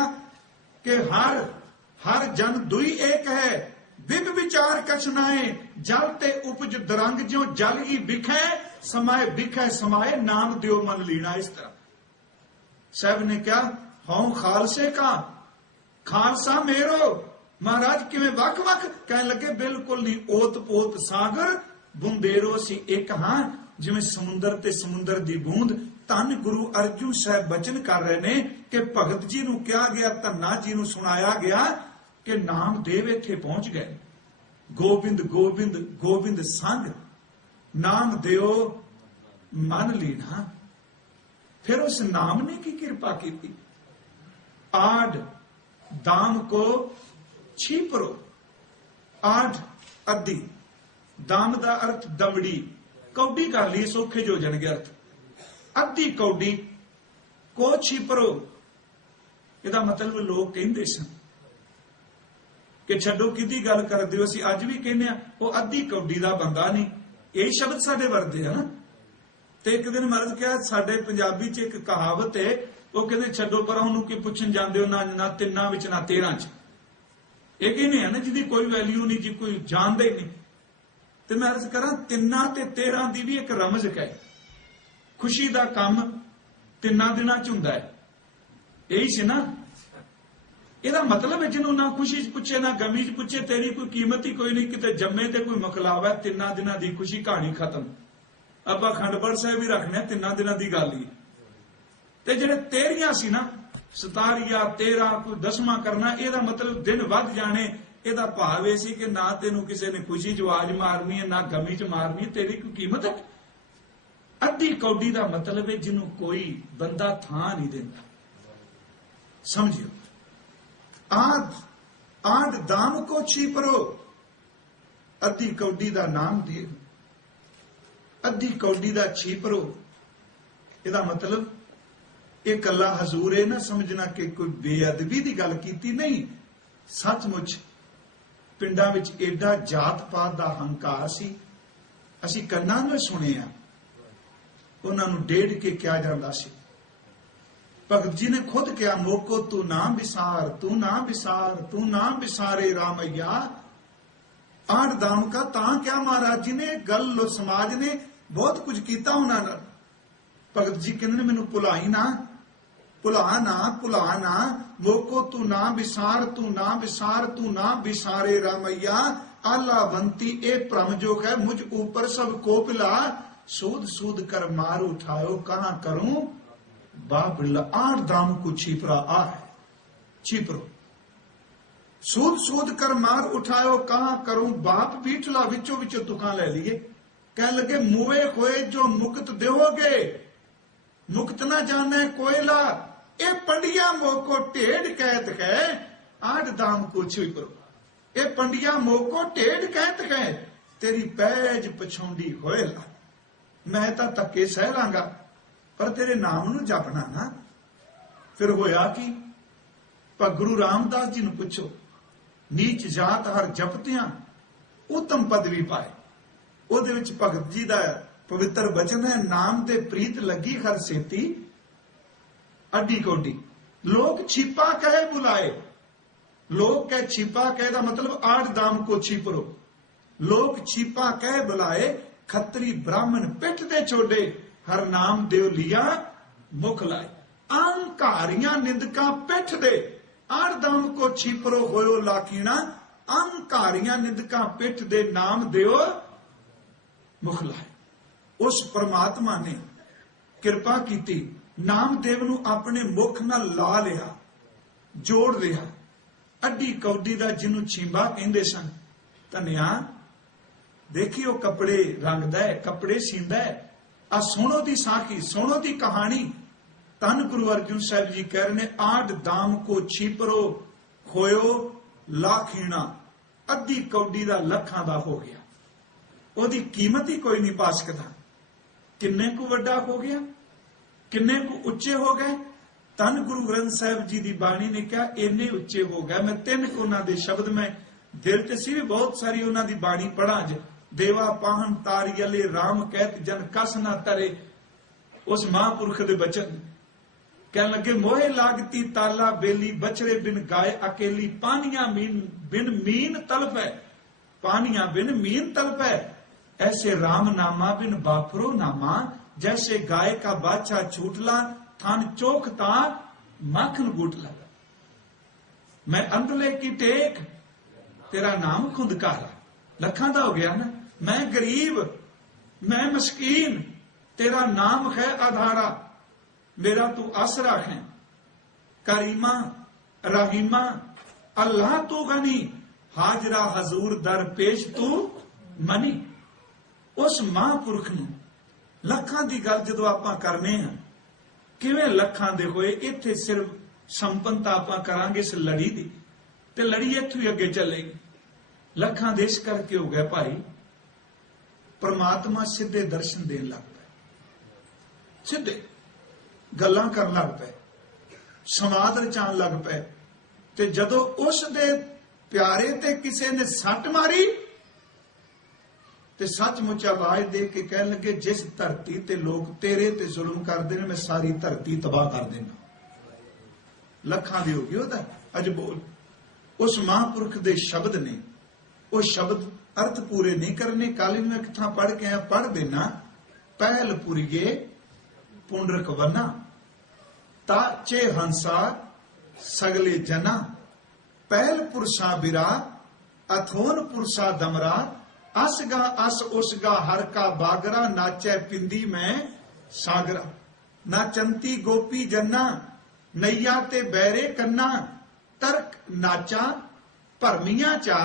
कि हर जन दुई एक है, बिब विचार कछ नाए, जल ते उपज दरंग, ज्यों जल ही बिखै समाए, बिखै समाए, नाम दियो मन लीना। इस तरह साहब ने क्या, हूं खालसे का, खालसा मेरो। महाराज किवें वख वख? कहने लगे बिल्कुल नहीं, ओत पोत सागर बुंदेरो सी एक हां, जिवें समुंदर ते समुंदर दी बूंद। धन गुरु अर्जुन साहब बचन कर रहे ने कि भगत जी नूं कहा गया, धन्ना जी नूं सुनाया गया कि नामदेव इत्थे पहुंच गए। गोबिंद गोबिंद गोबिंद संग, नाम दियो मन लीना। फिर उस नाम ने की कृपा की? आड दाम को छीपरो। आठ अद्धी, दाम दा अर्थ दमड़ी, कौडी कर ली सौखे जो जनगे अर्थ। अद्धी कौडी को छीपरो, इहदा मतलब लोग कहंदे सन कि छड्डो किहदी गल करदे हो, असीं अज भी कहने आ वो अद्धी कौडी दा बंदा नहीं। यही शब्द साडे वरदे है ना। ते एक दिन महाराज क्या, साडे पंजाबी च एक कहावत है, वो कहंदे छड्डो पर उहनूं की पुछण जांदे हो, ना तिन्नां विच ना तेरां च। एक ही नहीं है ना जिहदी कोई वैल्यू नहीं, जी कोई जानदा ही नहीं। ते मैं अर्ज करा, तिन्नां ते तेरां दी भी एक रमज है। खुशी दा काम तिन्नां दिनां च हुंदा है, यही सी ना। ਇਹਦਾ मतलब है जिन्हों ना खुशी च पुछे ना गमी च पुछे, तेरी कोई कीमत ही कोई नहीं, किते जम्मे ते कोई मकलावा, तिन्ना दिनां दी खुशी कहानी खत्म। ਆਪਾਂ ਅਖੰਡ ਪਾਠ ਸਾਹਿਬ ਵੀ ਰੱਖਣੇ ਤਿੰਨਾਂ ਦਿਨਾਂ ਦੀ ਗੱਲ ਹੀ। ਤੇ ਜਿਹੜੇ ਤੇਰੀਆਂ ਸੀ ਨਾ, 17 13 ਕੋਈ 10ਵਾਂ ਕਰਨਾ, ਇਹਦਾ ਮਤਲਬ ਦਿਨ ਵੱਧ ਜਾਣੇ। ਇਹਦਾ ਭਾਵ ਇਹ ਸੀ ਕਿ ਨਾ ਤੈਨੂੰ ਕਿਸੇ ਨੇ ਖੁਸ਼ੀ ਚ ਆਵਾਜ਼ ਮਾਰਨੀ ਹੈ, ਨਾ ਗਮੀ ਚ ਮਾਰਨੀ, ਤੇਰੀ ਕੋਈ ਕੀਮਤ ਹੈ। ਅੱਧੀ ਕੌਡੀ ਦਾ ਮਤਲਬ ਹੈ ਜਿਹਨੂੰ ਕੋਈ ਬੰਦਾ ਥਾਂ ਨਹੀਂ ਦਿੰਦਾ। ਸਮਝਿਓ, आठ दाम को छीपरो, अद्धी कौडी दा नाम दे, अद्धी कौडी दा छीपरो। इहदा मतलब ये कला हजूर है ना समझना कि कोई बेअदबी दी गल कीती नहीं। सचमुच पिंडां विच एडा जात पात दा हंकार सी, असीं कन्नां नाल सुणिया। उन्हां नूं डेढ़ के क्या जांदा सी। भगत जी ने खुद क्या, मोको तू ना विसार, तू ना विसार, तू ना विसारे रामैया। आठ दाम का तां क्या महाराज जी ने गल समाज ने बहुत कुछ किया उन्होंने। भगत जी कहते मैनू भुलाई ना, भुला ना, भुला ना, मोको तू ना विसार, तू ना विसार, तू ना विसारे रामैया। आला बंती ए भ्रम जो है मुझ ऊपर सब कोपिला, सूद सूद कर मार उठायो कहां करूं बाबला। आठ दाम को छीपरा आ है। छिपरो। सूद सूद कर मार उठायो कहां करूं बाप बीठला विचो विचो तुकां ले लिए। कह लगे मुए होए जो मुक्त देहोगे मुक्त ना जाने कोयला। ए पंडिया मोको टेढ़ कहत है आठ दाम को छिपरो। ए पंडिया मोको टेढ़ कहत है तेरी पैज पछौंडी होएला। मैं तां धक्के सह लांगा पर तेरे नाम नूं जपना ना। फिर होया कि पर गुरु रामदास जी नूं पुछो नीच जात हर जपतियां उत्तम पदवी पाए। ਉਹਦੇ ਵਿੱਚ ਭਗਤ ਜੀ ਦਾ ਪਵਿੱਤਰ ਬਚਨ ਹੈ ਨਾਮ ਦੇ ਪ੍ਰੀਤ ਲੱਗੀ ਹਰ ਸੇਤੀ ਅੱਡੀ ਕੋਡੀ। ਲੋਕ ਛਿਪਾ ਕਹੇ ਬੁਲਾਏ। ਲੋਕ ਕਹੇ ਛਿਪਾ ਕਹੇ ਦਾ ਮਤਲਬ ਆਠ ਦਾਮ ਕੋ ਛਿਪਰੋ। ਲੋਕ ਛਿਪਾ ਕਹੇ ਬੁਲਾਏ ਖੱਤਰੀ ਬ੍ਰਾਹਮਣ ਪਿੱਠ ਦੇ ਛੋਡੇ ਹਰ ਨਾਮ ਦੇਵ ਲਿਆ ਮੁਖ ਲਾਏ। ਅਹੰਕਾਰੀਆਂ ਨਿੰਦਕਾਂ ਪਿੱਠ ਦੇ ਆਠ ਦਾਮ ਕੋ ਛਿਪਰੋ ਹੋਇਓ ਲਾਖੀਣਾ। ਅਹੰਕਾਰੀਆਂ ਨਿੰਦਕਾਂ ਪਿੱਠ ਦੇ ਨਾਮ ਦਿਓ ਮੁਖ ਲਾਏ। ਉਸ ਪਰਮਾਤਮਾ ਨੇ ਕਿਰਪਾ ਕੀਤੀ ਨਾਮਦੇਵ ਨੂੰ ਆਪਣੇ ਮੁਖ ਨਾਲ ਲਾ ਲਿਆ ਜੋੜ ਲਿਆ। ਅੱਡੀ ਕੌਡੀ ਦਾ ਜਿਹਨੂੰ ਛਿੰਬਾ ਕਹਿੰਦੇ ਸਨ ਧੰਨਿਆ ਦੇਖੀ ਉਹ ਕੱਪੜੇ ਰੰਗਦਾ ਹੈ ਕੱਪੜੇ ਸੀਂਦਾ ਹੈ। ਆ ਸੁਣੋ ਦੀ ਸਾਖੀ ਸੁਣੋ ਦੀ ਕਹਾਣੀ। ਧੰਨ ਗੁਰੂ ਅਰਜਨ ਸਾਹਿਬ ਜੀ ਕਹਿ ਰਹੇ ਨੇ ਆਠ ਦਾਮ ਕੋ ਛਿਪਰੋ ਹੋਇਓ ਲਾਖੀਣਾ। ਅੱਧੀ ਕੌਡੀ ਦਾ ਲੱਖਾਂ ਦਾ ਹੋ ਗਿਆ। ਉਹਦੀ ਕੀਮਤ ਹੀ ਕੋਈ ਨਹੀਂ ਪਾ ਸਕਦਾ। ਕਿੰਨੇ ਕੁ ਵੱਡਾ ਹੋ ਗਿਆ ਕਿੰਨੇ ਕੁ ਉੱਚੇ ਹੋ ਗਏ। ਧੰਨ ਗੁਰੂ ਗ੍ਰੰਥ ਸਾਹਿਬ ਜੀ ਦੀ ਬਾਣੀ ਨੇ ਕਿਹਾ ਇੰਨੇ ਉੱਚੇ ਹੋ ਗਏ। ਮੈਂ ਤਿੰਨ ਕੁ ਉਹਨਾਂ ਦੇ ਸ਼ਬਦ ਮੈਂ ਦਿਲ ਤੇ ਸੀ ਵੀ ਬਹੁਤ ਸਾਰੀ ਉਹਨਾਂ ਦੀ ਬਾਣੀ ਪੜਾਂ ਜ ਦੇਵਾ ਪਾਹਨ ਤਾਰੀਅਲੇ ਰਾਮ ਕਹਿਤ ਜਨ ਕਸ ਨਾ ਤਰੇ। ਉਸ ਮਹਾਂਪੁਰਖ ਦੇ ਬਚਨ ਕਹਿਣ ਲੱਗੇ ਮੋਹੇ ਲਾਗਤੀ ਤਾਲਾ ਬੇਲੀ ਬਛੜੇ ਬਿਨ ਗਾਏ ਅਕੇਲੀ। ਪਾਨੀਆਂ ਬਿਨ ਮੀਨ ਤਲਪ ਹੈ पानिया बिन मीन तलप है। ऐसे राम नामा बिन बापरो नामा। जैसे गाय का बाछा छूटला थान चोखता माखन गुटला। मैं अंधले की टेक तेरा नाम खुंदकारा। लखा दा हो गया ना। मैं गरीब मैं मस्कीन तेरा नाम है आधारा। मेरा तू आसरा है करीमा रहीमा। अल्लाह तू गनी हाजरा हजूर दर पेश तू मनी। उस महापुरख ਨੂੰ ਲੱਖਾਂ ਦੀ ਗੱਲ ਜਦੋਂ ਆਪਾਂ ਕਰਨੇ ਆ ਕਿਵੇਂ ਲੱਖਾਂ ਦੇ ਹੋਏ। ਇੱਥੇ ਸਿਰਫ ਸੰਪੰਨਤਾ ਆਪਾਂ ਕਰਾਂਗੇ ਇਸ ਲੜੀ ਦੀ ਤੇ ਲੜੀ ਇੱਥੋਂ ਹੀ ਅੱਗੇ ਚੱਲੇਗੀ। ਲੱਖਾਂ ਦੇ ਇਸ ਕਰਕੇ ਹੋ ਗਿਆ ਭਾਈ ਪ੍ਰਮਾਤਮਾ ਸਿੱਧੇ ਦਰਸ਼ਨ ਦੇਣ ਲੱਗ ਪਏ। ਸਿੱਧੇ ਗੱਲਾਂ ਕਰਨ ਲੱਗ ਪਏ ਸੰਵਾਦ ਰਚਾਉਣ ਲੱਗ ਪਏ। ਤੇ ਜਦੋਂ ਉਸ ਦੇ प्यारे ते किसे ने सट मारी ते सचमुच आवाज दे के कह लगे जिस धरती ते लोग तेरे ते जुल्म करते हैं मैं सारी धरती तबाह कर देना। लखा दी होगी होता अज बोल। उस महापुरख दे शब्द ने वो शब्द अर्थ पूरे नहीं करने। कल मैं किथा पढ़ के आया पढ़ देना। पहल पुरिये पुंडरक वना ताचे हंसा सगले जना। पहल पुरसा बिरा अथोन पुरसा दमरा। असगा अस उसगा हर का बागरा। नाचे पिंदी में सागरा। नाचंती गोपी जन्ना नैया ते बैरे कन्ना। तर्क नाचा भरमिया चा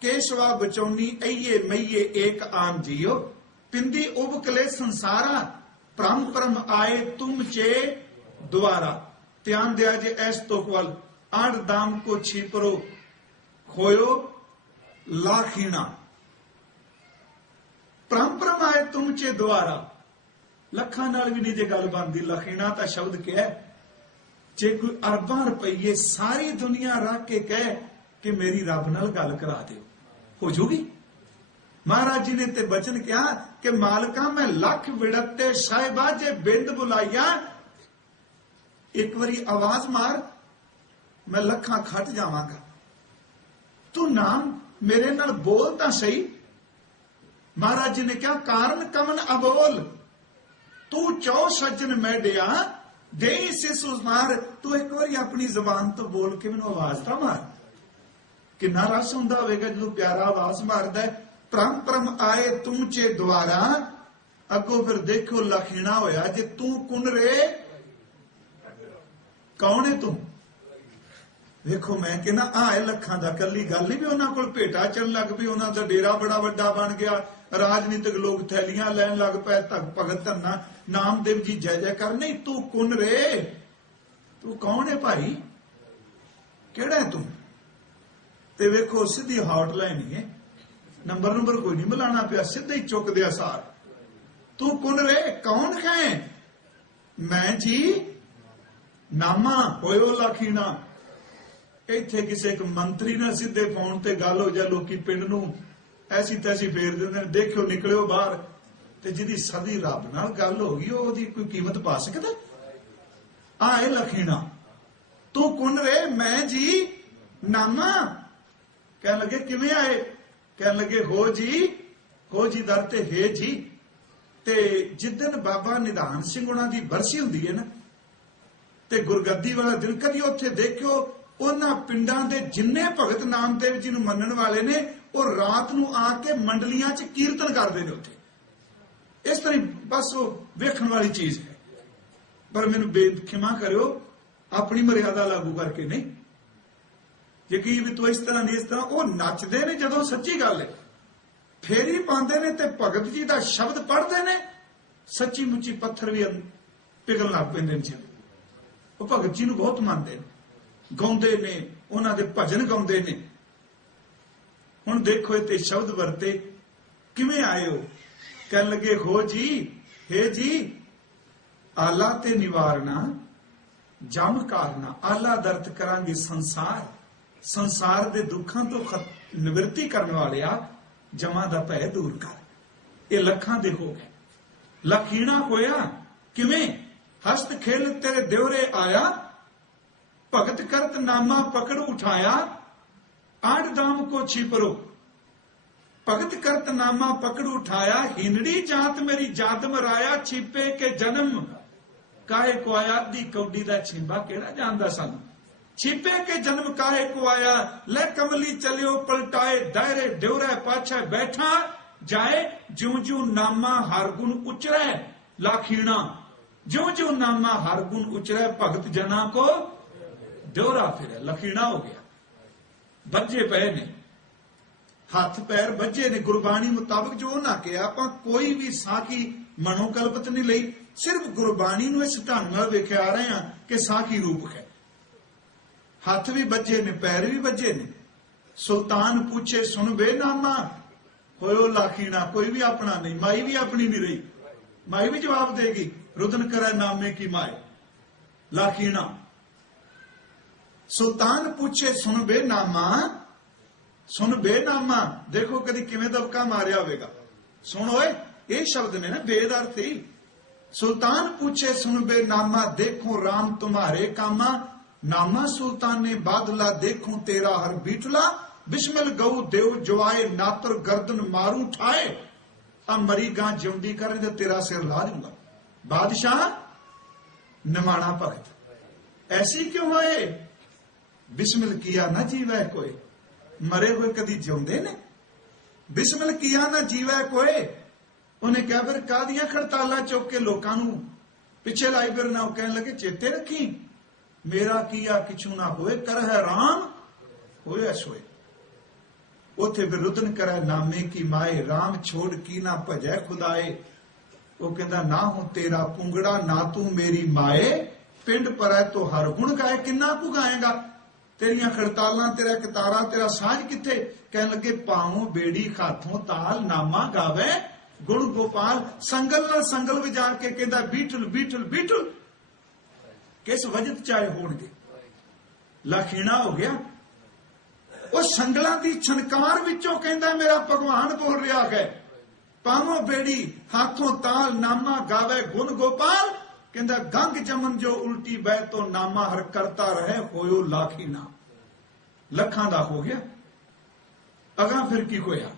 केशवा बचौनी अये मईये एक आम जियो। पिंदी उबकले संसारा परम परम आए तुम चे द्वारा। ध्यान दिया जे ऐस तुक वल आठ दाम को छिपरो खोयो लाखीना। परंपरा आए तुम चे द्वारा। लखा नाल भी नहीं जे गल बनती। लखीना ता शब्द क्या है। जे कोई अरबां रुपये सारी दुनिया रख के कहे कि मेरी रब नाल गल करा दो हो जूगी। महाराज जी ने ते बचन कहा कि मालका मैं लख विड़ते साहिबा जे बिंद बुलाइया। एक बारी आवाज मार मैं लखा खट जावांगा। तू नाम मेरे नाल बोल तां सही। महाराज जी ने कहा कारण कमन अबोल। तू चौ सज्जन मैडिया दे सिसु मार। तू एक बार अपनी जबान तो बोल के मैनू आवाज तां मार। किन्ना रस हुंदा होवेगा जदों प्यारा आवाज मारदा है। परम परम आए तुम चे द्वारा। अगों फिर देखो लखीना होया जे तू कुन रे कौन है तू। ਵੇਖੋ ਮੈਂ ਕਹਿੰਦਾ ਆਹ ਇਹ ਲੱਖਾਂ ਦਾ ਕੱਲੀ ਗੱਲ ਨਹੀਂ ਵੀ ਉਹਨਾਂ ਕੋਲ ਭੇਟਾ ਚੱਲਣ ਲੱਗ ਪਈ, ਉਹਨਾਂ ਦਾ ਡੇਰਾ ਬੜਾ ਵੱਡਾ ਬਣ ਗਿਆ, ਰਾਜਨੀਤਿਕ ਲੋਕ ਥੈਲੀਆਂ ਲੈਣ ਲੱਗ ਪਏ, ਭਗਤ ਧੰਨਾ ਨਾਮਦੇਵ ਜੀ ਜੈ ਜੈ ਕਰ। ਨਹੀਂ, ਤੂੰ ਕੁਨ ਰੇ, ਤੂੰ ਕੌਣ ਹੈ ਭਾਈ, ਕਿਹੜਾ ਹੈ ਤੂੰ? ਤੇ ਵੇਖੋ ਸਿੱਧੀ ਹੌਟਲਾਈਨ ਹੀ ਹੈ, ਨੰਬਰ ਕੋਈ ਨਹੀਂ ਮਿਲਾਣਾ ਪਿਆ, ਸਿੱਧੇ ਹੀ ਚੁੱਕਦੇ ਆ ਸਾਰ। ਤੂੰ ਕੁਨ ਰੇ, ਕੌਣ ਹੈ? ਮੈਂ ਜੀ ਨਾਮਾ ਹੋਇਓ ਲਾਖੀਣਾ। ਇੱਥੇ ਕਿਸੇ ਇੱਕ ਮੰਤਰੀ ਨਾਲ ਸਿੱਧੇ ਫੋਨ ਤੇ ਗੱਲ ਹੋ ਜਾ, ਲੋਕੀ ਪਿੰਡ ਨੂੰ ਐਸੀ ਤੈਸੀ ਫੇਰ ਦਿੰਦੇ ਨੇ, ਦੇਖਿਓ ਨਿਕਲਿਓ ਬਾਹਰ। ਤੇ ਜਿਹਦੀ ਸਦੀ ਰੱਬ ਨਾਲ ਗੱਲ ਹੋ ਗਈ, ਉਹਦੀ ਕੋਈ ਕੀਮਤ ਪਾ ਸਕਦਾ? ਆਏ ਲਖੀਣਾ, ਤੂੰ ਕੁਨ ਰੇ, ਮੈਂ ਜੀ ਨਾਮਾ। ਕਹਿਣ ਲੱਗੇ ਕਿਵੇਂ ਆਏ? ਕਹਿਣ ਲੱਗੇ ਹੋ ਜੀ ਦਰ ਤੇ ਹੈ ਜੀ। ਤੇ ਜਿੱਦਣ ਬਾਬਾ ਨਿਧਾਨ ਸਿੰਘ ਉਹਨਾਂ ਦੀ ਬਰਸੀ ਹੁੰਦੀ ਹੈ ਨਾ, ਤੇ ਗੁਰਗੱਦੀ ਵਾਲਾ ਦਿਨ, ਕਦੀ ਉੱਥੇ ਦੇਖਿਓ ਉਹਨਾਂ ਪਿੰਡਾਂ ਦੇ ਜਿੰਨੇ ਭਗਤ ਨਾਮਦੇਵ ਜੀ ਨੂੰ ਮੰਨਣ ਵਾਲੇ ਨੇ, ਉਹ ਰਾਤ ਨੂੰ ਆ ਕੇ ਮੰਡਲੀਆਂ 'ਚ ਕੀਰਤਨ ਕਰਦੇ ਨੇ ਉੱਥੇ। ਇਸ ਤਰ੍ਹਾਂ ਬਸ ਉਹ ਵੇਖਣ ਵਾਲੀ ਚੀਜ਼ ਹੈ। ਪਰ ਮੈਨੂੰ ਬੇਖਿਮਾ ਕਰਿਓ, ਆਪਣੀ ਮਰਿਆਦਾ ਲਾਗੂ ਕਰਕੇ ਨਹੀਂ। ਯਕੀਨ ਵੀ ਤੂੰ ਇਸ ਤਰ੍ਹਾਂ ਨਹੀਂ, ਇਸ ਤਰ੍ਹਾਂ ਉਹ ਨੱਚਦੇ ਨੇ ਜਦੋਂ ਸੱਚੀ ਗੱਲ ਹੈ, ਫੇਰੀ ਪਾਉਂਦੇ ਨੇ ਤੇ ਭਗਤ ਜੀ ਦਾ ਸ਼ਬਦ ਪੜ੍ਹਦੇ ਨੇ, ਸੱਚੀ ਮੁੱਚੀ ਪੱਥਰ ਵੀ ਪਿਘਲਣ ਲੱਗ ਪੈਂਦੇ ਨੇ। ਉਹ ਭਗਤ ਜੀ ਨੂੰ ਬਹੁਤ ਮੰਨਦੇ ਨੇ, ਗਾਉਂਦੇ ਨੇ, ਉਹਨਾਂ ਦੇ ਭਜਨ ਗਾਉਂਦੇ ਨੇ। ਹੁਣ ਦੇਖੋ ਇਹ ਤੇ ਸ਼ਬਦ ਵਰਤੇ, ਕਿਵੇਂ ਆਏ ਹੋ? ਕਹਿਣ ਲੱਗੇ ਹੋ ਜੀ, ਹੈ ਜੀ। ਆਲਾ ਤੇ ਨਿਵਾਰਨਾ ਜਮ ਕਾਰਨਾ। ਆਲਾ ਦਰਦ ਕਰਾਂਗੇ ਸੰਸਾਰ ਦੇ ਦੁੱਖਾਂ ਤੋਂ ਨਿਵਰਤੀ ਕਰਨ ਵਾਲਿਆ, ਜਮਾਂ ਦਾ ਭੈ ਦੂਰ ਕਰ। ਇਹ ਲੱਖਾਂ ਦੇ ਹੋ ਗਏ। ਲਖੀਣਾ ਹੋਇਆ ਕਿਵੇਂ? ਹਸਤ ਖੇਲ ਤੇਰੇ ਦਿਉਰੇ ਆਇਆ, ਭਗਤ ਕਰਤ ਨਾਮਾ ਪਕੜ ਉਠਾਇਆ, ਆੜ ਦਾਮ ਕੋ ਛਿਪਰੋ। ਭਗਤ ਕਰਤ ਨਾਮਾ ਪਕੜ ਉਠਾਇਆ, ਹਿੰਦੜੀ ਜਾਤ ਮੇਰੀ ਜਾਤ ਮਰਾਇਆ, ਛਿਪੇ ਕੇ ਜਨਮ ਕਾਹੇ ਕੋ ਆਇਆ। ਦੀ ਕੌਡੀ ਦਾ ਛਿੰਬਾ ਕਿਹੜਾ ਜਾਣਦਾ ਸਾਨੂੰ? ਛਿਪੇ ਕੇ ਜਨਮ ਕਾਹੇ ਕੋ ਆਇਆ, ਲੈ ਕਮਲੀ ਚਲਿਓ ਪਲਟਾਏ, ਦਾਇਰੇ ਦਿਉਰੇ ਪਾਛੇ ਬੈਠਾ ਜਾਏ, ਜਿਉਂ ਜਿਉਂ ਨਾਮਾ ਹਰ ਗੁਣ ਉਚਰੈ ਲਾਖੀਣਾ। ਜਿਉਂ ਜਿਉਂ ਨਾਮਾ ਹਰ ਗੁਣ ਉਚਰੈ, ਭਗਤ ਜਨਾ ਕੋ ਦਿਉਰਾ ਫਿਰੇ। ਲਖੀਣਾ ਹੋ ਗਿਆ, ਬੱਜੇ ਪਏ ਨੇ, ਹੱਥ ਪੈਰ ਬੱਜੇ ਨੇ। ਗੁਰਬਾਣੀ ਮੁਤਾਬਕ ਜੋ ਨਾ ਕਿਹਾ, ਆਪਾਂ ਕੋਈ ਵੀ ਸਾਖੀ ਮਨੋਕਲਪਤ ਨਹੀਂ ਲਈ, ਸਿਰਫ ਗੁਰਬਾਣੀ ਨੂੰ ਇਸ ਢੰਗ ਨਾਲ ਵੇਖਿਆ ਆ ਰਹੇ ਹਾਂ ਕਿ ਸਾਖੀ ਰੂਪ ਹੈ। ਹੱਥ ਵੀ ਬੱਜੇ ਨੇ, ਪੈਰ ਵੀ ਬੱਜੇ ਨੇ। ਸੁਲਤਾਨ ਪੁੱਛੇ ਸੁਣ ਬੇ ਨਾਮਾ ਹੋਇਓ ਲਾਖੀਣਾ। ਕੋਈ ਵੀ ਆਪਣਾ ਨਹੀਂ, ਮਾਈ ਵੀ ਆਪਣੀ ਨਹੀਂ ਰਹੀ, ਮਾਈ ਵੀ ਜਵਾਬ ਦੇਗੀ, ਰੁਦਨ ਕਰੈ ਨਾਮੇ ਕੀ ਮਾਏ ਲਾਖੀਣਾ। ਸੁਲਤਾਨ ਪੁੱਛੇ ਸੁਣ ਬੇ ਨਾਮਾ। ਦੇਖੋ ਕਦੀ ਕਿਵੇਂ ਦਬਕਾ ਮਾਰਿਆ ਹੋਵੇਗਾ। ਸੁਣ ਓਏ, ਇਹ ਸ਼ਬਦ ਨੇ ਨਾ, ਬੇਦ ਅਰਥ ਹੀ। ਸੁਲਤਾਨ ਪੁੱਛੇ ਸੁਣ ਬੇ ਨਾਮਾ, ਦੇਖੋ ਰਾਮ ਤੁਮਾਰੇ ਕਾਮਾ। ਨਾਮਾ ਸੁਲਤਾਨ ਨੇ ਬਾਦਲਾ, ਦੇਖੋ ਤੇਰਾ ਹਰ ਬੀਟਲਾ। ਬਿਸਮਿਲ ਗਊ ਦੇਵ ਜਵਾਏ, ਨਾਤਰ ਗਰਦਨ ਮਾਰੂ ਠਾਏ। ਆ ਮਰੀ ਗਾਂ ਜਿਉਂਦੀ ਕਰੇ ਤੇ ਤੇਰਾ ਸਿਰ ਲਾ ਦੂੰਗਾ। ਬਾਦਸ਼ਾਹ ਨਿਮਾਣਾ ਭਗਤ ਐਸੀ ਕਿਉਂ ਹੋਏ? ਬਿਸਮਿਲ ਕੀਆ ਨਾ ਜੀਵੈ ਕੋਏ। ਮਰੇ ਹੋਏ ਕਦੀ ਜਿਉਂਦੇ ਨੇ? ਬਿਸਮਿਲ ਕੀਆ ਨਾ ਜੀਵੈ ਕੋਏ। ਉਹਨੇ ਕਿਹਾ ਫਿਰ ਕਾਹਦੀਆਂ ਖੜਤਾਲਾਂ ਚੁੱਕ ਕੇ ਲੋਕਾਂ ਨੂੰ ਪਿੱਛੇ ਲਾਈ ਫਿਰਨਾ। ਉਹ ਕਹਿਣ ਲੱਗੇ ਚੇਤੇ ਰੱਖੀ, ਮੇਰਾ ਕੀਆ ਕਿਛੂ ਨਾ ਹੋਏ, ਕਰ ਹੈ ਰਾਮ ਹੋਇਆ ਸੋਏ। ਉੱਥੇ ਫਿਰ ਰੁਦਨ ਕਰੈ ਨਾਮੇ ਕੀ ਮਾਏ, ਰਾਮ ਛੋੜ ਕੀ ਨਾ ਭਜੈ ਖੁਦਾਏ। ਉਹ ਕਹਿੰਦਾ ਨਾ ਹੂੰ ਤੇਰਾ ਪੁੰਗੜਾ, ਨਾ ਤੂੰ ਮੇਰੀ ਮਾਏ। ਪਿੰਡ ਪਰੈ ਤੋ ਹਰ ਗੁਣ ਗਾਏ। ਕਿੰਨਾ ਕੁ ਗਾਏਗਾ? ਤੇਰੀਆਂ ਖੜਤਾਲਾਂ, ਤੇਰਾ ਕਤਾਰਾ, ਤੇਰਾ ਸਾਂਝ ਕਿੱਥੇ? ਕਹਿਣ ਲੱਗੇ ਪਾਵੋਂ ਬੇੜੀ ਖਾਥੋਂ ਤਾਲ, ਨਾਮਾ ਗਾਵੇ ਗੁਣ ਗੋਪਾਲ। ਸੰਗਲ ਨਾਲ ਸੰਗਲ ਵਜਾ ਕੇ ਕਹਿੰਦਾ ਬੀਠਲ ਬੀਠਲ ਬੀਠਲ। ਕਿਸ ਵਜਤ ਚਾਹੇ ਹੋਣਗੇ। ਲਖੀਣਾ ਹੋ ਗਿਆ। ਉਹ ਸੰਗਲਾਂ ਦੀ ਛਣਕਾਰ ਵਿੱਚੋਂ ਕਹਿੰਦਾ ਮੇਰਾ ਭਗਵਾਨ ਬੋਲ ਰਿਹਾ ਹੈ, ਪਾਵੋਂ ਬੇੜੀ ਹਾਥੋਂ ਤਾਲ, ਨਾਮਾ ਗਾਵੇ ਗੁਣ ਗੋਪਾਲ। ਕਹਿੰਦਾ ਗੰਗ ਜਮਨ ਜੋ ਉਲਟੀ ਬਹਿ, ਤੋਂ ਨਾਮਾ ਹਰ ਕਰਤਾ ਰਹੇ, ਹੋਇਓ ਲਾਖੀਣਾ। ਲੱਖਾਂ ਦਾ ਹੋ ਗਿਆ। ਅਗਾਂ ਫਿਰ ਕੀ ਹੋਇਆ?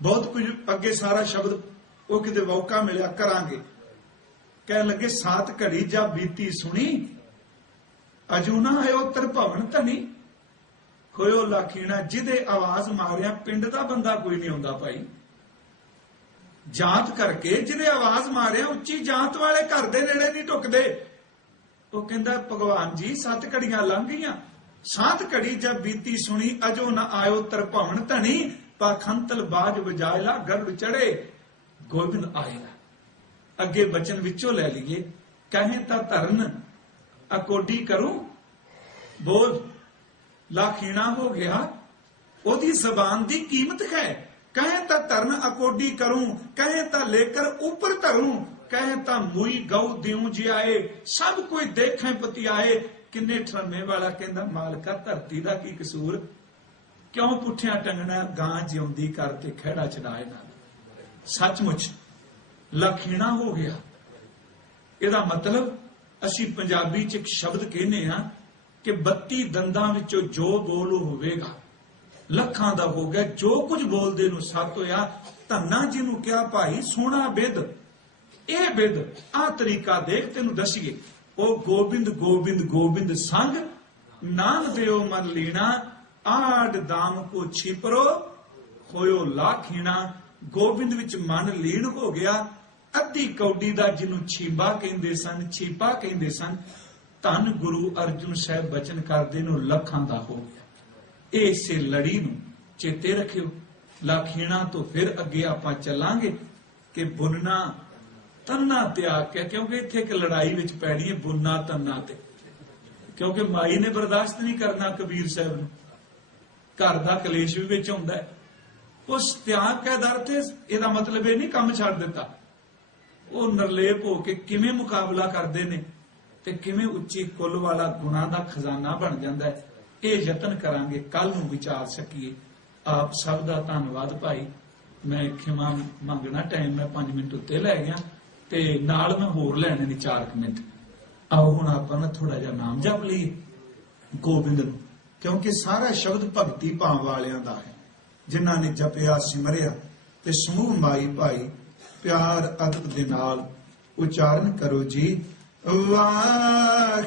ਬਹੁਤ ਕੁਝ ਅੱਗੇ ਸਾਰਾ ਸ਼ਬਦ ਉਹ ਕਿਤੇ ਮੌਕਾ ਮਿਲਿਆ ਕਰਾਂਗੇ। ਕਹਿਣ ਲੱਗੇ ਸਾਤ ਘੜੀ ਜਾ ਬੀਤੀ ਸੁਣੀ, ਅਜੂ ਨਾ ਆਇਓ ਤਰ ਭਵਨ ਧਨੀ। ਹੋਇਓ ਲਾਖੀਣਾ। ਜਿਹਦੇ ਆਵਾਜ਼ ਮਾਰਿਆ ਪਿੰਡ ਦਾ ਬੰਦਾ ਕੋਈ ਨਹੀਂ ਆਉਂਦਾ ਭਾਈ। ਜਾਤ ਕਰਕੇ ਜਿਹਦੇ ਆਵਾਜ਼ ਮਾਰਿਆ, ਉੱਚੀ ਜਾਤ ਵਾਲੇ ਘਰ ਦੇ ਨੇੜੇ ਨਹੀਂ ਟੁਕਦੇ। ਉਹ ਕਹਿੰਦਾ ਭਗਵਾਨ ਜੀ 7 ਘੜੀਆਂ ਲੰਘ ਗਈਆਂ, सात घड़ी जब बीती सुनी, अजो न आयो तरभवन धनी, पाखंतल बाज बजायला गरुड़ चढ़े, गोबिंद आएगा। अगे बचन विचों लै लीए, कहें ता धरन अकोडी करूं, बोल लाखीना हो गया, ओदी जबान दी कीमत है। कहें ता धरन अकोडी करूं, कहें ता लेकर ऊपर धरूं, कहें ता मुई गऊ दिऊं जियाए, सब कोई देखें पतियाए। किन्ने ठरमे वाला कहंदा, मालका धरती दा की कसूर, क्यों पुठिया टंगना, गां जिउंदी करके खैड़ा चढ़ाए ना। सचमुच लखीना हो गया। ਇਹਦਾ मतलब ਅਸੀਂ ਪੰਜਾਬੀ ਚ ਇੱਕ ਸ਼ਬਦ ਕਹਿੰਦੇ ਆ ਕਿ 32 ਦੰਦਾਂ ਵਿੱਚੋਂ ਜੋ ਬੋਲ ਹੋਵੇਗਾ ਲੱਖਾਂ ਦਾ ਹੋ ਗਿਆ। ਜੋ ਕੁਝ ਬੋਲਦੇ ਨੂੰ ਸੱਤ ਹੋਇਆ। ਧੰਨਾ ਜਿਹਨੂੰ ਕਿਹਾ ਭਾਈ ਸੋਹਣਾ ਬਿਦ, ਇਹ ਬਿਦ ਆ ਤਰੀਕਾ ਦੇਖ ਤੈਨੂੰ ਦਸੀਏ। ਉਹ ਗੋਬਿੰਦ ਗੋਬਿੰਦ ਗੋਬਿੰਦ ਸੰਗ, ਨਾਮ ਦਿਓ ਮਨ ਲੀਣਾ, ਆੜ ਦਾਮ ਕੋ ਛਿਪਰੋ ਹੋਇਓ ਲਾਖੀਣਾ। ਗੋਬਿੰਦ ਵਿੱਚ ਮਨ ਲੀਨ ਹੋ ਗਿਆ। ਅੱਧੀ ਕੌਡੀ ਦਾ ਜਿਹਨੂੰ ਛੀਬਾ ਕਹਿੰਦੇ ਸਨ, ਛੀਪਾ ਕਹਿੰਦੇ ਸਨ, ਧੰਨ ਗੁਰੂ ਅਰਜੁਨ ਸਾਹਿਬ ਬਚਨ ਕਰਦੇ ਨੂੰ ਲੱਖਾਂ ਦਾ ਹੋ ਗਿਆ। ਇਸੇ ਲੜੀ ਨੂੰ ਚੇਤੇ ਰੱਖਿਓ। ਲਾਖੀਣਾ ਤੋਂ ਫਿਰ ਅੱਗੇ ਆਪਾਂ ਚੱਲਾਂਗੇ ਕਿ ਬੁਨਨਾ ਤੰਨਾ ਤਿਆਗ ਕੇ, ਕਿਉਂਕਿ ਇੱਥੇ ਇੱਕ ਲੜਾਈ ਵਿੱਚ ਪੈਣੀ ਹੈ ਬੁਨਨਾ ਤੰਨਾ ਤੇ, ਕਿਉਂਕਿ ਮਾਈ ਨੇ ਬਰਦਾਸ਼ਤ ਨਹੀਂ ਕਰਨਾ ਕਬੀਰ ਸਾਹਿਬ ਨੂੰ, ਘਰ ਦਾ ਕਲੇਸ਼ ਵੀ ਵਿੱਚ ਆਉਂਦਾ ਹੈ। ਉਸ ਤਿਆਗ ਕੇ ਦਰ ਤੇ ਇਹਦਾ ਮਤਲਬ ਇਹ ਨਹੀਂ ਕੰਮ ਛੱਡ ਦਿੱਤਾ। ਉਹ ਨਿਰਲੇਪ ਹੋ ਕੇ ਕਿਵੇਂ ਮੁਕਾਬਲਾ ਕਰਦੇ ਨੇ ਤੇ ਕਿਵੇਂ ਉੱਚੀ ਕੁੱਲ ਵਾਲਾ ਗੁਣਾ ਦਾ ਖਜ਼ਾਨਾ ਬਣ ਜਾਂਦਾ ਹੈ, ਇਹ ਯਤਨ ਕਰਾਂਗੇ, ਕੱਲ ਨੂੰ ਵਿਚਾਰ ਸਕੀਏ। ਆਪ ਸਭ ਦਾ ਧੰਨਵਾਦ ਭਾਈ। ਮੈਂ ਖਿਮਾ ਮੰਗਣਾ, ਟਾਈਮ ਮੈਂ 5 ਮਿੰਟ ਉੱਤੇ ਲੈ ਗਿਆ ਤੇ ਨਾਲ ਮੈਂ ਹੋਰ ਲੈਣੇ ਨੇ 4 ਮਿੰਟ। ਆਓ ਹੁਣ ਆਪਾਂ ਨਾ ਥੋੜਾ ਜਿਹਾ ਨਾਮ ਜਪ ਲਈਏ ਗੋਬਿੰਦ ਨੂੰ, ਕਿਉਂਕਿ ਸਾਰਾ ਸ਼ਬਦ ਭਗਤੀ ਭਾਵ ਵਾਲਿਆਂ ਦਾ ਹੈ, ਜਿਨ੍ਹਾਂ ਨੇ ਜਪਿਆ ਸਿਮਰਿਆ। ਤੇ ਸਮੂਹ ਮਾਈ ਭਾਈ ਪਿਆਰ ਅਦਬ ਦੇ ਨਾਲ ਉਚਾਰਨ ਕਰੋ ਜੀ। ਵਾਹਿਗੁਰੂ